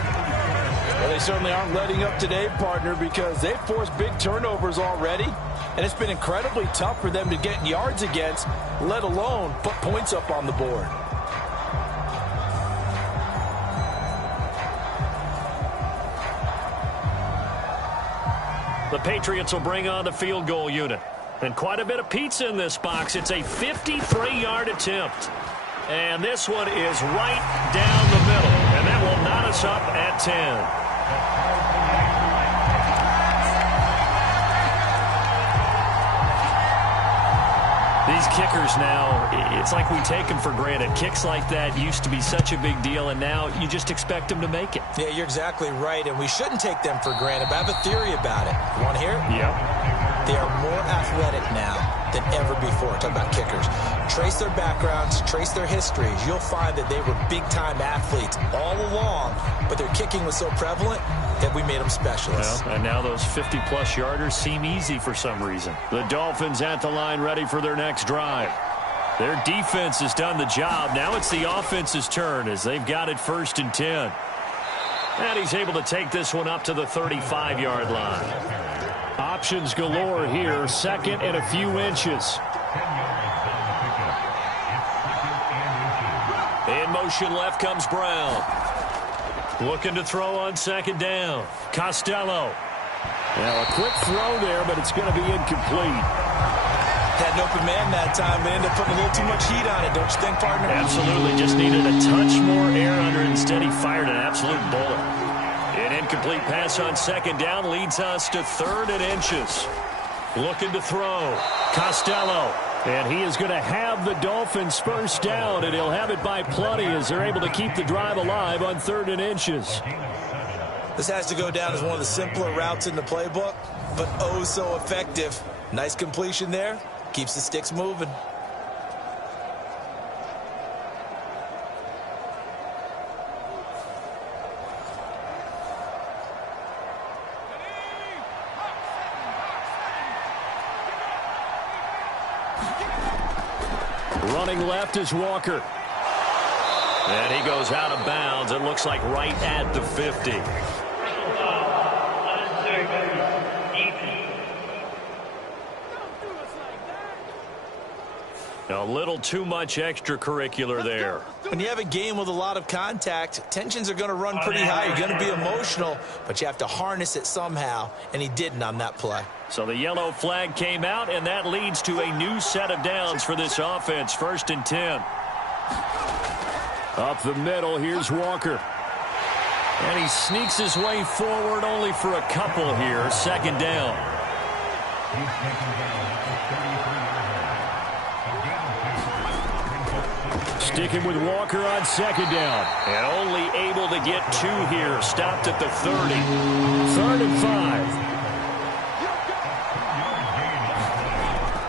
Well, they certainly aren't letting up today, partner, because they've forced big turnovers already. And it's been incredibly tough for them to get yards against, let alone put points up on the board. The Patriots will bring on the field goal unit. And quite a bit of pizza in this box. It's a 53-yard attempt. And this one is right down the middle. And that will knot us up at 10. These kickers now, it's like we take them for granted. Kicks like that used to be such a big deal, and now you just expect them to make it. Yeah, you're exactly right, and we shouldn't take them for granted, but I have a theory about it. You want to hear it? Yep. They are more athletic now than ever before. Talk about kickers. Trace their backgrounds, trace their histories. You'll find that they were big-time athletes all along, but their kicking was so prevalent that we made them specialists. Well, and now those 50-plus yarders seem easy for some reason. The Dolphins at the line ready for their next drive. Their defense has done the job. Now it's the offense's turn as they've got it 1st and 10. And he's able to take this one up to the 35-yard line. Options galore here, 2nd and a few inches. In motion left comes Brown. Looking to throw on 2nd down. Costello. Now a quick throw there, but it's going to be incomplete. Had an open man that time, but ended up putting a little too much heat on it, don't you think, partner? Absolutely. Just needed a touch more air under it. Instead, he fired an absolute bullet. An incomplete pass on second down leads us to 3rd and inches. Looking to throw. Costello. And he is going to have the Dolphins first down, and he'll have it by plenty as they're able to keep the drive alive on 3rd and inches. This has to go down as one of the simpler routes in the playbook, but oh so effective. Nice completion there. Keeps the sticks moving. Running left is Walker. And he goes out of bounds. It looks like right at the 50. A little too much extracurricular there. When you have a game with a lot of contact, tensions are going to run pretty high. You're going to be emotional, but you have to harness it somehow, and he didn't on that play. So the yellow flag came out, and that leads to a new set of downs for this offense. 1st and 10. Up the middle, here's Walker. And he sneaks his way forward only for a couple here. 2nd down. Sticking with Walker on 2nd down. And only able to get 2 here. Stopped at the 30. 3rd and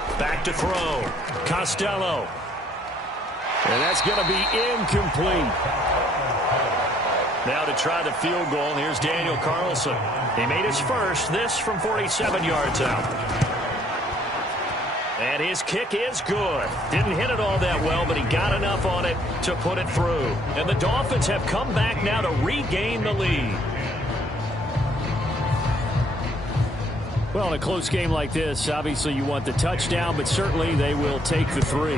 5. Back to throw. Costello. And that's going to be incomplete. Now to try the field goal, here's Daniel Carlson. He made his first, this from 47 yards out. And his kick is good. Didn't hit it all that well, but he got enough on it to put it through. And the Dolphins have come back now to regain the lead. Well, in a close game like this, obviously you want the touchdown, but certainly they will take the 3.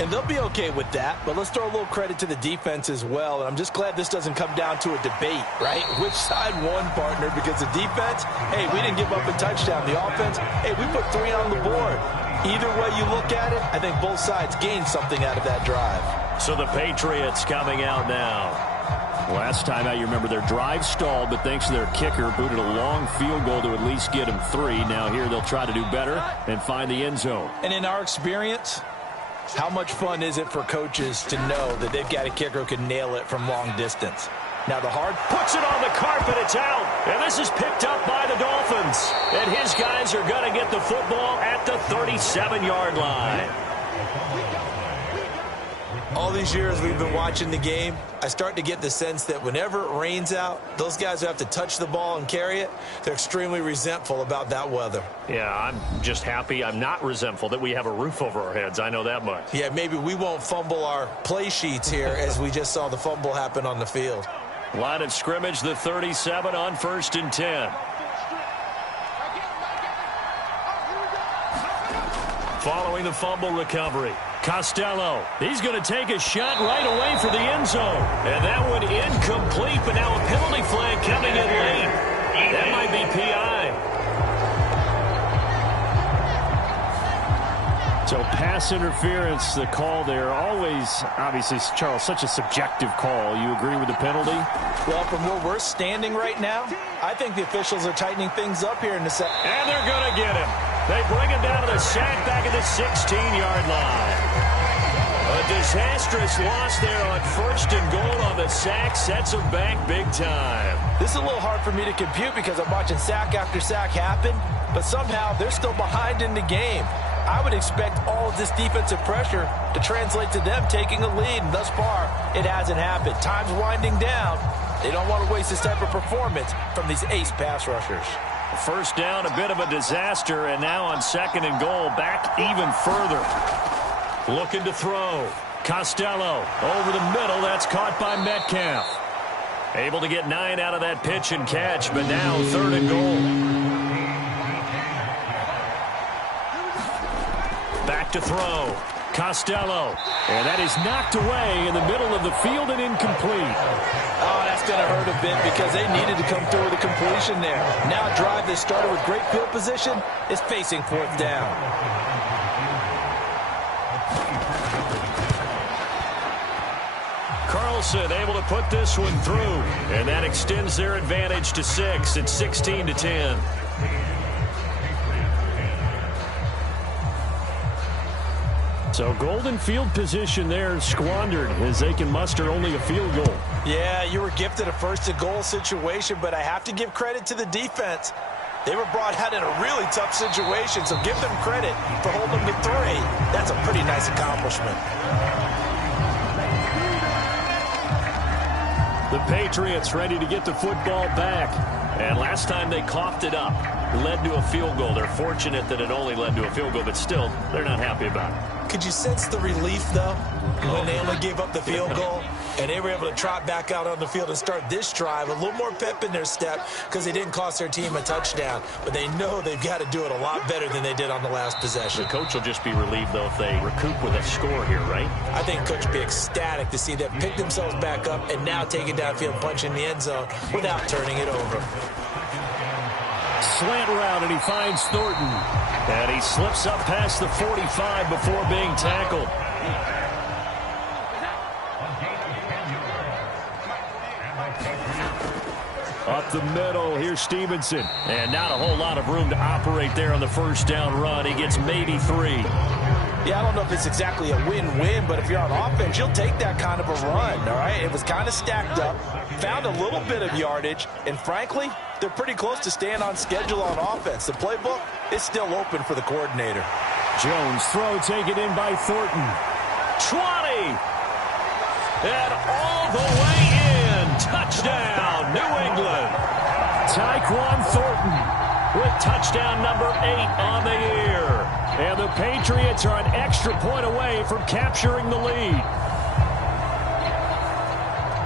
And they'll be okay with that, but let's throw a little credit to the defense as well. And I'm just glad this doesn't come down to a debate, right? Which side won, partner? Because the defense, hey, we didn't give up a touchdown. The offense, hey, we put 3 on the board. Either way you look at it, I think both sides gained something out of that drive. So the Patriots coming out now. Last time out, you remember their drive stalled, but thanks to their kicker, booted a long field goal to at least get them 3. Now here they'll try to do better and find the end zone. And in our experience, how much fun is it for coaches to know that they've got a kicker who can nail it from long distance? Now the hard puts it on the carpet, it's out. And this is picked up by the Dolphins. And his guys are going to get the football at the 37-yard line. All these years we've been watching the game, I start to get the sense that whenever it rains out, those guys who have to touch the ball and carry it, they're extremely resentful about that weather. Yeah, I'm just happy I'm not resentful that we have a roof over our heads. I know that much. Yeah, maybe we won't fumble our play sheets here as we just saw the fumble happen on the field. Line of scrimmage, the 37 on 1st and 10. Following the fumble recovery, Costello. He's going to take a shot right away for the end zone. And that one incomplete, but now a penalty flag coming in late. That might be PI. So pass interference, the call there. Always, obviously, Charles, such a subjective call. You agree with the penalty? Well, from where we're standing right now, I think the officials are tightening things up here in the second. And they're going to get him. They bring him down to the sack back at the 16-yard line. A disastrous loss there on 1st and goal on the sack. Sets him back big time. This is a little hard for me to compute because I'm watching sack after sack happen, but somehow they're still behind in the game. I would expect all of this defensive pressure to translate to them taking a lead, and thus far, it hasn't happened. Time's winding down. They don't want to waste this type of performance from these ace pass rushers. First down, a bit of a disaster, and now on 2nd and goal, back even further. Looking to throw. Costello over the middle. That's caught by Metcalf. Able to get 9 out of that pitch and catch, but now 3rd and goal. Back to throw. Costello. And that is knocked away in the middle of the field and incomplete. Oh, that's going to hurt a bit because they needed to come through with a completion there. Now a drive that started with great field position is facing 4th down. Carlson able to put this one through, and that extends their advantage to 6. It's 16-10. So golden field position there squandered as they can muster only a field goal. Yeah, you were gifted a first-to-goal situation, but I have to give credit to the defense. They were brought out in a really tough situation, so give them credit for holding them to 3. That's a pretty nice accomplishment. The Patriots ready to get the football back. And last time they coughed it up, led to a field goal. They're fortunate that it only led to a field goal, but still, they're not happy about it. Could you sense the relief, though, when they only gave up the field goal and they were able to trot back out on the field and start this drive? A little more pep in their step because they didn't cost their team a touchdown, but they know they've got to do it a lot better than they did on the last possession. The coach will just be relieved, though, if they recoup with a score here, right? I think coach will be ecstatic to see them pick themselves back up and now take it downfield, punch in the end zone without turning it over. Slant route, and he finds Thornton. And he slips up past the 45 before being tackled. Up the middle, here's Stevenson. And not a whole lot of room to operate there on the first down run. He gets maybe 3. Yeah, I don't know if it's exactly a win-win, but if you're on offense, you'll take that kind of a run, all right? It was kind of stacked up, found a little bit of yardage, and frankly, they're pretty close to staying on schedule on offense. The playbook is still open for the coordinator. Jones throw taken in by Thornton. 20! And all the way in. Touchdown, New England. Tyquan Thornton with touchdown number 8 on the year. And the Patriots are an extra point away from capturing the lead.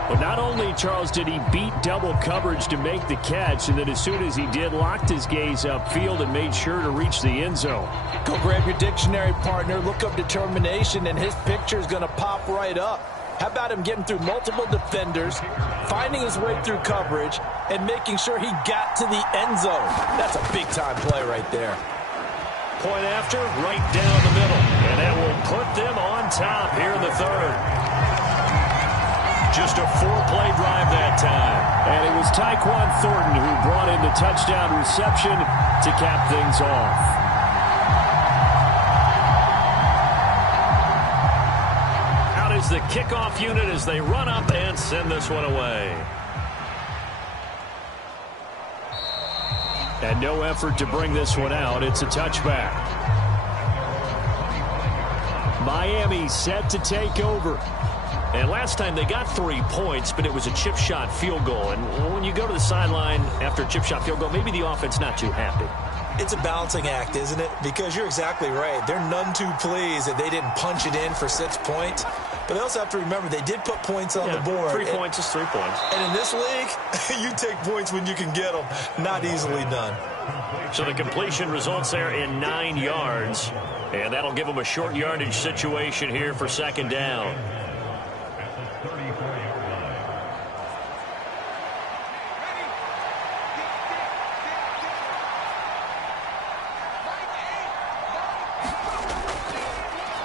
But not only, Charles, did he beat double coverage to make the catch, and then as soon as he did, locked his gaze upfield and made sure to reach the end zone. Go grab your dictionary, partner, look up determination, and his picture is going to pop right up. How about him getting through multiple defenders, finding his way through coverage, and making sure he got to the end zone? That's a big-time play right there. Point after, right down the middle. And that will put them on top here in the third. Just a 4-play drive that time. And it was Tyquan Thornton who brought in the touchdown reception to cap things off. Out is the kickoff unit as they run up and send this one away. And no effort to bring this one out. It's a touchback. Miami set to take over. And last time they got 3 points, but it was a chip shot field goal. And when you go to the sideline after a chip shot field goal, maybe the offense not too happy. It's a balancing act, isn't it? Because you're exactly right. They're none too pleased that they didn't punch it in for 6 points. But they also have to remember they did put points on the board. 3 points is 3 points. And in this league, you take points when you can get them. Not easily done. So the completion results there in 9 yards. And that'll give them a short yardage situation here for second down.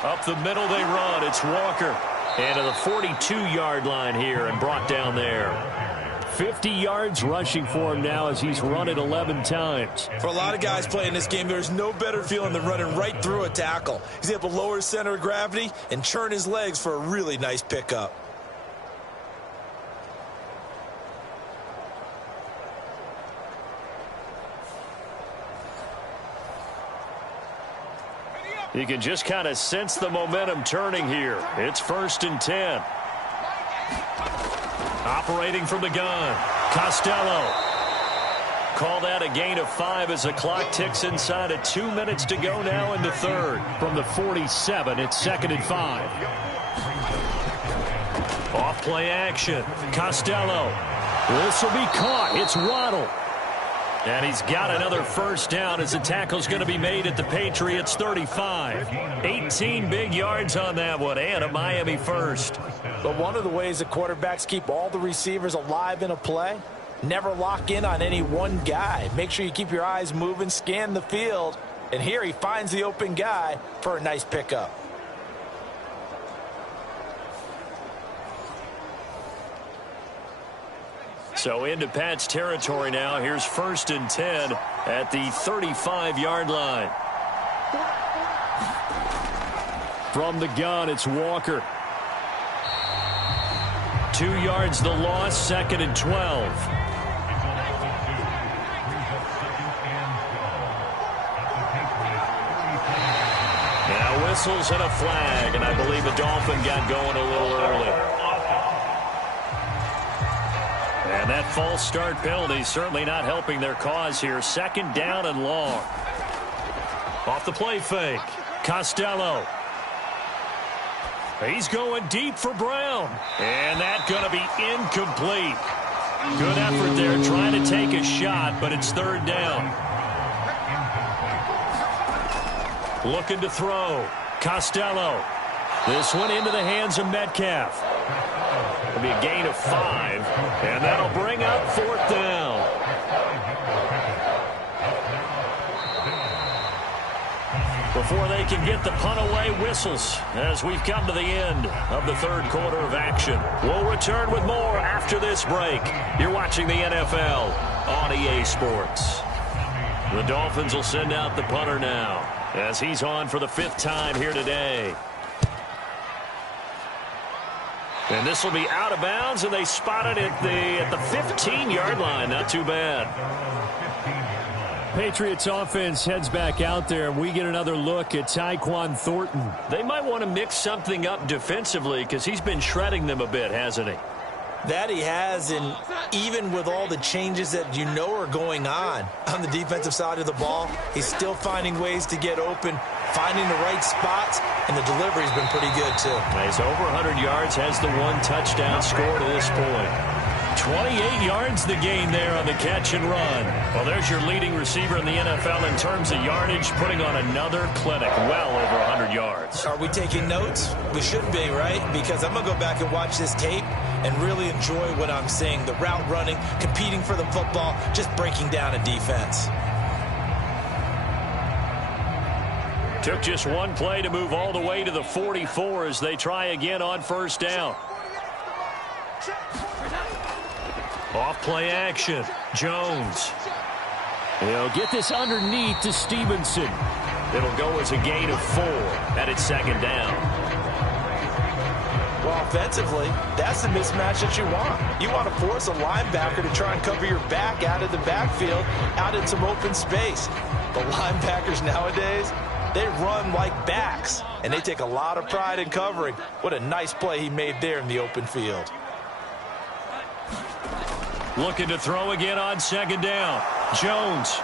Up the middle they run. It's Walker. And to the 42-yard line here and brought down there. 50 yards rushing for him now as he's run it 11 times. For a lot of guys playing this game, there's no better feeling than running right through a tackle. He's able to lower his center of gravity and churn his legs for a really nice pickup. You can just kind of sense the momentum turning here. It's 1st and 10. Operating from the gun, Costello. Call that a gain of 5 as the clock ticks inside of 2 minutes to go now in the third. From the 47, it's 2nd and 5. Off play action, Costello. This will be caught. It's Waddle. And he's got another first down as the tackle's going to be made at the Patriots 35. 18 big yards on that one and a Miami first. But one of the ways the quarterbacks keep all the receivers alive in a play, never lock in on any one guy. Make sure you keep your eyes moving, scan the field. And here he finds the open guy for a nice pickup. So into Pat's territory now. Here's 1st and 10 at the 35-yard line. From the gun, it's Walker. 2 yards the loss, 2nd and 12. Now whistles and a flag, and I believe a Dolphin got going a little early. And that false start penalty certainly not helping their cause here. 2nd down and long. Off the play fake. Costello. He's going deep for Brown. And that's going to be incomplete. Good effort there trying to take a shot, but it's 3rd down. Looking to throw. Costello. This one into the hands of Metcalf. It'll be a gain of 5, and that'll bring up 4th down. Before they can get the punt away, whistles as we've come to the end of the 3rd quarter of action. We'll return with more after this break. You're watching the NFL on EA Sports. The Dolphins will send out the punter now as he's on for the 5th time here today. And this will be out of bounds, and they spot it at the 15-yard line. Not too bad. Patriots offense heads back out there, and we get another look at Tyquan Thornton. They might want to mix something up defensively because he's been shredding them a bit, hasn't he? That he has, and even with all the changes that you know are going on the defensive side of the ball, he's still finding ways to get open, finding the right spots, and the delivery's been pretty good, too. He's over 100 yards, has the 1 touchdown score to this point. 28 yards the gain there on the catch and run. Well, there's your leading receiver in the NFL in terms of yardage, putting on another clinic, well over 100 yards. Are we taking notes? We should be, right? Because I'm going to go back and watch this tape and really enjoy what I'm seeing. The route running, competing for the football, just breaking down a defense. Took just 1 play to move all the way to the 44 as they try again on 1st down. Off play action. Jones. He'll get this underneath to Stevenson. It'll go as a gain of 4 at its 2nd down. Well, offensively, that's the mismatch that you want. You want to force a linebacker to try and cover your back out of the backfield, out in some open space. The linebackers nowadays, they run like backs, and they take a lot of pride in covering. What a nice play he made there in the open field. Looking to throw again on 2nd down. Jones.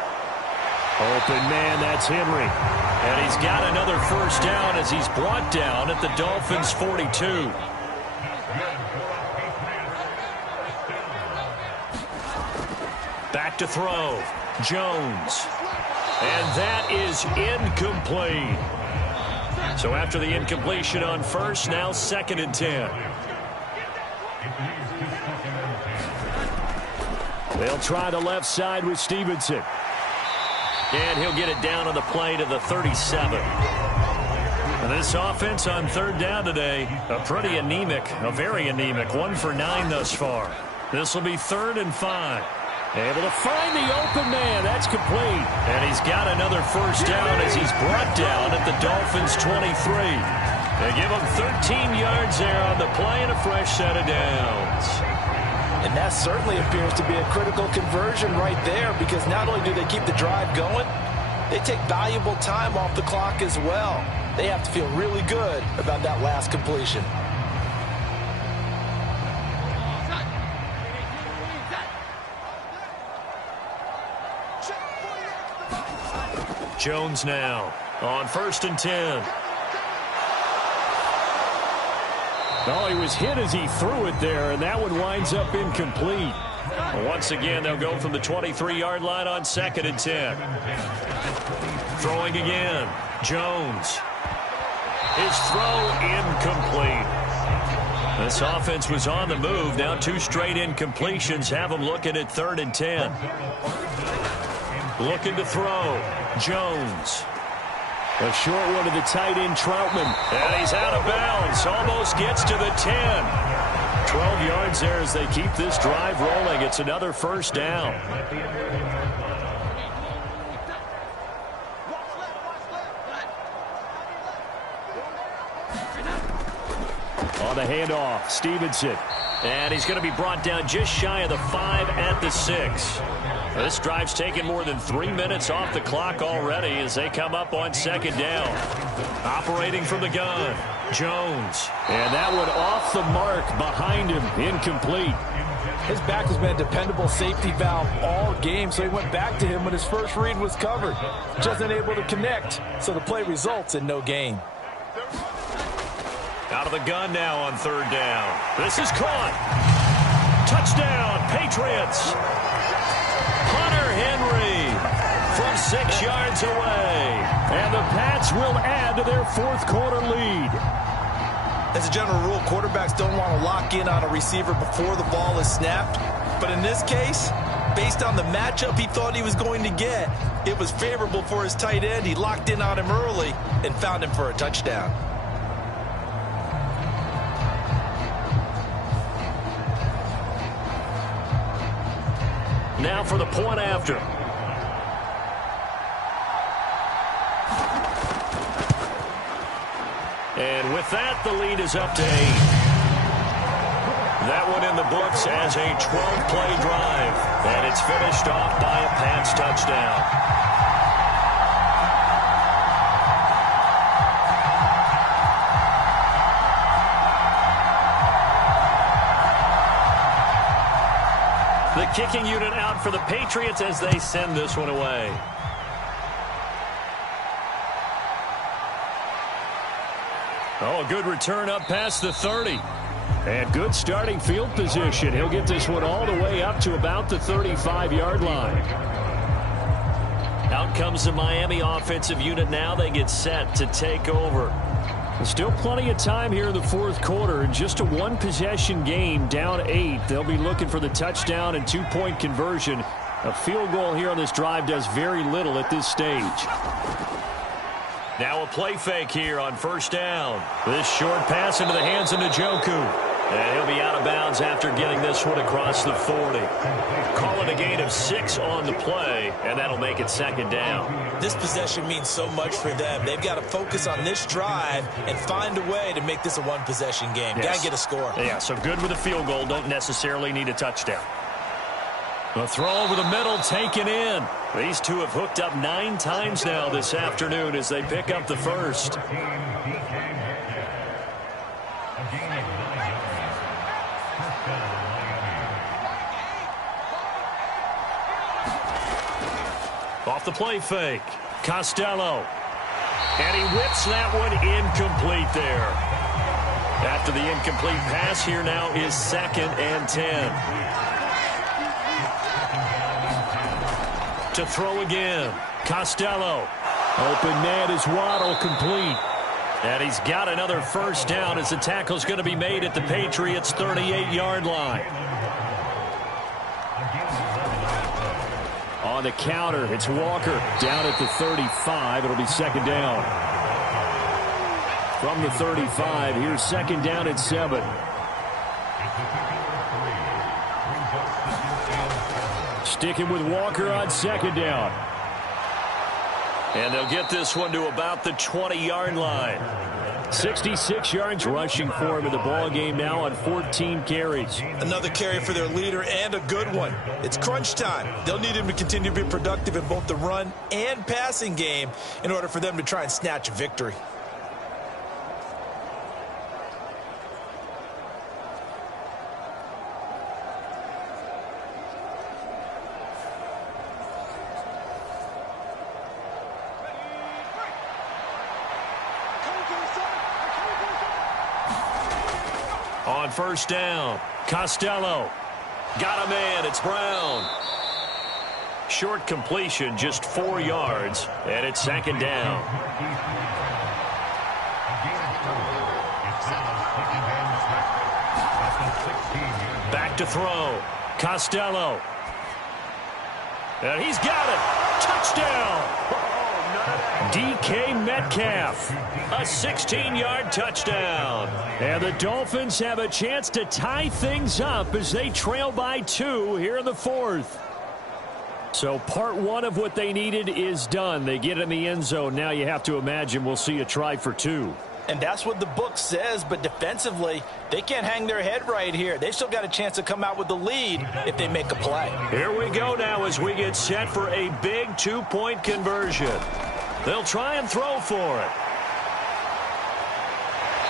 Open man, that's Henry. And he's got another 1st down as he's brought down at the Dolphins' 42. Back to throw. Jones. And that is incomplete. So after the incompletion on 1st, now 2nd and 10. They'll try the left side with Stevenson. And he'll get it down on the play to the 37. And this offense on 3rd down today, a pretty anemic, a very anemic. 1 for 9 thus far. This will be 3rd and 5. Able to find the open man. That's complete. And he's got another 1st down as he's brought down at the Dolphins' 23. They give him 13 yards there on the play and a fresh set of downs. And that certainly appears to be a critical conversion right there, because not only do they keep the drive going, they take valuable time off the clock as well. They have to feel really good about that last completion. Jones now on 1st and 10. Oh, he was hit as he threw it there, and that one winds up incomplete. Well, once again, they'll go from the 23-yard line on 2nd and 10. Throwing again. Jones. His throw incomplete. This offense was on the move. Now 2 straight incompletions have them looking at 3rd and 10. Looking to throw. Jones. A short one to the tight end, Troutman. And he's out of bounds. Almost gets to the 10. 12 yards there as they keep this drive rolling. It's another first down. On the handoff, Stevenson. And he's going to be brought down just shy of the 5 at the 6. This drive's taken more than 3 minutes off the clock already as they come up on second down. Operating from the gun, Jones. And that one off the mark behind him, incomplete. His back has been a dependable safety valve all game, so he went back to him when his first read was covered. Just unable to connect, so the play results in no gain. Out of the gun now on third down. This is caught. Touchdown, Patriots. Hunter Henry from 6 yards away. And the Pats will add to their fourth quarter lead. As a general rule, quarterbacks don't want to lock in on a receiver before the ball is snapped. But in this case, based on the matchup he thought he was going to get, it was favorable for his tight end. He locked in on him early and found him for a touchdown. Now for the point after. And with that, the lead is up to 8. That one in the books as a 12-play drive. And it's finished off by a Pats touchdown. The kicking unit out for the Patriots as they send this one away. Oh, a good return up past the 30. And good starting field position. He'll get this one all the way up to about the 35-yard line. Out comes the Miami offensive unit now. They get set to take over. Still plenty of time here in the fourth quarter. Just a one-possession game, down 8. They'll be looking for the touchdown and two-point conversion. A field goal here on this drive does very little at this stage. Now a play fake here on first down. This short pass into the hands of Njoku. And he'll be out of bounds after getting this one across the 40. Call it a gain of 6 on the play, and that'll make it second down. This possession means so much for them. They've got to focus on this drive and find a way to make this a one-possession game. Yes. Got to get a score. Yeah, so good with a field goal. Don't necessarily need a touchdown. The throw over the middle taken in. These two have hooked up 9 times now this afternoon as they pick up the first. Off the play fake. Costello. And he whips that one incomplete there. After the incomplete pass, here now is 2nd and 10. To throw again. Costello. Open man is Waddle, complete. And he's got another first down as the tackle's going to be made at the Patriots' 38-yard line. On the counter, it's Walker down at the 35. It'll be second down. From the 35, here's second down at 7. Sticking with Walker on second down. And they'll get this one to about the 20-yard line. 66 yards rushing for him in the ball game now on 14 carries. Another carry for their leader and a good one. It's crunch time. They'll need him to continue to be productive in both the run and passing game in order for them to try and snatch a victory. On first down, Costello. Got a man, it's Brown. Short completion, just 4 yards, and it's second down. Back to throw, Costello. And he's got it, touchdown. DK Metcalf, a 16-yard touchdown. And the Dolphins have a chance to tie things up as they trail by 2 here in the 4th. So part 1 of what they needed is done. They get in the end zone. Now you have to imagine we'll see a try for 2. And that's what the book says, but defensively, they can't hang their head right here. They've still got a chance to come out with the lead if they make a play. Here we go now as we get set for a big 2-point conversion. They'll try and throw for it.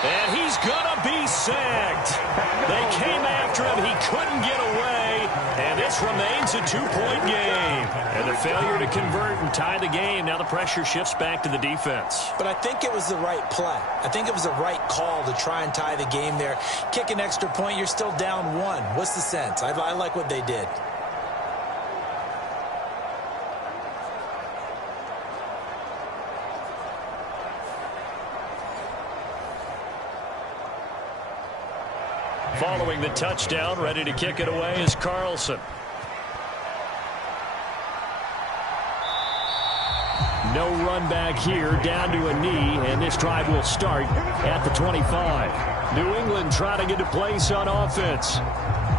And he's going to be sacked. They came after him. He couldn't get away. And this remains a 2-point game. And the failure to convert and tie the game. Now the pressure shifts back to the defense. But I think it was the right play. I think it was the right call to try and tie the game there. Kick an extra point, you're still down 1. What's the sense? I like what they did. Following the touchdown, ready to kick it away is Carlson. No run back here, down to a knee, and this drive will start at the 25. New England trying to get a place on offense.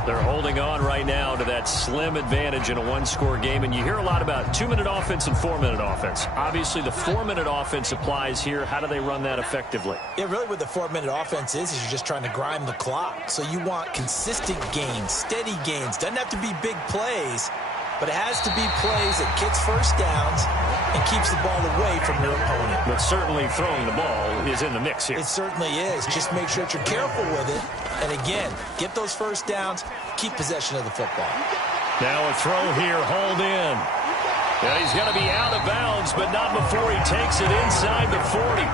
They're holding on right now to that slim advantage in a 1-score game, and you hear a lot about 2-minute offense and 4-minute offense. Obviously, the 4-minute offense applies here. How do they run that effectively? Yeah, really what the 4-minute offense is you're just trying to grind the clock. So you want consistent gains, steady gains. Doesn't have to be big plays, but it has to be plays that gets first downs and keeps the ball away from your opponent. But certainly throwing the ball is in the mix here. It certainly is. Just make sure that you're careful with it. And again, get those first downs, keep possession of the football. Now a throw here, hauled in. Yeah, he's going to be out of bounds, but not before he takes it inside the 40.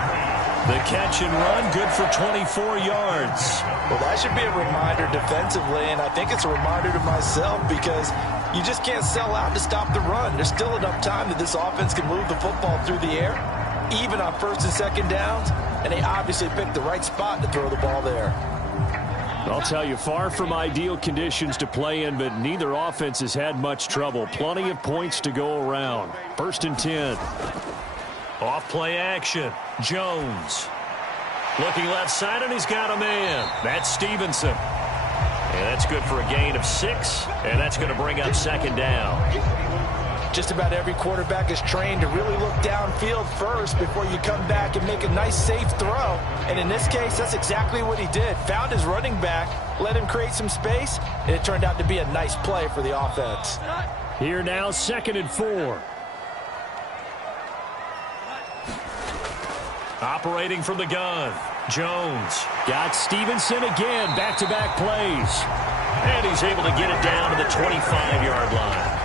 The catch and run, good for 24 yards. Well, that should be a reminder defensively, and I think it's a reminder to myself because you just can't sell out to stop the run. There's still enough time that this offense can move the football through the air, even on 1st and 2nd downs, and they obviously picked the right spot to throw the ball there. I'll tell you, far from ideal conditions to play in, but neither offense has had much trouble. Plenty of points to go around. 1st and 10. Off play action. Jones. Looking left side, and he's got a man. That's Stevenson. And that's good for a gain of 6, and that's going to bring up 2nd down. Just about every quarterback is trained to really look downfield first before you come back and make a nice, safe throw. And in this case, that's exactly what he did. Found his running back, let him create some space, and it turned out to be a nice play for the offense. Here now, 2nd and 4. Operating from the gun. Jones got Stevenson again. Back-to-back plays. And he's able to get it down to the 25-yard line.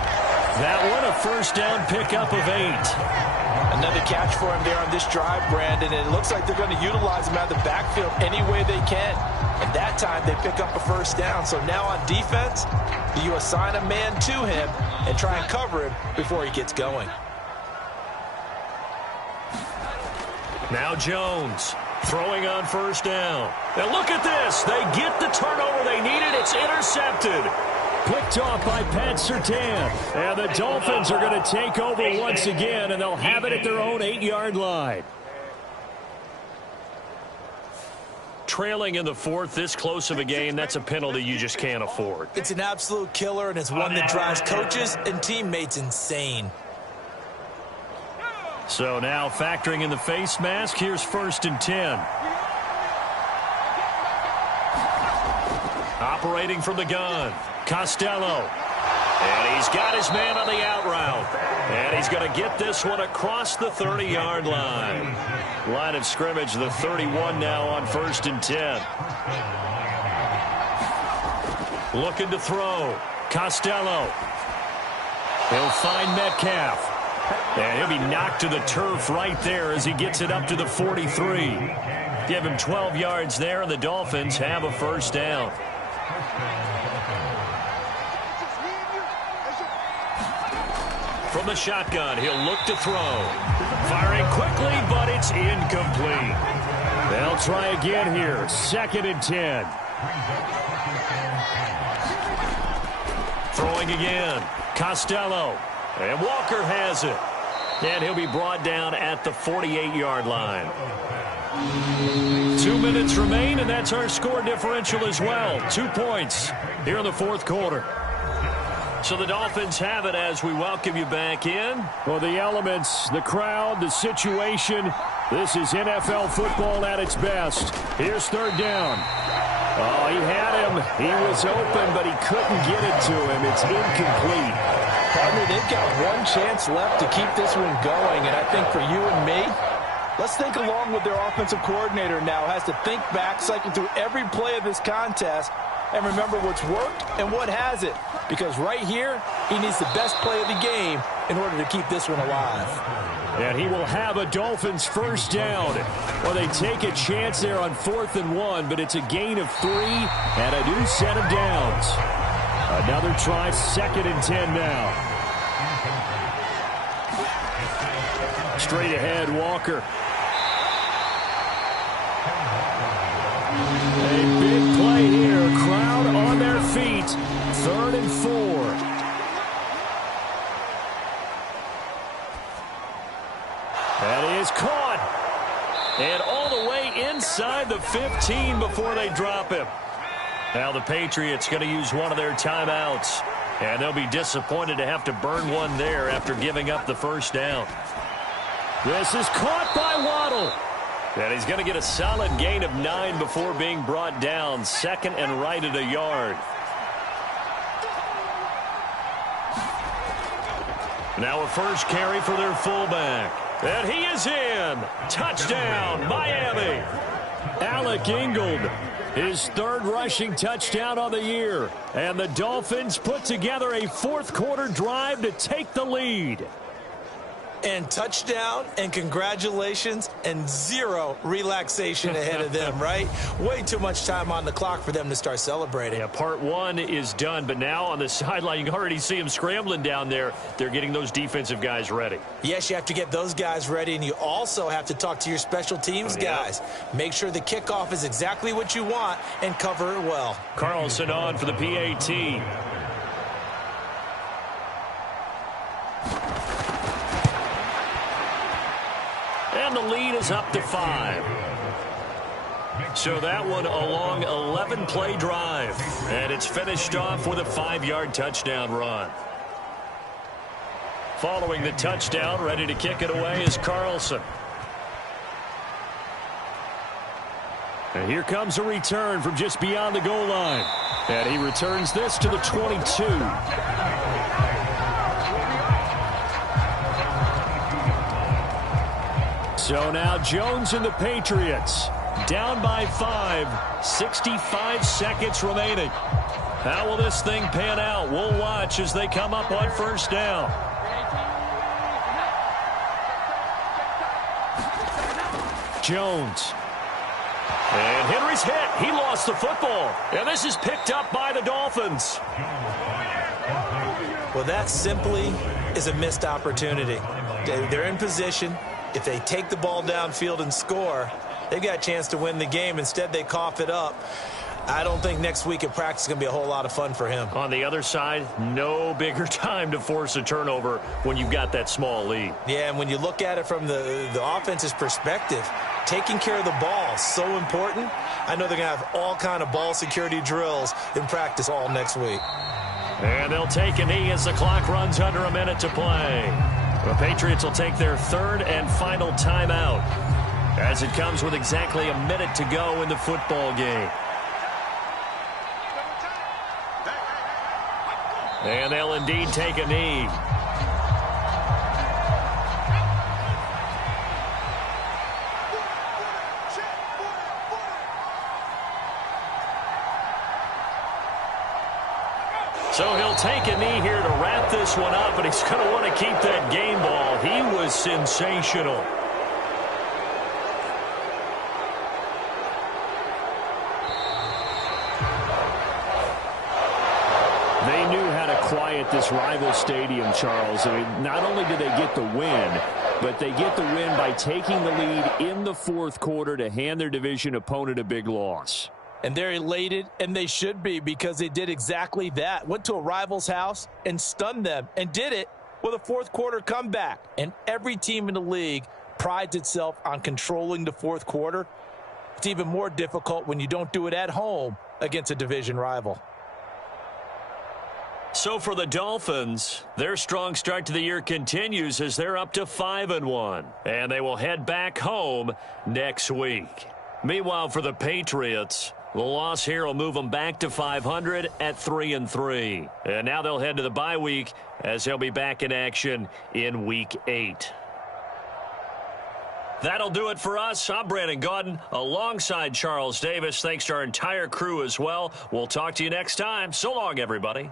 That one a 1st down pickup of 8. Another catch for him there on this drive, Brandon, and it looks like they're going to utilize him out of the backfield any way they can. And that time they pick up a 1st down. So now on defense, you assign a man to him and try and cover him before he gets going. Now Jones throwing on 1st down. And look at this. They get the turnover they needed. It's intercepted. Picked off by Pat Surtain. And the Dolphins are going to take over once again, and they'll have it at their own 8-yard line. Trailing in the 4th, this close of a game, that's a penalty you just can't afford. It's an absolute killer, and it's one that drives coaches and teammates insane. So now factoring in the face mask, here's 1st and 10. Operating from the gun, Costello. And he's got his man on the out route. And he's going to get this one across the 30-yard line. Line of scrimmage, the 31 now on 1st and 10. Looking to throw. Costello. He'll find Metcalf. And he'll be knocked to the turf right there as he gets it up to the 43. Give him 12 yards there, and the Dolphins have a 1st down. From the shotgun, he'll look to throw. Firing quickly, but it's incomplete. They'll try again here. 2nd and 10. Throwing again. Costello. And Walker has it. And he'll be brought down at the 48-yard line. 2 minutes remain, and that's our score differential as well. 2 points here in the fourth quarter. So the Dolphins have it as we welcome you back in. Well, the elements, the crowd, the situation, this is NFL football at its best. Here's third down. Oh, he had him. He was open, but he couldn't get it to him. It's incomplete. Partner, they've got one chance left to keep this one going, and I think for you and me, let's think along with their offensive coordinator now. Has to think back, cycle through every play of this contest, and remember what's worked and what hasn't. Because right here, he needs the best play of the game in order to keep this one alive. And he will have a Dolphins first down. Well, they take a chance there on 4th and 1, but it's a gain of 3 and a new set of downs. Another try, 2nd and 10 now. Straight ahead, Walker. A big play here. Crowd on their feet. 3rd and 4. That is caught. And all the way inside the 15 before they drop him. Now the Patriots going to use one of their timeouts. And they'll be disappointed to have to burn one there after giving up the first down. This is caught by Waddle. And he's going to get a solid gain of 9 before being brought down. 2nd and right at a yard. Now a first carry for their fullback. And he is in. Touchdown, Miami. Alec Ingold, his 3rd rushing touchdown on the year. And the Dolphins put together a fourth quarter drive to take the lead. And touchdown, and congratulations, and 0 relaxation ahead of them, right? Way too much time on the clock for them to start celebrating. Yeah, part 1 is done, but now on the sideline, you can already see them scrambling down there. They're getting those defensive guys ready. Yes, you have to get those guys ready, and you also have to talk to your special teams guys. Make sure the kickoff is exactly what you want and cover it well. Carlson on for the PAT. And the lead is up to 5. So that one a long 11-play drive. And it's finished off with a 5-yard touchdown run. Following the touchdown, ready to kick it away is Carlson. And here comes a return from just beyond the goal line. And he returns this to the 22. So now Jones and the Patriots down by 5, 65 seconds remaining. How will this thing pan out? We'll watch as they come up on first down. Jones. And Henry's hit. He lost the football. And this is picked up by the Dolphins. Well, that simply is a missed opportunity. They're in position. If they take the ball downfield and score, they've got a chance to win the game. Instead, they cough it up. I don't think next week at practice is going to be a whole lot of fun for him. On the other side, no bigger time to force a turnover when you've got that small lead. Yeah, and when you look at it from the offense's perspective, taking care of the ball is so important. I know they're going to have all kind of ball security drills in practice all next week. And they'll take a knee as the clock runs under a minute to play. The Patriots will take their 3rd and final timeout as it comes with exactly a minute to go in the football game. And they'll indeed take a knee. So he'll take a knee here to wrap this one up, and he's going to want to keep that game ball. He was sensational. They knew how to quiet this rival stadium, Charles. I mean, not only did they get the win, but they get the win by taking the lead in the fourth quarter to hand their division opponent a big loss. And they're elated, and they should be, because they did exactly that. Went to a rival's house and stunned them, and did it with a fourth quarter comeback. And every team in the league prides itself on controlling the fourth quarter. It's even more difficult when you don't do it at home against a division rival. So for the Dolphins, their strong start to the year continues as they're up to 5-1. And they will head back home next week. Meanwhile, for the Patriots, the loss here will move them back to 500 at 3-3. And now they'll head to the bye week as they'll be back in action in Week 8. That'll do it for us. I'm Brandon Gaudin alongside Charles Davis. Thanks to our entire crew as well. We'll talk to you next time. So long, everybody.